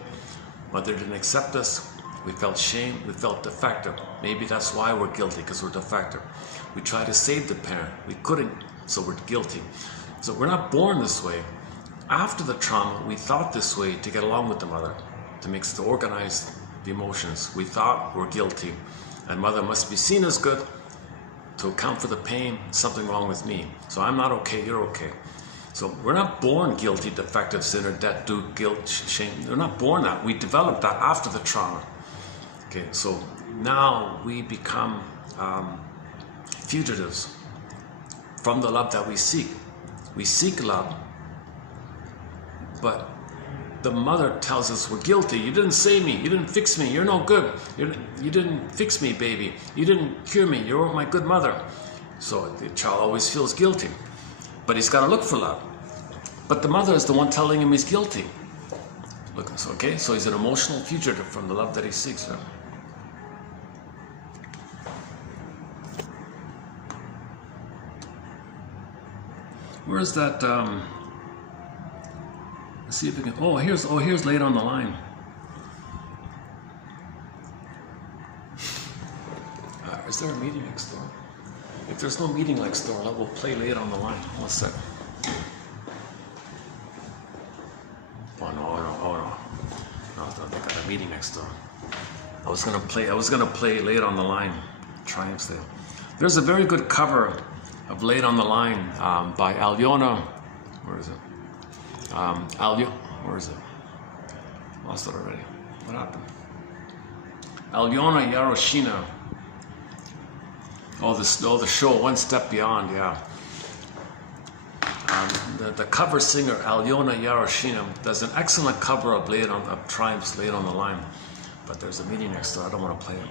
Mother didn't accept us. We felt shame. We felt defective. Maybe that's why we're guilty, because we're defective. We tried to save the parent. We couldn't, so we're guilty. So we're not born this way. After the trauma, we thought this way to get along with the mother, to organize the emotions. We thought we're guilty, and mother must be seen as good to account for the pain. Something wrong with me. So I'm not okay, you're okay. So we're not born guilty, defective, sinner, debt, dupe, guilt, shame. We're not born that. We developed that after the trauma. Okay, so now we become fugitives from the love that we seek. We seek love, but the mother tells us we're guilty. You didn't save me. You didn't fix me. You're no good. You didn't fix me, baby. You didn't cure me. You weren't my good mother. So the child always feels guilty, but he's got to look for love. But the mother is the one telling him he's guilty. Look, okay, so he's an emotional fugitive from the love that he seeks. Right? Where's that? Let's see if we can. Oh, here's Laid on the Line. Is there a meeting next door? If there's no meeting next door, I will play Laid on the Line. 1 second. No, they got a meeting next door. I was gonna play Laid on the Line. Triumphs there. There's a very good cover of Laid on the Line by Alyona. Where is it? Where is it? Lost it already. What happened? Alyona Yaroshina. Oh, the show One Step Beyond, yeah. The cover singer Alyona Yaroshina does an excellent cover of Triumph's Laid on the Line. But there's a meeting next door. I don't want to play it.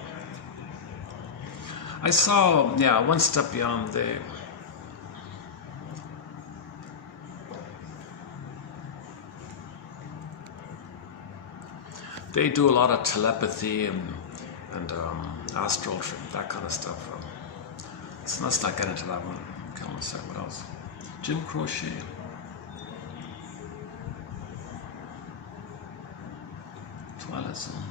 I saw, One Step Beyond. They do a lot of telepathy and astral, that kind of stuff. So let's not get into that one. Come on, say what else? Jim Croce. Twilight Zone.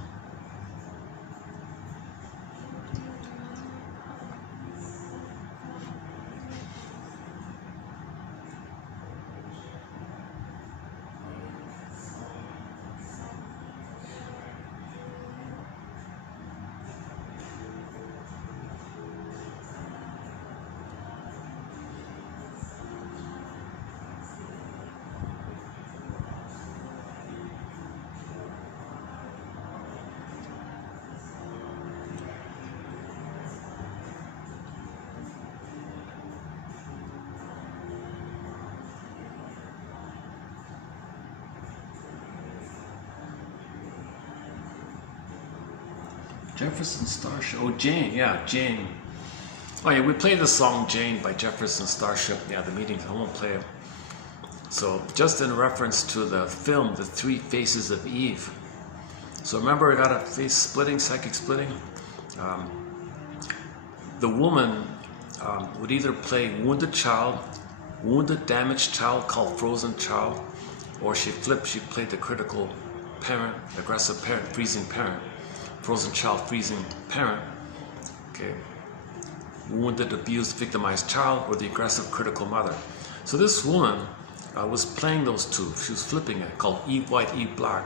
Jefferson Starship. Oh, Jane. Yeah, Jane. Oh yeah, we played the song Jane by Jefferson Starship. Yeah, the meeting. I won't play it. So just in reference to the film, The Three Faces of Eve. So remember, I got a face splitting, psychic splitting. The woman would either play wounded child, wounded, damaged child called frozen child, or she played the critical parent, aggressive parent, freezing parent, frozen child, freezing parent. Okay. Wounded, abused, victimized child, or the aggressive, critical mother. So this woman was playing those two. She was flipping it, called Eve White, Eve Black.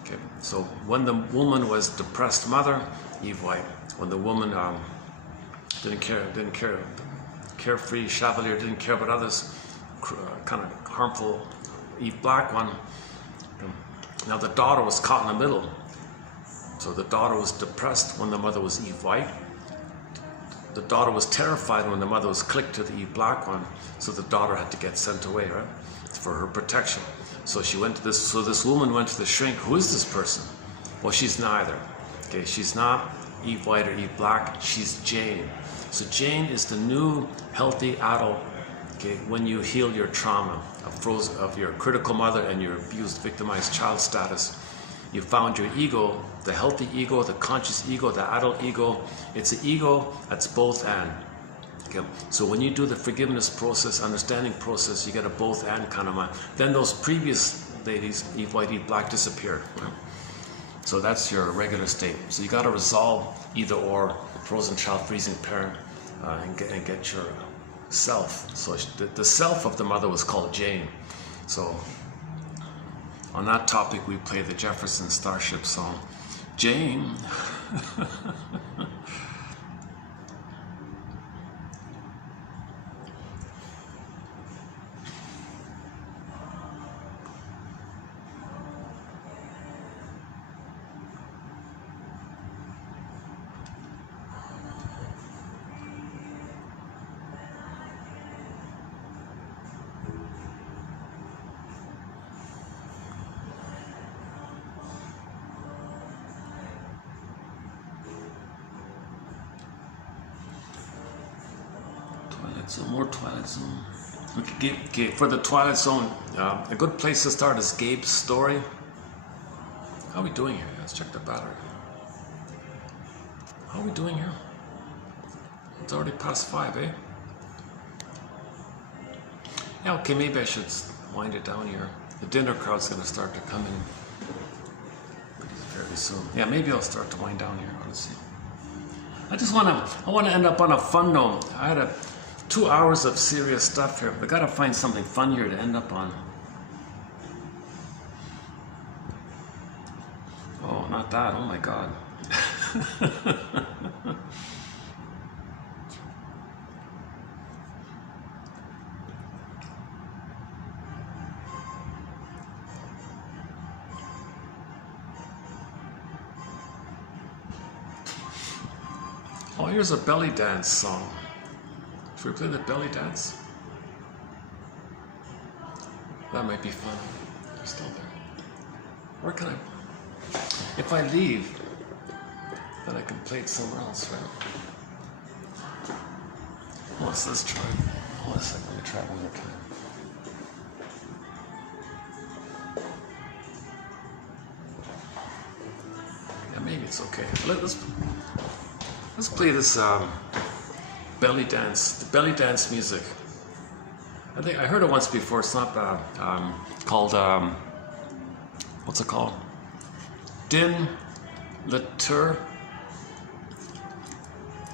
Okay. So when the woman was depressed mother, Eve White. When the woman didn't care, carefree, chevalier, didn't care about others, kind of harmful, Eve Black one. Now the daughter was caught in the middle. So the daughter was depressed when the mother was Eve White. The daughter was terrified when the mother was clicked to the Eve Black one. So the daughter had to get sent away, right? For her protection. So she went to this. So this woman went to the shrink. Who is this person? Well, she's neither. Okay, she's not Eve White or Eve Black. She's Jane. So Jane is the new healthy adult. Okay, when you heal your trauma of your critical mother and your abused, victimized child status, you found your ego, the healthy ego, the conscious ego, the adult ego. It's an ego that's both and. Okay. So when you do the forgiveness process, understanding process, you get a both and kind of mind. Then those previous ladies, Eve White, Eve Black, disappeared. Right? So that's your regular state. So you got to resolve either or, frozen child, freezing parent, and get your self. So the self of the mother was called Jane. So on that topic, we play the Jefferson Starship song, Jane. So more Twilight Zone. Okay, for the Twilight Zone, a good place to start is Gabe's story. How are we doing here? Let's check the battery. How are we doing here? It's already past 5, eh? Yeah, okay, maybe I should wind it down here. The dinner crowd's going to start to come in fairly soon. Yeah, maybe I'll start to wind down here. Let's see. I want to end up on a fun note. I had 2 hours of serious stuff here. We gotta find something fun here to end up on. Oh, not that. Oh my God. Oh, here's a belly dance song. Should we play the belly dance? That might be fun. You're still there. Where can I? If I leave, then I can play it somewhere else, right? Oh, so let's try. Hold on a second. Let me try it one more time. Yeah, maybe it's okay. Let's play this. Belly dance, the belly dance music. I think I heard it once before. It's not bad. Called what's it called? Din Litur.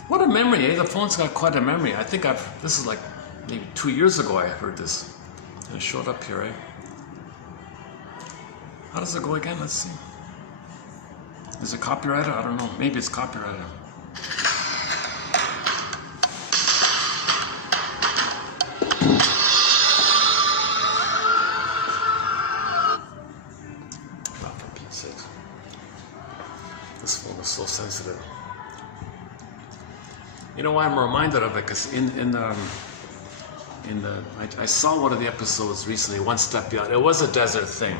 What a memory, eh? The phone's got quite a memory. I think this is like maybe 2 years ago I heard this, and it showed up here, eh? How does it go again? Let's see. Is it copyrighted? I don't know. Maybe it's copyrighted. So sensitive. You know why I'm reminded of it? Because I saw one of the episodes recently, One Step Beyond. It was a desert thing.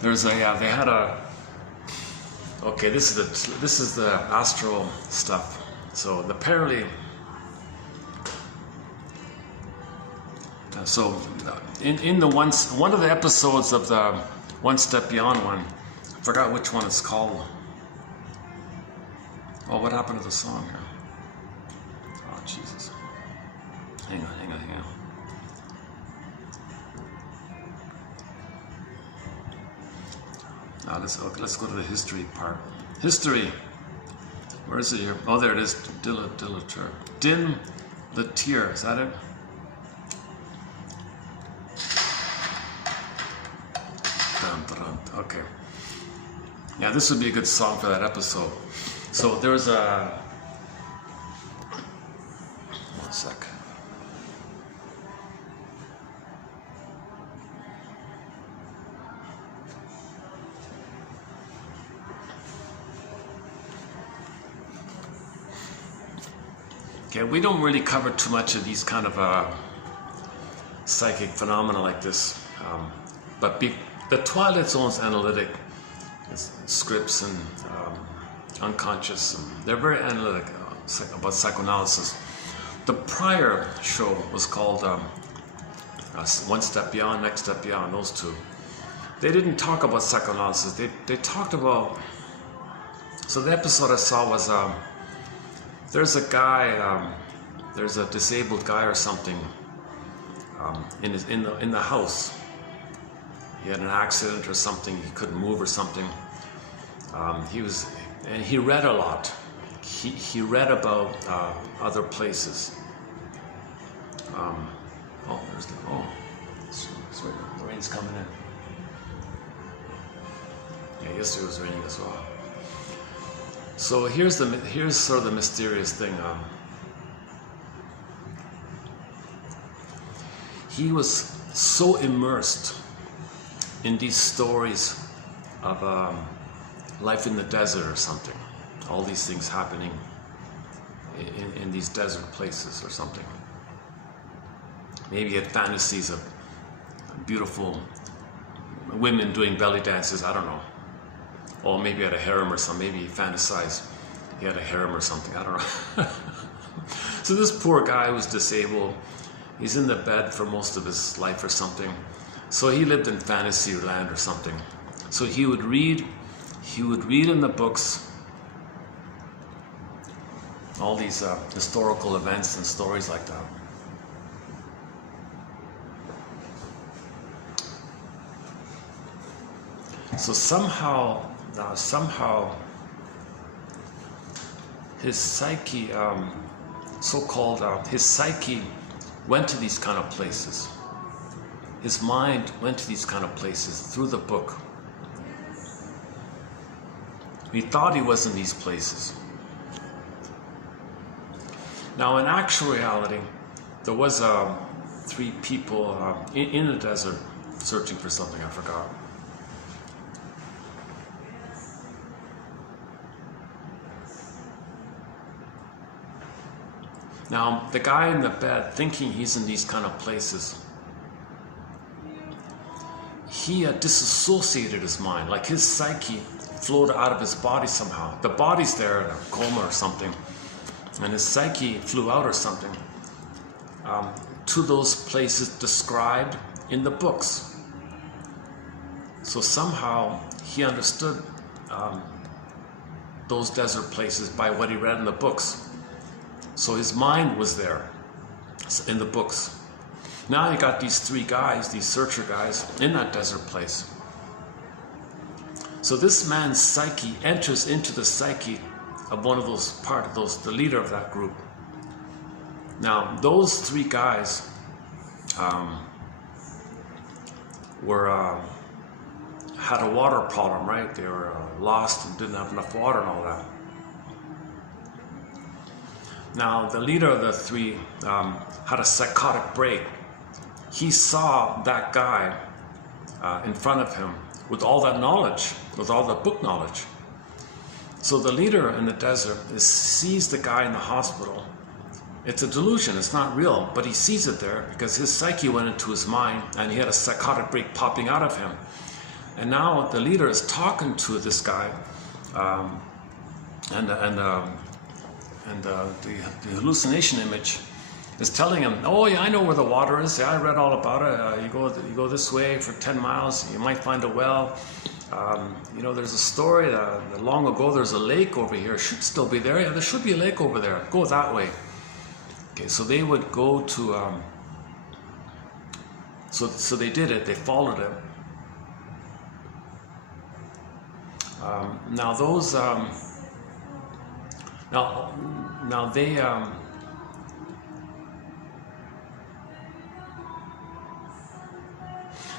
There's a they had a. Okay, this is the astral stuff. So apparently, in the one of the episodes of the One Step Beyond one, I forgot which one it's called. Oh, what happened to the song here? Oh, Jesus. Hang on. Now let's go to the history part. History. Where is it here? Oh, there it is. Din Latier. Is that it? Okay. Yeah, this would be a good song for that episode. So there's a. One sec. Okay, we don't really cover too much of these kind of psychic phenomena like this, but the Twilight Zone's analytic scripts and unconscious, and they're very analytic about psychoanalysis. The prior show was called One Step Beyond, Next Step Beyond, those two. They didn't talk about psychoanalysis, they talked about, so the episode I saw was, there's a guy, there's a disabled guy or something in the house. He had an accident or something, he couldn't move or something. He read a lot. He read about other places. The rain's coming in. Yeah, yesterday it was raining as well. So here's sort of the mysterious thing. He was so immersed in these stories of life in the desert or something. All these things happening in these desert places or something. Maybe he had fantasies of beautiful women doing belly dances, I don't know. Or maybe he had a harem or something. Maybe he fantasized he had a harem or something, I don't know. So this poor guy was disabled. He's in the bed for most of his life or something. So he lived in fantasy land or something. So he would read in the books all these historical events and stories like that. So somehow his psyche, his psyche went to these kind of places. His mind went to these kind of places through the book. He thought he was in these places. Now, in actual reality, there was 3 people in the desert searching for something, I forgot. Now, the guy in the bed, thinking he's in these kind of places, he disassociated his mind, like his psyche flowed out of his body somehow. The body's there in a coma or something, and his psyche flew out or something to those places described in the books. So somehow he understood those desert places by what he read in the books. So his mind was there in the books. Now you got these 3 guys, these searcher guys, in that desert place. So this man's psyche enters into the psyche of one of those the leader of that group. Now those 3 guys had a water problem, right? They were lost and didn't have enough water and all that. Now, the leader of the 3 had a psychotic break. He saw that guy in front of him with all that knowledge, with all the book knowledge. So the leader in the desert sees the guy in the hospital. It's a delusion, it's not real, but he sees it there because his psyche went into his mind and he had a psychotic break popping out of him. And now the leader is talking to this guy, and the hallucination image is telling him, oh yeah, I know where the water is. Yeah, I read all about it. You go this way for 10 miles, you might find a well. There's a story that long ago there's a lake over here. It should still be there. Yeah, there should be a lake over there. Go that way. Okay, so they would go to, so they did it. They followed it. Now those, now they,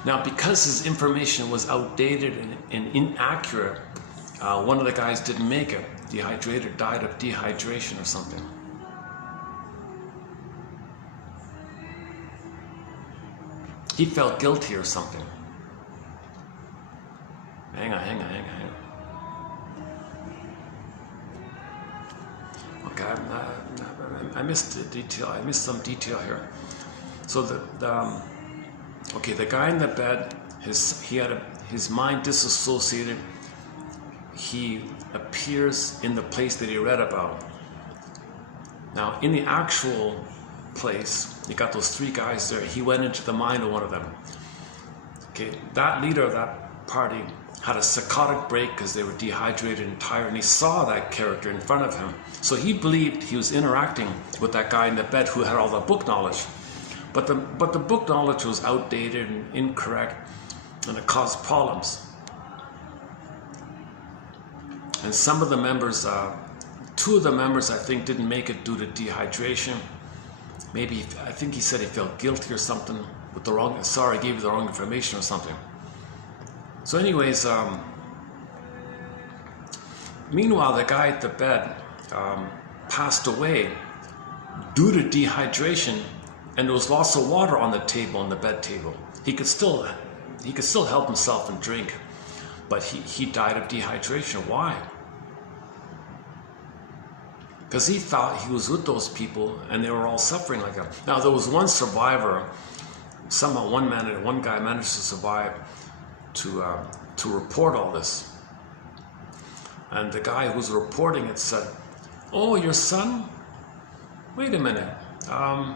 now because his information was outdated and inaccurate, one of the guys didn't make it. Dehydrated, died of dehydration or something. He felt guilty or something. Hang on. Okay, I missed the detail. I missed some detail here. So the guy in the bed, his mind disassociated. He appears in the place that he read about. Now, in the actual place, you got those three guys there. He went into the mind of one of them. Okay, that leader of that party had a psychotic break because they were dehydrated and tired, and he saw that character in front of him. So he believed he was interacting with that guy in the bed who had all the book knowledge. But the book knowledge was outdated and incorrect, and it caused problems. And some of the members, two of the members, I think, didn't make it due to dehydration. Maybe, I think he said he felt guilty or something with the wrong, sorry, I gave you the wrong information or something. So anyways, meanwhile, the guy at the bed passed away due to dehydration, and there was lots of water on the table, on the bed table. He could still help himself and drink, but he died of dehydration. Why? Because he thought he was with those people and they were all suffering like that. Now there was one survivor, somehow one guy managed to survive to report all this. And the guy who was reporting it said, oh, your son? Wait a minute. I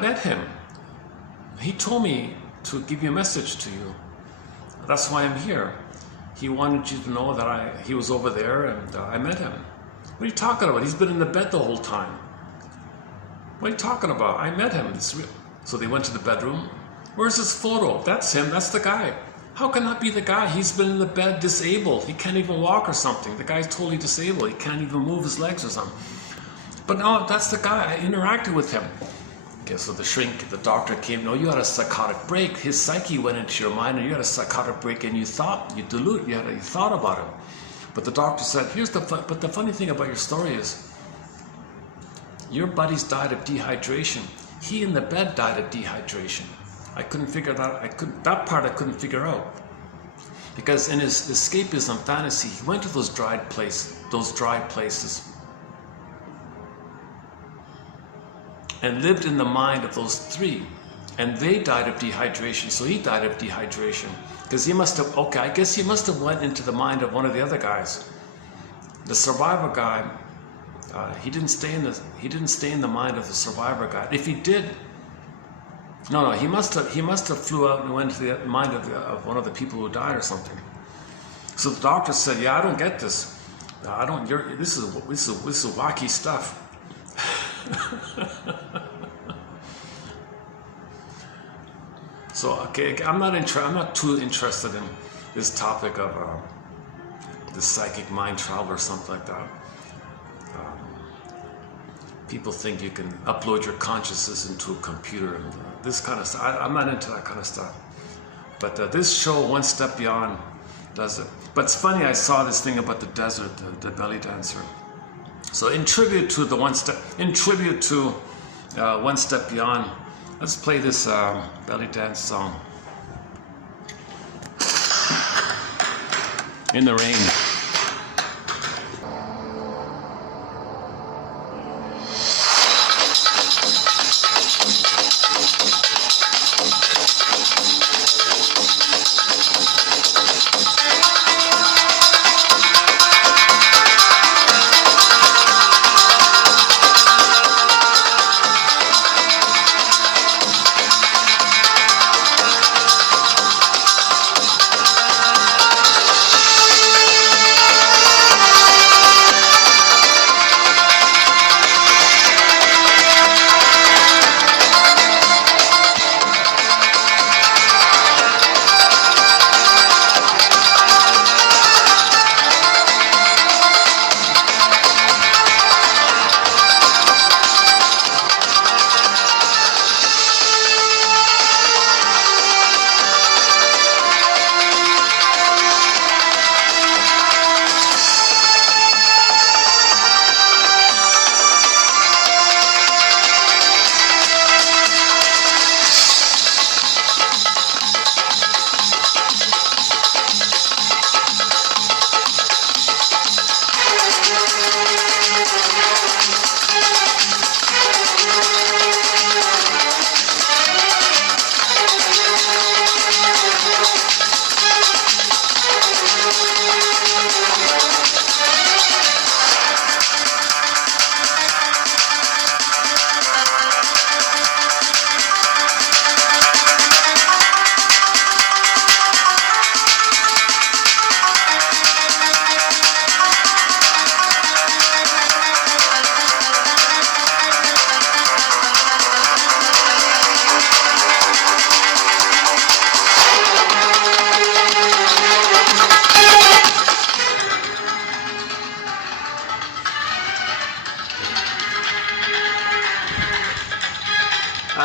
met him. He told me to give you a message to you. That's why I'm here. He wanted you to know that he was over there and I met him. What are you talking about? He's been in the bed the whole time. What are you talking about? I met him. So they went to the bedroom. Where's his photo? That's him. That's the guy. How can that be the guy? He's been in the bed disabled. He can't even walk or something. The guy's totally disabled. He can't even move his legs or something. But no, that's the guy. I interacted with him. Okay, so the doctor came, no, you had a psychotic break. His psyche went into your mind and you had a psychotic break and you thought about it. But the doctor said, but the funny thing about your story is, your buddies died of dehydration. He in the bed died of dehydration. I couldn't figure that, that part I couldn't figure out. Because in his escapism fantasy, he went to those dry places, and lived in the mind of those three. And they died of dehydration, so he died of dehydration. Because he must have, I guess he must have went into the mind of one of the other guys. The survivor guy, he didn't stay in the mind of the survivor guy. If he did, he must have flew out and went to the mind of one of the people who died or something. So the doctor said, yeah, I don't get this. This is wacky stuff. So I'm not too interested in this topic of the psychic mind travel or something like that. People think you can upload your consciousness into a computer and this kind of stuff. I'm not into that kind of stuff. But this show, One Step Beyond, does it. But it's funny, I saw this thing about the desert, the belly dancer. So in tribute to One Step Beyond, let's play this belly dance song. In the Rain.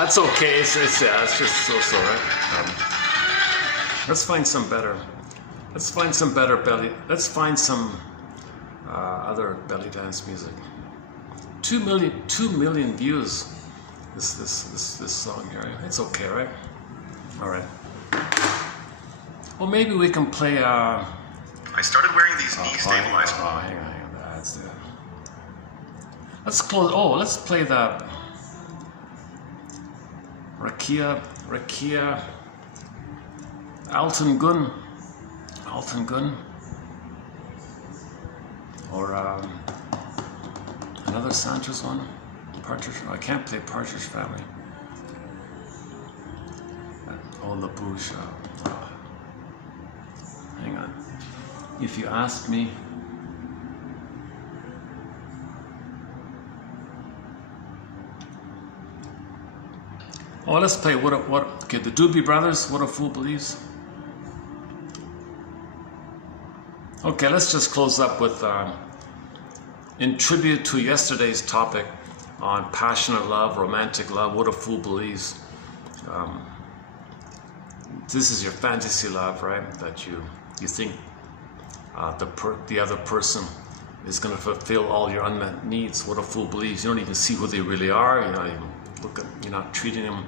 That's okay. It's just so, right? Let's find some better. Let's find some better belly. Let's find some other belly dance music. 2 million views. This song here. It's okay, right? All right. Well, maybe we can play. I started wearing these knee stabilizers. Hang on. That's it. Let's close. Oh, let's play the Rakia Alton Gun, or another Sanchez one. Partridge. I can't play Partridge Family. Oh, La Bouche. Hang on. If you ask me. Oh, let's play okay, the Doobie Brothers, What a Fool Believes. Okay, let's just close up with, in tribute to yesterday's topic on passionate love, romantic love, What a Fool Believes. This is your fantasy love, right? That you think the other person is going to fulfill all your unmet needs. What a fool believes. You don't even see who they really are. You're not treating them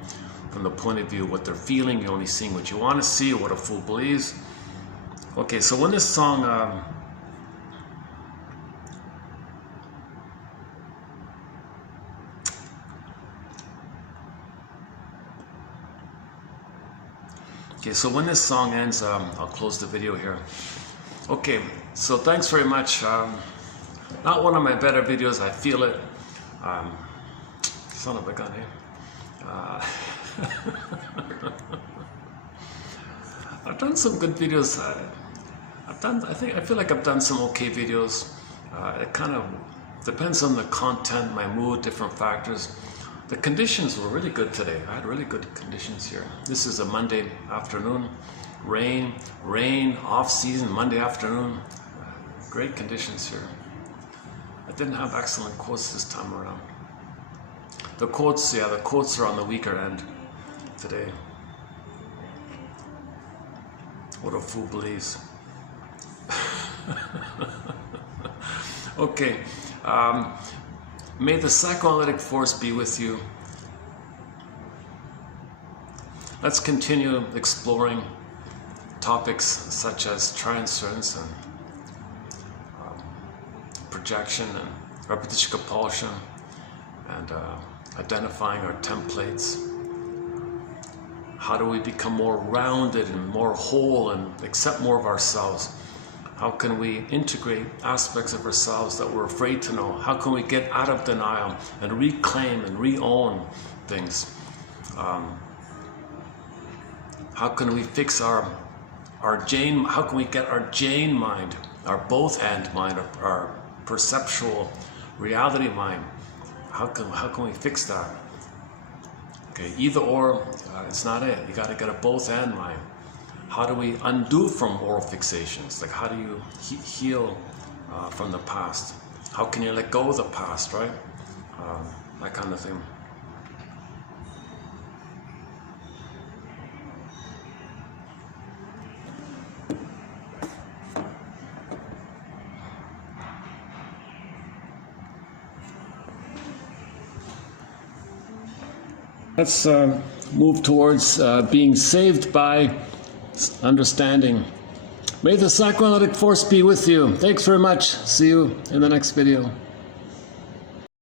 from the point of view of what they're feeling. You're only seeing what you want to see. What a fool believes. Okay, so when this song ends, I'll close the video here. Okay, so thanks very much. Not one of my better videos, I feel it. Son of a gun, eh? I've done some good videos. I feel like I've done some okay videos. It kind of depends on the content, my mood, different factors. The conditions were really good today. I had really good conditions here. This is a Monday afternoon. Rain, off season, Monday afternoon. Great conditions here. I didn't have excellent quotes this time around. The quotes are on the weaker end today. What a fool believes. Okay. May the psychoanalytic force be with you. Let's continue exploring topics such as transference and projection and repetition compulsion and identifying our templates. How do we become more rounded and more whole and accept more of ourselves? How can we integrate aspects of ourselves that we're afraid to know? How can we get out of denial and reclaim and re-own things? How can we fix our Jane? How can we get our Jane mind, our both end mind, our perceptual reality mind? How can we fix that? Okay, either or, it's not it. You got to get a both and mind. How do we undo from oral fixations? Like, how do you heal from the past? How can you let go of the past, right? That kind of thing. Let's move towards being saved by understanding. May the psychoanalytic force be with you. Thanks very much. See you in the next video.